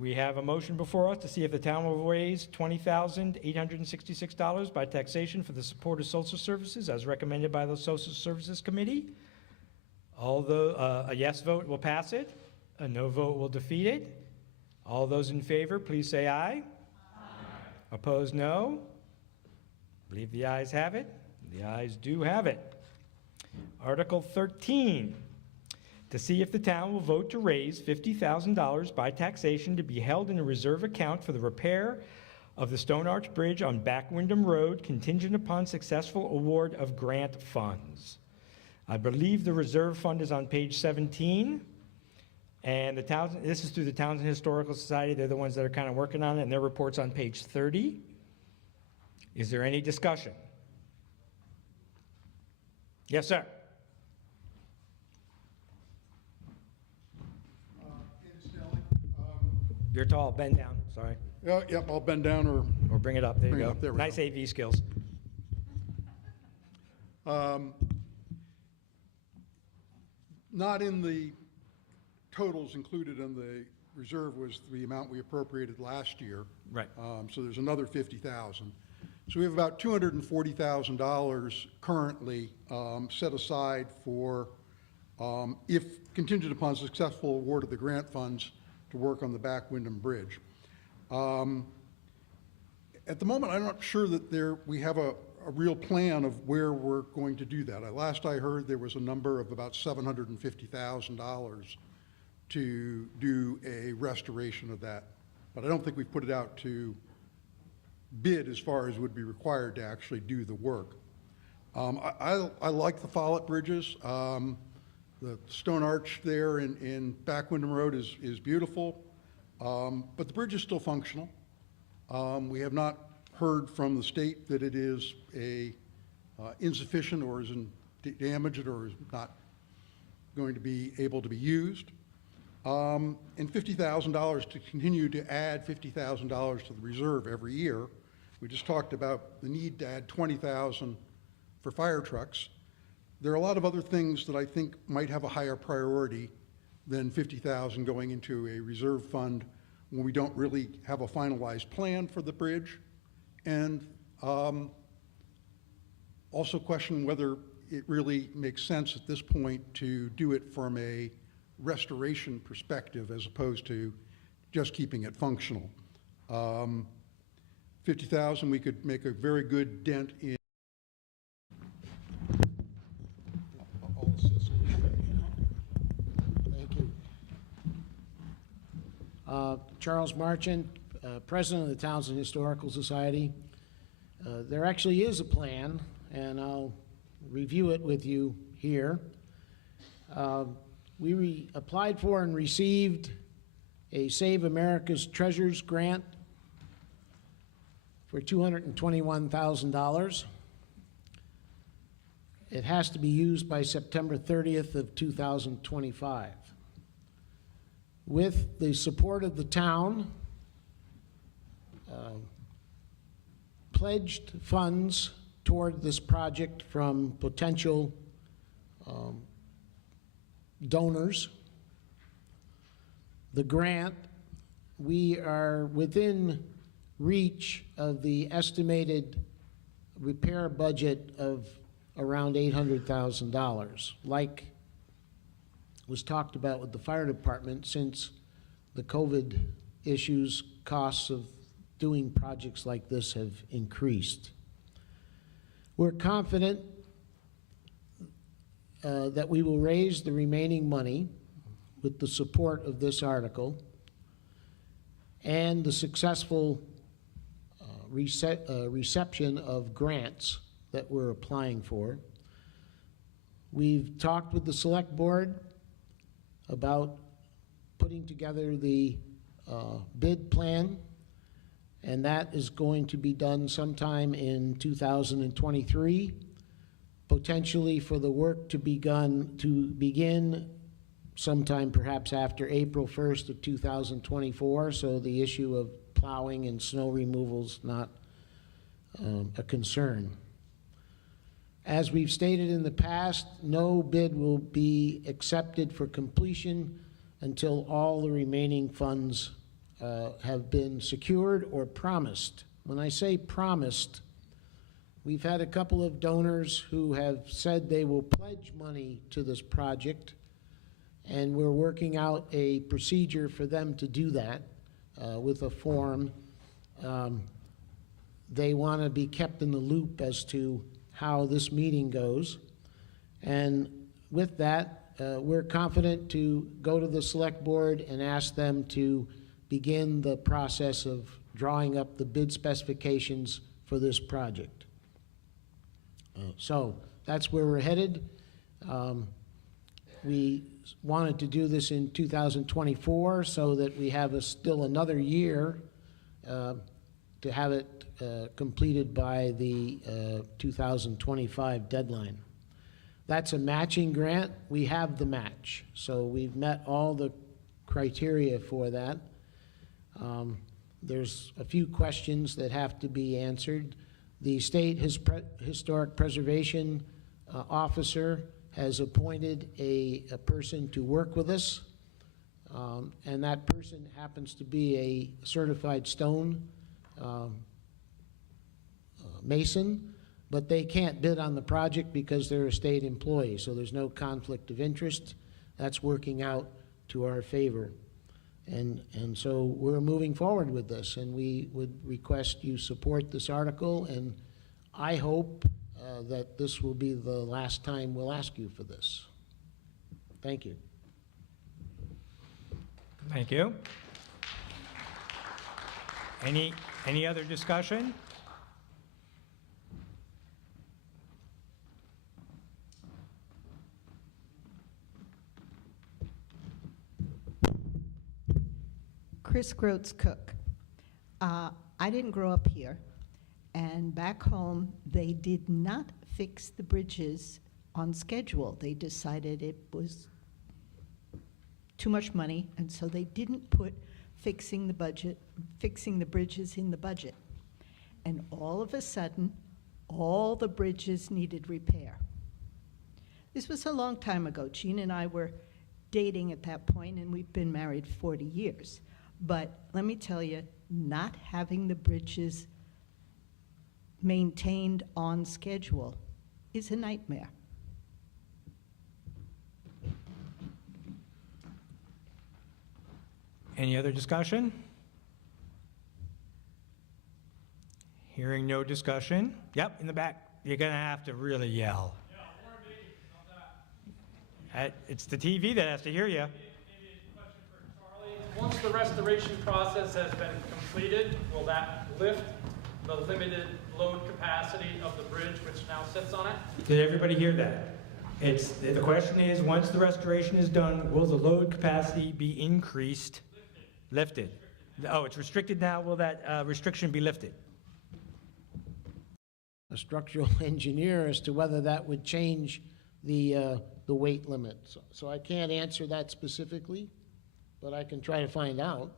we have a motion before us to see if the town will raise $20,866 by taxation for the support of social services as recommended by the Social Services Committee. Although a yes vote will pass it, a no vote will defeat it. All those in favor, please say aye. Aye. Opposed, no. Believe the ayes have it. The ayes do have it. Article 13, to see if the town will vote to raise $50,000 by taxation to be held in a reserve account for the repair of the Stone Arch Bridge on Back Windham Road, contingent upon successful award of grant funds. I believe the reserve fund is on page 17, and this is through the Townshend Historical Society. They're the ones that are kind of working on it, and their report's on page 30. Is there any discussion? Yes, sir. You're tall, bend down, sorry. Yep, I'll bend down or bring it up, there you bring it go. up, there we Nice go. AV skills. Not in the totals included in the reserve was the amount we appropriated last year. Right. So there's another 50,000. So we have about $240,000 currently set aside for, if contingent upon successful award of the grant funds, to work on the Back Windham Bridge. At the moment, I'm not sure that we have a real plan of where we're going to do that. Last I heard, there was a number of about $750,000 to do a restoration of that. But I don't think we've put it out to bid as far as would be required to actually do the work. I like the Follett bridges. The Stone Arch there in Back Windham Road is beautiful, but the bridge is still functional. We have not heard from the state that it is insufficient or is damaged or is not going to be able to be used. And $50,000 to continue to add $50,000 to the reserve every year. We just talked about the need to add $20,000 for fire trucks. There are a lot of other things that I think might have a higher priority than $50,000 going into a reserve fund when we don't really have a finalized plan for the bridge. And also question whether it really makes sense at this point to do it from a restoration perspective as opposed to just keeping it functional. 50,000, we could make a very good dent in. Thank you. Charles Marchant, President of the Townshend Historical Society. There actually is a plan, and I'll review it with you here. We applied for and received a Save America's Treasures grant for $221,000. It has to be used by September 30th of 2025. With the support of the town, pledged funds toward this project from potential donors, the grant, we are within reach of the estimated repair budget of around $800,000. Like was talked about with the fire department, since the COVID issues, costs of doing projects like this have increased. We're confident that we will raise the remaining money with the support of this article and the successful reception of grants that we're applying for. We've talked with the select board about putting together the bid plan, and that is going to be done sometime in 2023, potentially for the work to begin sometime perhaps after April 1st of 2024, so the issue of plowing and snow removal's not a concern. As we've stated in the past, no bid will be accepted for completion until all the remaining funds have been secured or promised. When I say promised, we've had a couple of donors who have said they will pledge money to this project, and we're working out a procedure for them to do that. with a form. They want to be kept in the loop as to how this meeting goes. And with that, we're confident to go to the select board and ask them to begin the process of drawing up the bid specifications for this project. So that's where we're headed. We wanted to do this in 2024 so that we have still another year to have it completed by the 2025 deadline. That's a matching grant. We have the match. So we've met all the criteria for that. There's a few questions that have to be answered. The state historic preservation officer has appointed a person to work with us, and that person happens to be a certified stone mason, but they can't bid on the project because they're a state employee, so there's no conflict of interest. That's working out to our favor. And so we're moving forward with this, and we would request you support this article, and I hope that this will be the last time we'll ask you for this. Thank you. Thank you. Any other discussion? Chris Groats Cook. I didn't grow up here, and back home, they did not fix the bridges on schedule. They decided it was too much money, and so they didn't put fixing the bridges in the budget. And all of a sudden, all the bridges needed repair. This was a long time ago. Gene and I were dating at that point, and we've been married 40 years. But let me tell you, not having the bridges maintained on schedule is a nightmare. Any other discussion? Hearing no discussion. Yep, in the back. You're going to have to really yell. It's the TV that has to hear you. Once the restoration process has been completed, will that lift the limited load capacity of the bridge which now sits on it? Did everybody hear that? The question is, once the restoration is done, will the load capacity be increased? Lifted. Oh, it's restricted now. Will that restriction be lifted? A structural engineer as to whether that would change the weight limit. So I can't answer that specifically, but I can try to find out.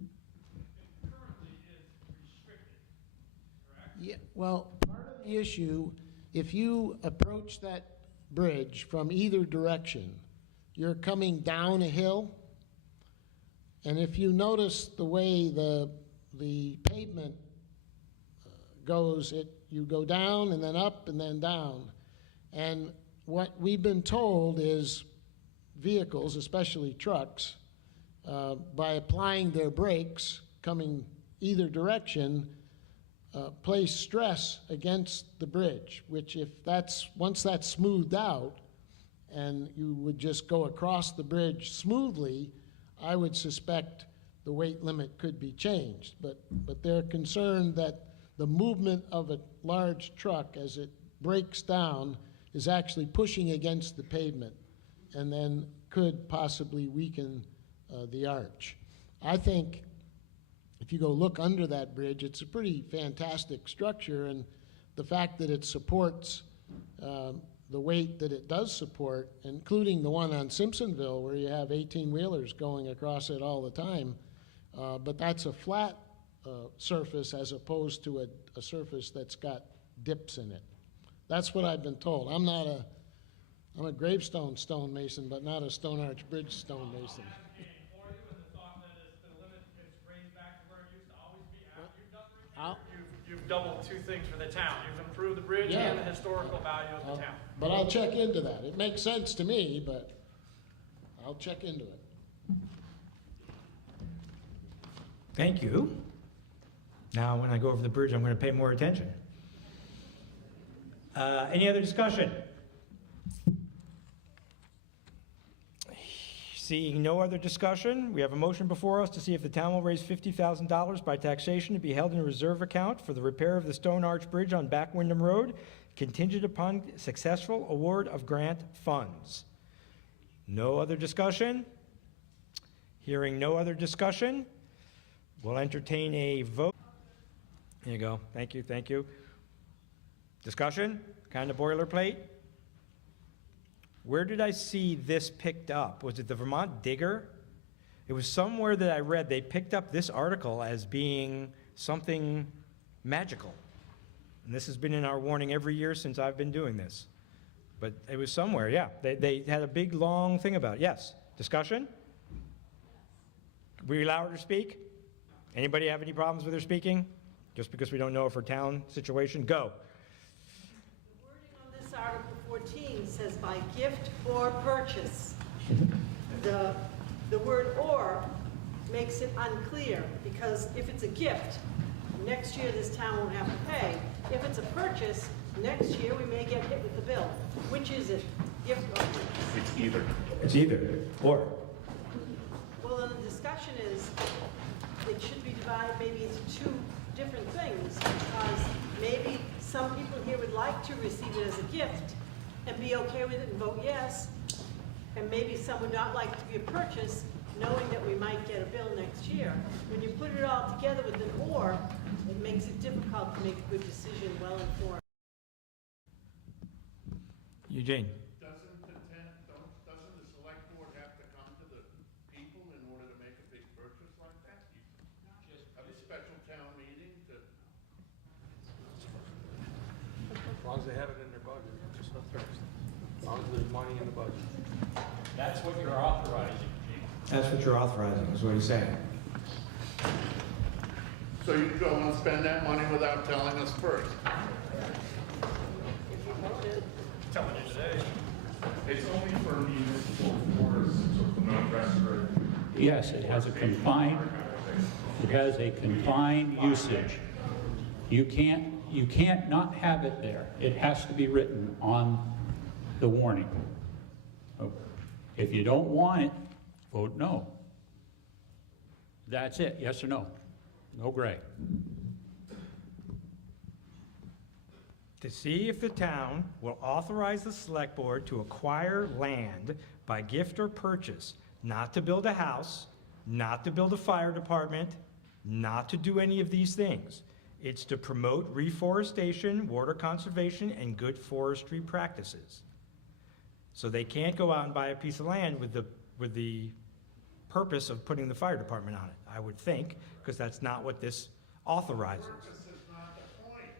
It currently is restricted, correct? Yeah, well, part of the issue, if you approach that bridge from either direction, you're coming down a hill, and if you notice the way the pavement goes, you go down and then up and then down. And what we've been told is vehicles, especially trucks, by applying their brakes coming either direction, place stress against the bridge, which once that's smoothed out and you would just go across the bridge smoothly, I would suspect the weight limit could be changed. But they're concerned that the movement of a large truck as it breaks down is actually pushing against the pavement and then could possibly weaken the arch. I think if you go look under that bridge, it's a pretty fantastic structure, and the fact that it supports the weight that it does support, including the one on Simpsonville where you have 18-wheelers going across it all the time, but that's a flat surface as opposed to a surface that's got dips in it. That's what I've been told. I'm a gravestone stonemason, but not a Stone Arch Bridge stonemason. You've doubled two things for the town. You've improved the bridge and the historical value of the town. But I'll check into that. It makes sense to me, but I'll check into it. Thank you. Now, when I go over the bridge, I'm going to pay more attention. Any other discussion? Seeing no other discussion, we have a motion before us to see if the town will raise $50,000 by taxation to be held in a reserve account for the repair of the Stone Arch Bridge on Back Windham Road, contingent upon successful award of grant funds. No other discussion? Hearing no other discussion, we'll entertain a vote. There you go. Thank you, thank you. Discussion? Kind of boilerplate? Where did I see this picked up? Was it the Vermont Digger? It was somewhere that I read they picked up this article as being something magical. And this has been in our warning every year since I've been doing this. But it was somewhere, yeah. They had a big, long thing about it. Yes. Discussion? We allow her to speak? Anybody have any problems with her speaking? Just because we don't know of her town situation? Go. On this Article 14 says by gift or purchase. The word or makes it unclear, because if it's a gift, next year this town won't have to pay. If it's a purchase, next year we may get hit with the bill. Which is it? Gift or purchase? It's either. It's either. Or. Well, then the discussion is, it should be divided maybe into two different things, because maybe some people here would like to receive it as a gift and be okay with it and vote yes, and maybe some would not like to be a purchase, knowing that we might get a bill next year. When you put it all together with an or, it makes it difficult to make a good decision, well informed. Eugene. Doesn't the select board have to come to the people in order to make a big purchase like that? You just have a special town meeting to... As long as they have it in their budget, just not first. As long as there's money in the budget. That's what you're authorizing, Gene. That's what you're authorizing, is what he's saying. So you go and spend that money without telling us first? Telling you today. It's only for municipal forests, so for not restoration. Yes, it has a confined usage. You can't not have it there. It has to be written on the warning. If you don't want it, vote no. That's it, yes or no? No gray. To see if the town will authorize the select board to acquire land by gift or purchase, not to build a house, not to build a fire department, not to do any of these things. It's to promote reforestation, water conservation, and good forestry practices. So they can't go out and buy a piece of land with the purpose of putting the fire department on it, I would think, because that's not what this authorizes.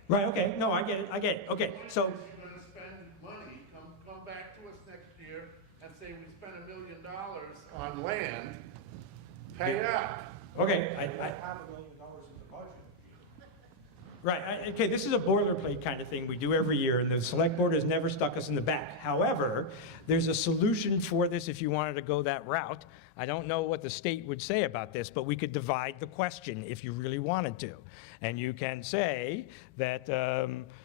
Right, okay, no, I get it, okay, so. You're gonna spend money, come back to us next year and say we spent $1 million on land, pay up. Okay, $500,000 in the budget. Right, okay, this is a boilerplate kind of thing we do every year, and the select board has never stuck us in the back. However, there's a solution for this if you wanted to go that route. I don't know what the state would say about this, but we could divide the question if you really wanted to. And you can say that,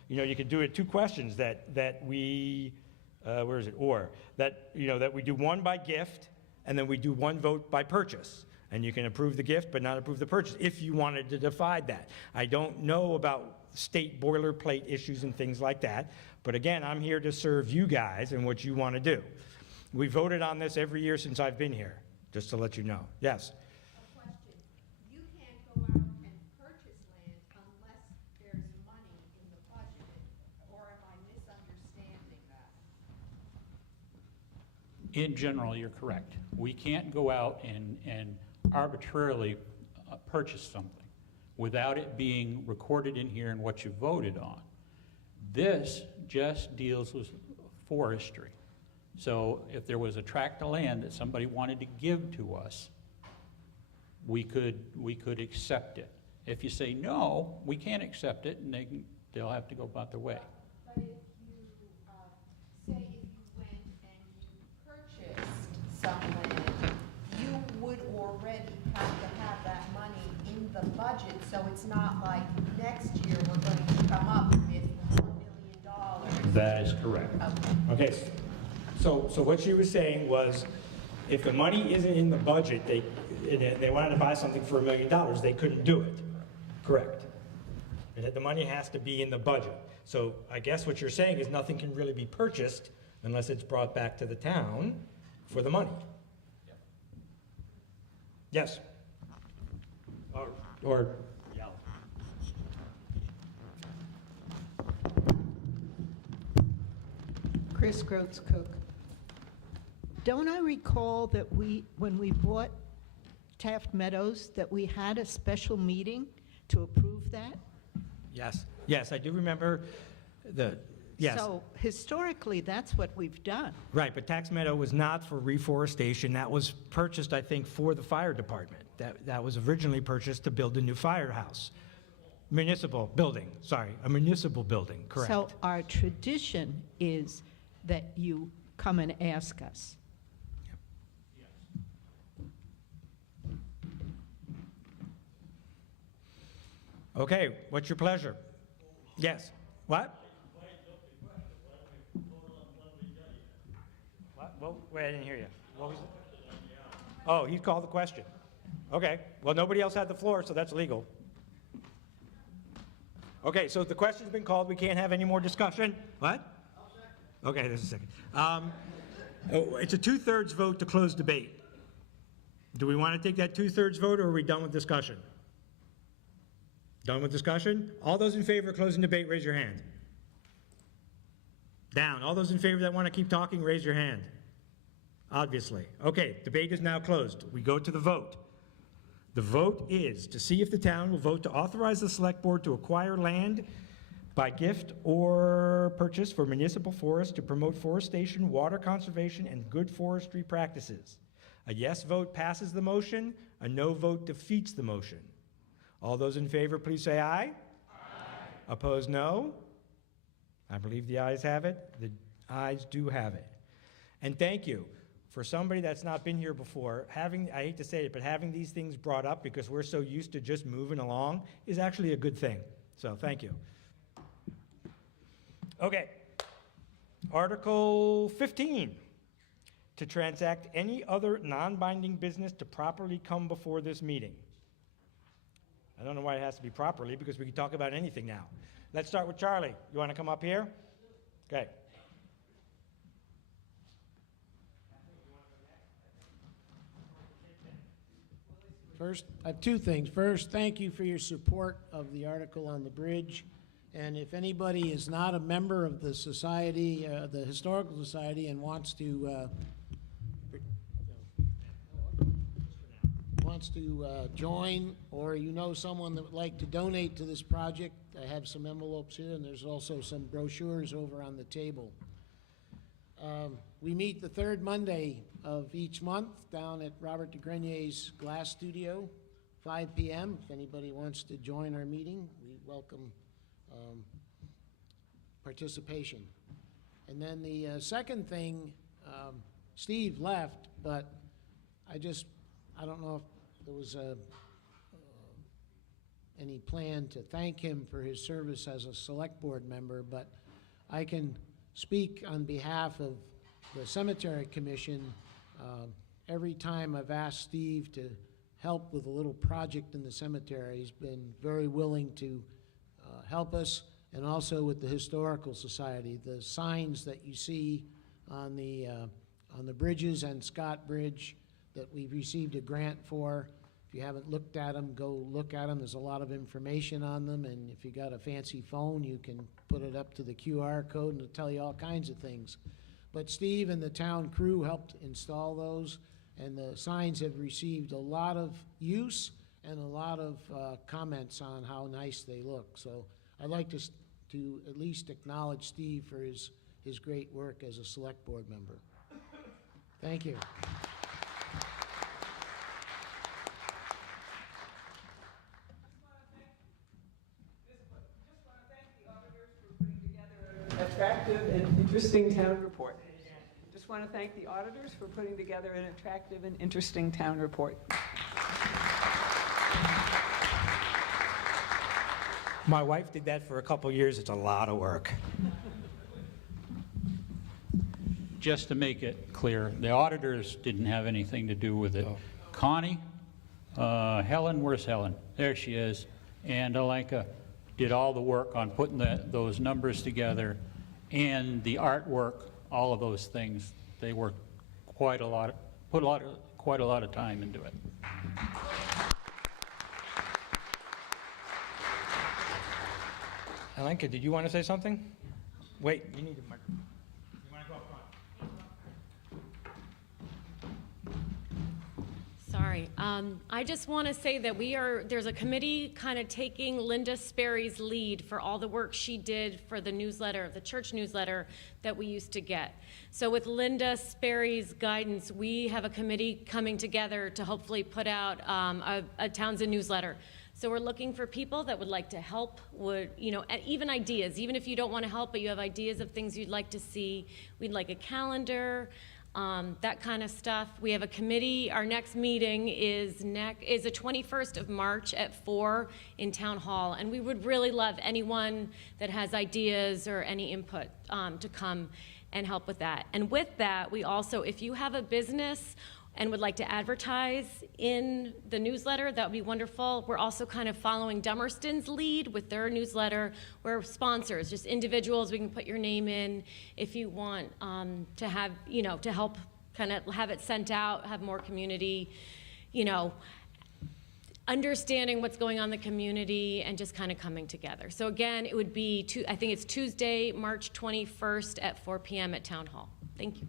you could do it two questions, that we, where is it, or, that we do one by gift, and then we do one vote by purchase. And you can approve the gift but not approve the purchase if you wanted to divide that. I don't know about state boilerplate issues and things like that, but again, I'm here to serve you guys and what you want to do. We voted on this every year since I've been here, just to let you know. Yes? A question. You can't go out and purchase land unless there's money in the budget, or am I misunderstanding that? In general, you're correct. We can't go out and arbitrarily purchase something without it being recorded in here and what you voted on. This just deals with forestry. So if there was a tract of land that somebody wanted to give to us, we could accept it. If you say no, we can't accept it, and they'll have to go about their way. But if you say if you went and you purchased some land, you would already have to have that money in the budget, so it's not like next year we're going to come up with $1 million. That is correct. Okay, so what she was saying was, if the money isn't in the budget, they wanted to buy something for $1 million, they couldn't do it. Correct. The money has to be in the budget. So I guess what you're saying is nothing can really be purchased unless it's brought back to the town for the money. Yes? Or yell. Chris Groats Cook. Don't I recall that when we bought Taft Meadows, that we had a special meeting to approve that? Yes, I do remember yes. So historically, that's what we've done. Right, but Tax Meadow was not for reforestation. That was purchased, I think, for the fire department. That was originally purchased to build a new firehouse. Municipal building, sorry, a municipal building, correct. So our tradition is that you come and ask us. Okay, what's your pleasure? Yes, what? What? Well, wait, I didn't hear you. What was it? Oh, he called the question. Okay, well, nobody else had the floor, so that's legal. Okay, so the question's been called. We can't have any more discussion. What? Okay, there's a second. It's a 2/3 vote to close debate. Do we want to take that 2/3 vote, or are we done with discussion? Done with discussion? All those in favor of closing debate, raise your hand. Down. All those in favor that want to keep talking, raise your hand. Obviously. Okay, debate is now closed. We go to the vote. The vote is to see if the town will vote to authorize the select board to acquire land by gift or purchase for municipal forests to promote forestation, water conservation, and good forestry practices. A yes vote passes the motion. A no vote defeats the motion. All those in favor, please say aye. Aye. Opposed, no. I believe the ayes have it. The ayes do have it. And thank you. For somebody that's not been here before, I hate to say it, but having these things brought up because we're so used to just moving along is actually a good thing. So thank you. Okay. Article 15. To transact any other non-binding business to properly come before this meeting. I don't know why it has to be properly, because we can talk about anything now. Let's start with Charlie. You want to come up here? Okay. First, I have two things. First, thank you for your support of the article on the bridge. And if anybody is not a member of the society, the Historical Society, and wants to join, or you know someone that would like to donate to this project, I have some envelopes here, and there's also some brochures over on the table. We meet the third Monday of each month down at Robert de Grenier's Glass Studio, 5 p.m. If anybody wants to join our meeting, we welcome participation. And then the second thing, Steve left, but I don't know if there was any plan to thank him for his service as a select board member, but I can speak on behalf of the Cemetery Commission. Every time I've asked Steve to help with a little project in the cemetery, he's been very willing to help us, and also with the Historical Society. The signs that you see on the bridges and Scott Bridge that we've received a grant for, if you haven't looked at them, go look at them. There's a lot of information on them, and if you got a fancy phone, you can put it up to the QR code and it'll tell you all kinds of things. But Steve and the town crew helped install those, and the signs have received a lot of use and a lot of comments on how nice they look. So I'd like to at least acknowledge Steve for his great work as a select board member. Thank you. Attractive and interesting town report. Just want to thank the auditors for putting together an attractive and interesting town report. My wife did that for a couple years. It's a lot of work. Just to make it clear, the auditors didn't have anything to do with it. Connie, Helen, where's Helen? There she is. And Alenka did all the work on putting those numbers together and the artwork, all of those things. They worked quite a lot of time into it. Alenka, did you want to say something? Wait, you need a microphone. You want to go up front? Sorry. I just want to say that there's a committee kind of taking Linda Sperry's lead for all the work she did for the newsletter, the church newsletter that we used to get. So with Linda Sperry's guidance, we have a committee coming together to hopefully put out a Townshend newsletter. So we're looking for people that would like to help, even ideas, even if you don't want to help, but you have ideas of things you'd like to see. We'd like a calendar, that kind of stuff. We have a committee. Our next meeting is the 21st of March at 4 in Town Hall, and we would really love anyone that has ideas or any input to come and help with that. And with that, we also, if you have a business and would like to advertise in the newsletter, that would be wonderful. We're also kind of following Dummerston's lead with their newsletter. We're sponsors, just individuals. We can put your name in if you want to have, to help kind of have it sent out, have more community, understanding what's going on in the community and just kind of coming together. So again, it would be, I think it's Tuesday, March 21st at 4 p.m. at Town Hall. Thank you.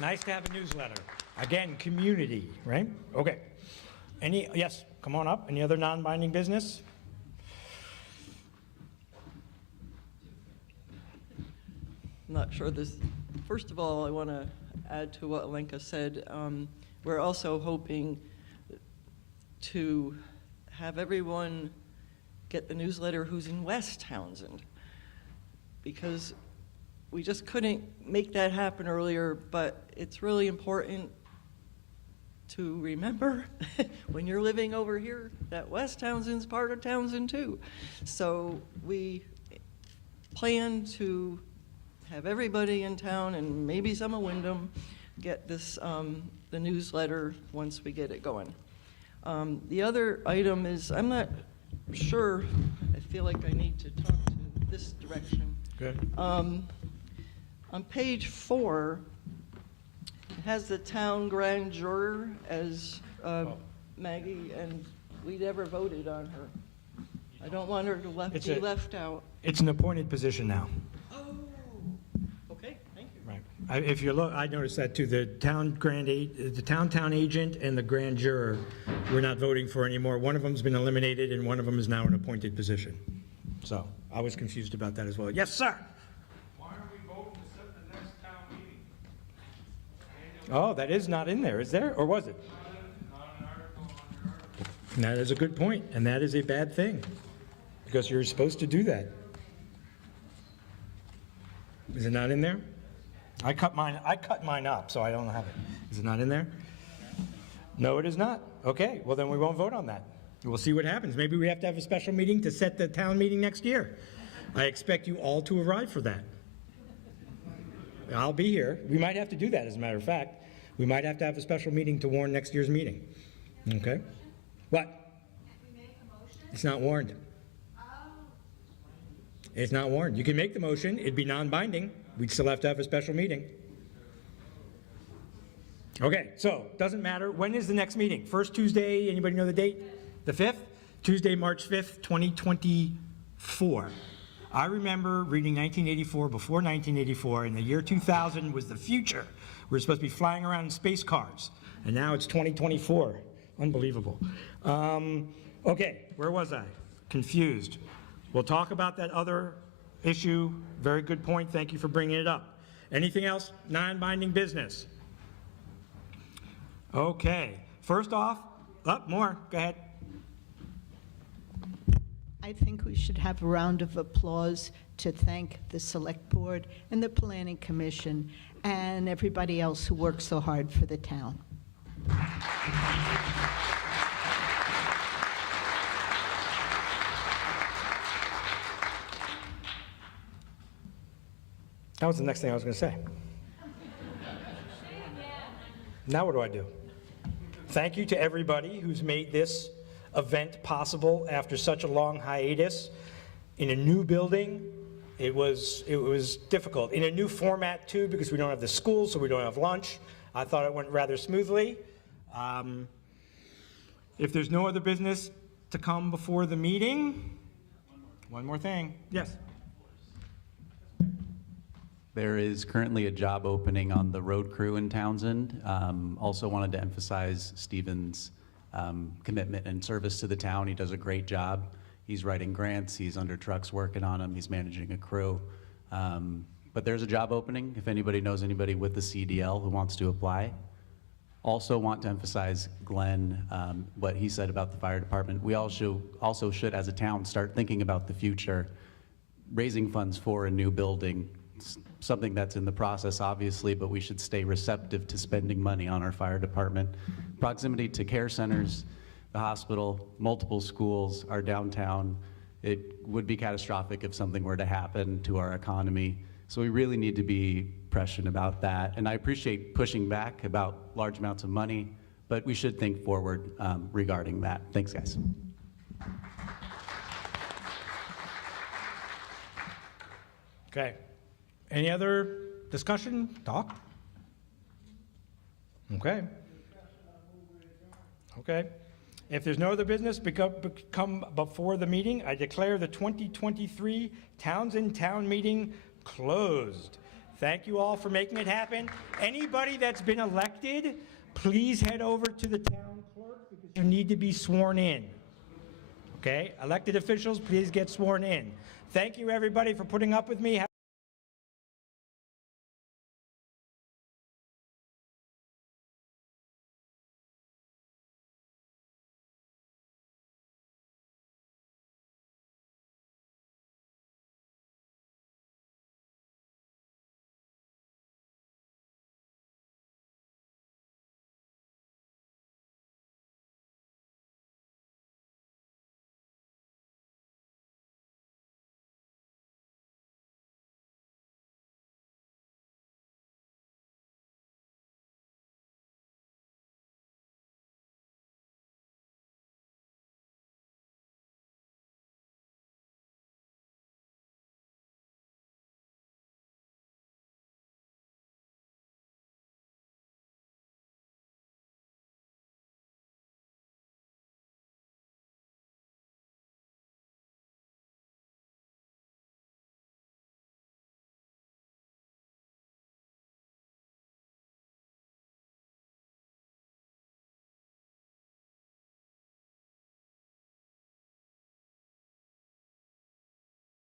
Nice to have a newsletter. Again, community, right? Okay. Yes, come on up. Any other non-binding business? I'm not sure this, first of all, I want to add to what Alenka said. We're also hoping to have everyone get the newsletter who's in West Townsend, because we just couldn't make that happen earlier, but it's really important to remember when you're living over here that West Townsend's part of Townsend too. So we plan to have everybody in town and maybe some of Wyndham get this, the newsletter once we get it going. The other item is, I'm not sure, I feel like I need to talk to this direction. Good. On page 4, it has the town grand juror as Maggie, and we never voted on her. I don't want her to be left out. It's an appointed position now. Oh, okay, thank you. Right. If you look, I noticed that too. The town agent and the grand juror, we're not voting for anymore. One of them's been eliminated, and one of them is now an appointed position. So I was confused about that as well. Yes, sir. Oh, that is not in there, is there? Or was it? That is a good point, and that is a bad thing, because you're supposed to do that. Is it not in there? I cut mine up, so I don't have it. Is it not in there? No, it is not. Okay, well then we won't vote on that. We'll see what happens. Maybe we have to have a special meeting to set the town meeting next year. I expect you all to arrive for that. I'll be here. We might have to do that, as a matter of fact. We might have to have a special meeting to warn next year's meeting. Okay? What? It's not warned. It's not warned. You can make the motion. It'd be non-binding. We'd still have to have a special meeting. Okay, so doesn't matter. When is the next meeting? First Tuesday, anybody know the date? The 5th? Tuesday, March 5th, 2024. I remember reading 1984 before 1984, and the year 2000 was the future. We were supposed to be flying around in space cars, and now it's 2024. Unbelievable. Okay, where was I? Confused. We'll talk about that other issue. Very good point. Thank you for bringing it up. Anything else? Non-binding business. Okay. First off, more. Go ahead. I think we should have a round of applause to thank the Select Board and the Planning Commission and everybody else who works so hard for the town. That was the next thing I was going to say. Now what do? Thank you to everybody who's made this event possible after such a long hiatus. In a new building, it was difficult. In a new format too, because we don't have the school, so we don't have lunch. I thought it went rather smoothly. If there's no other business to come before the meeting, one more thing. Yes. There is currently a job opening on the road crew in Townsend. Also wanted to emphasize Stephen's commitment and service to the town. He does a great job. He's writing grants, he's under trucks working on them, he's managing a crew. But there's a job opening if anybody knows anybody with the CDL who wants to apply. Also want to emphasize Glenn, what he said about the fire department. We also should, as a town, start thinking about the future, raising funds for a new building. It's something that's in the process, obviously, but we should stay receptive to spending money on our fire department. Proximity to care centers, the hospital, multiple schools, our downtown. It would be catastrophic if something were to happen to our economy. So we really need to be prescient about that. And I appreciate pushing back about large amounts of money, but we should think forward regarding that. Thanks, guys. Okay. Any other discussion, talk? Okay. Okay. If there's no other business come before the meeting, I declare the 2023 Townsend Town Meeting closed. Thank you all for making it happen. Anybody that's been elected, please head over to the town clerk because you need to be sworn in. Okay? Elected officials, please get sworn in. Thank you, everybody, for putting up with me.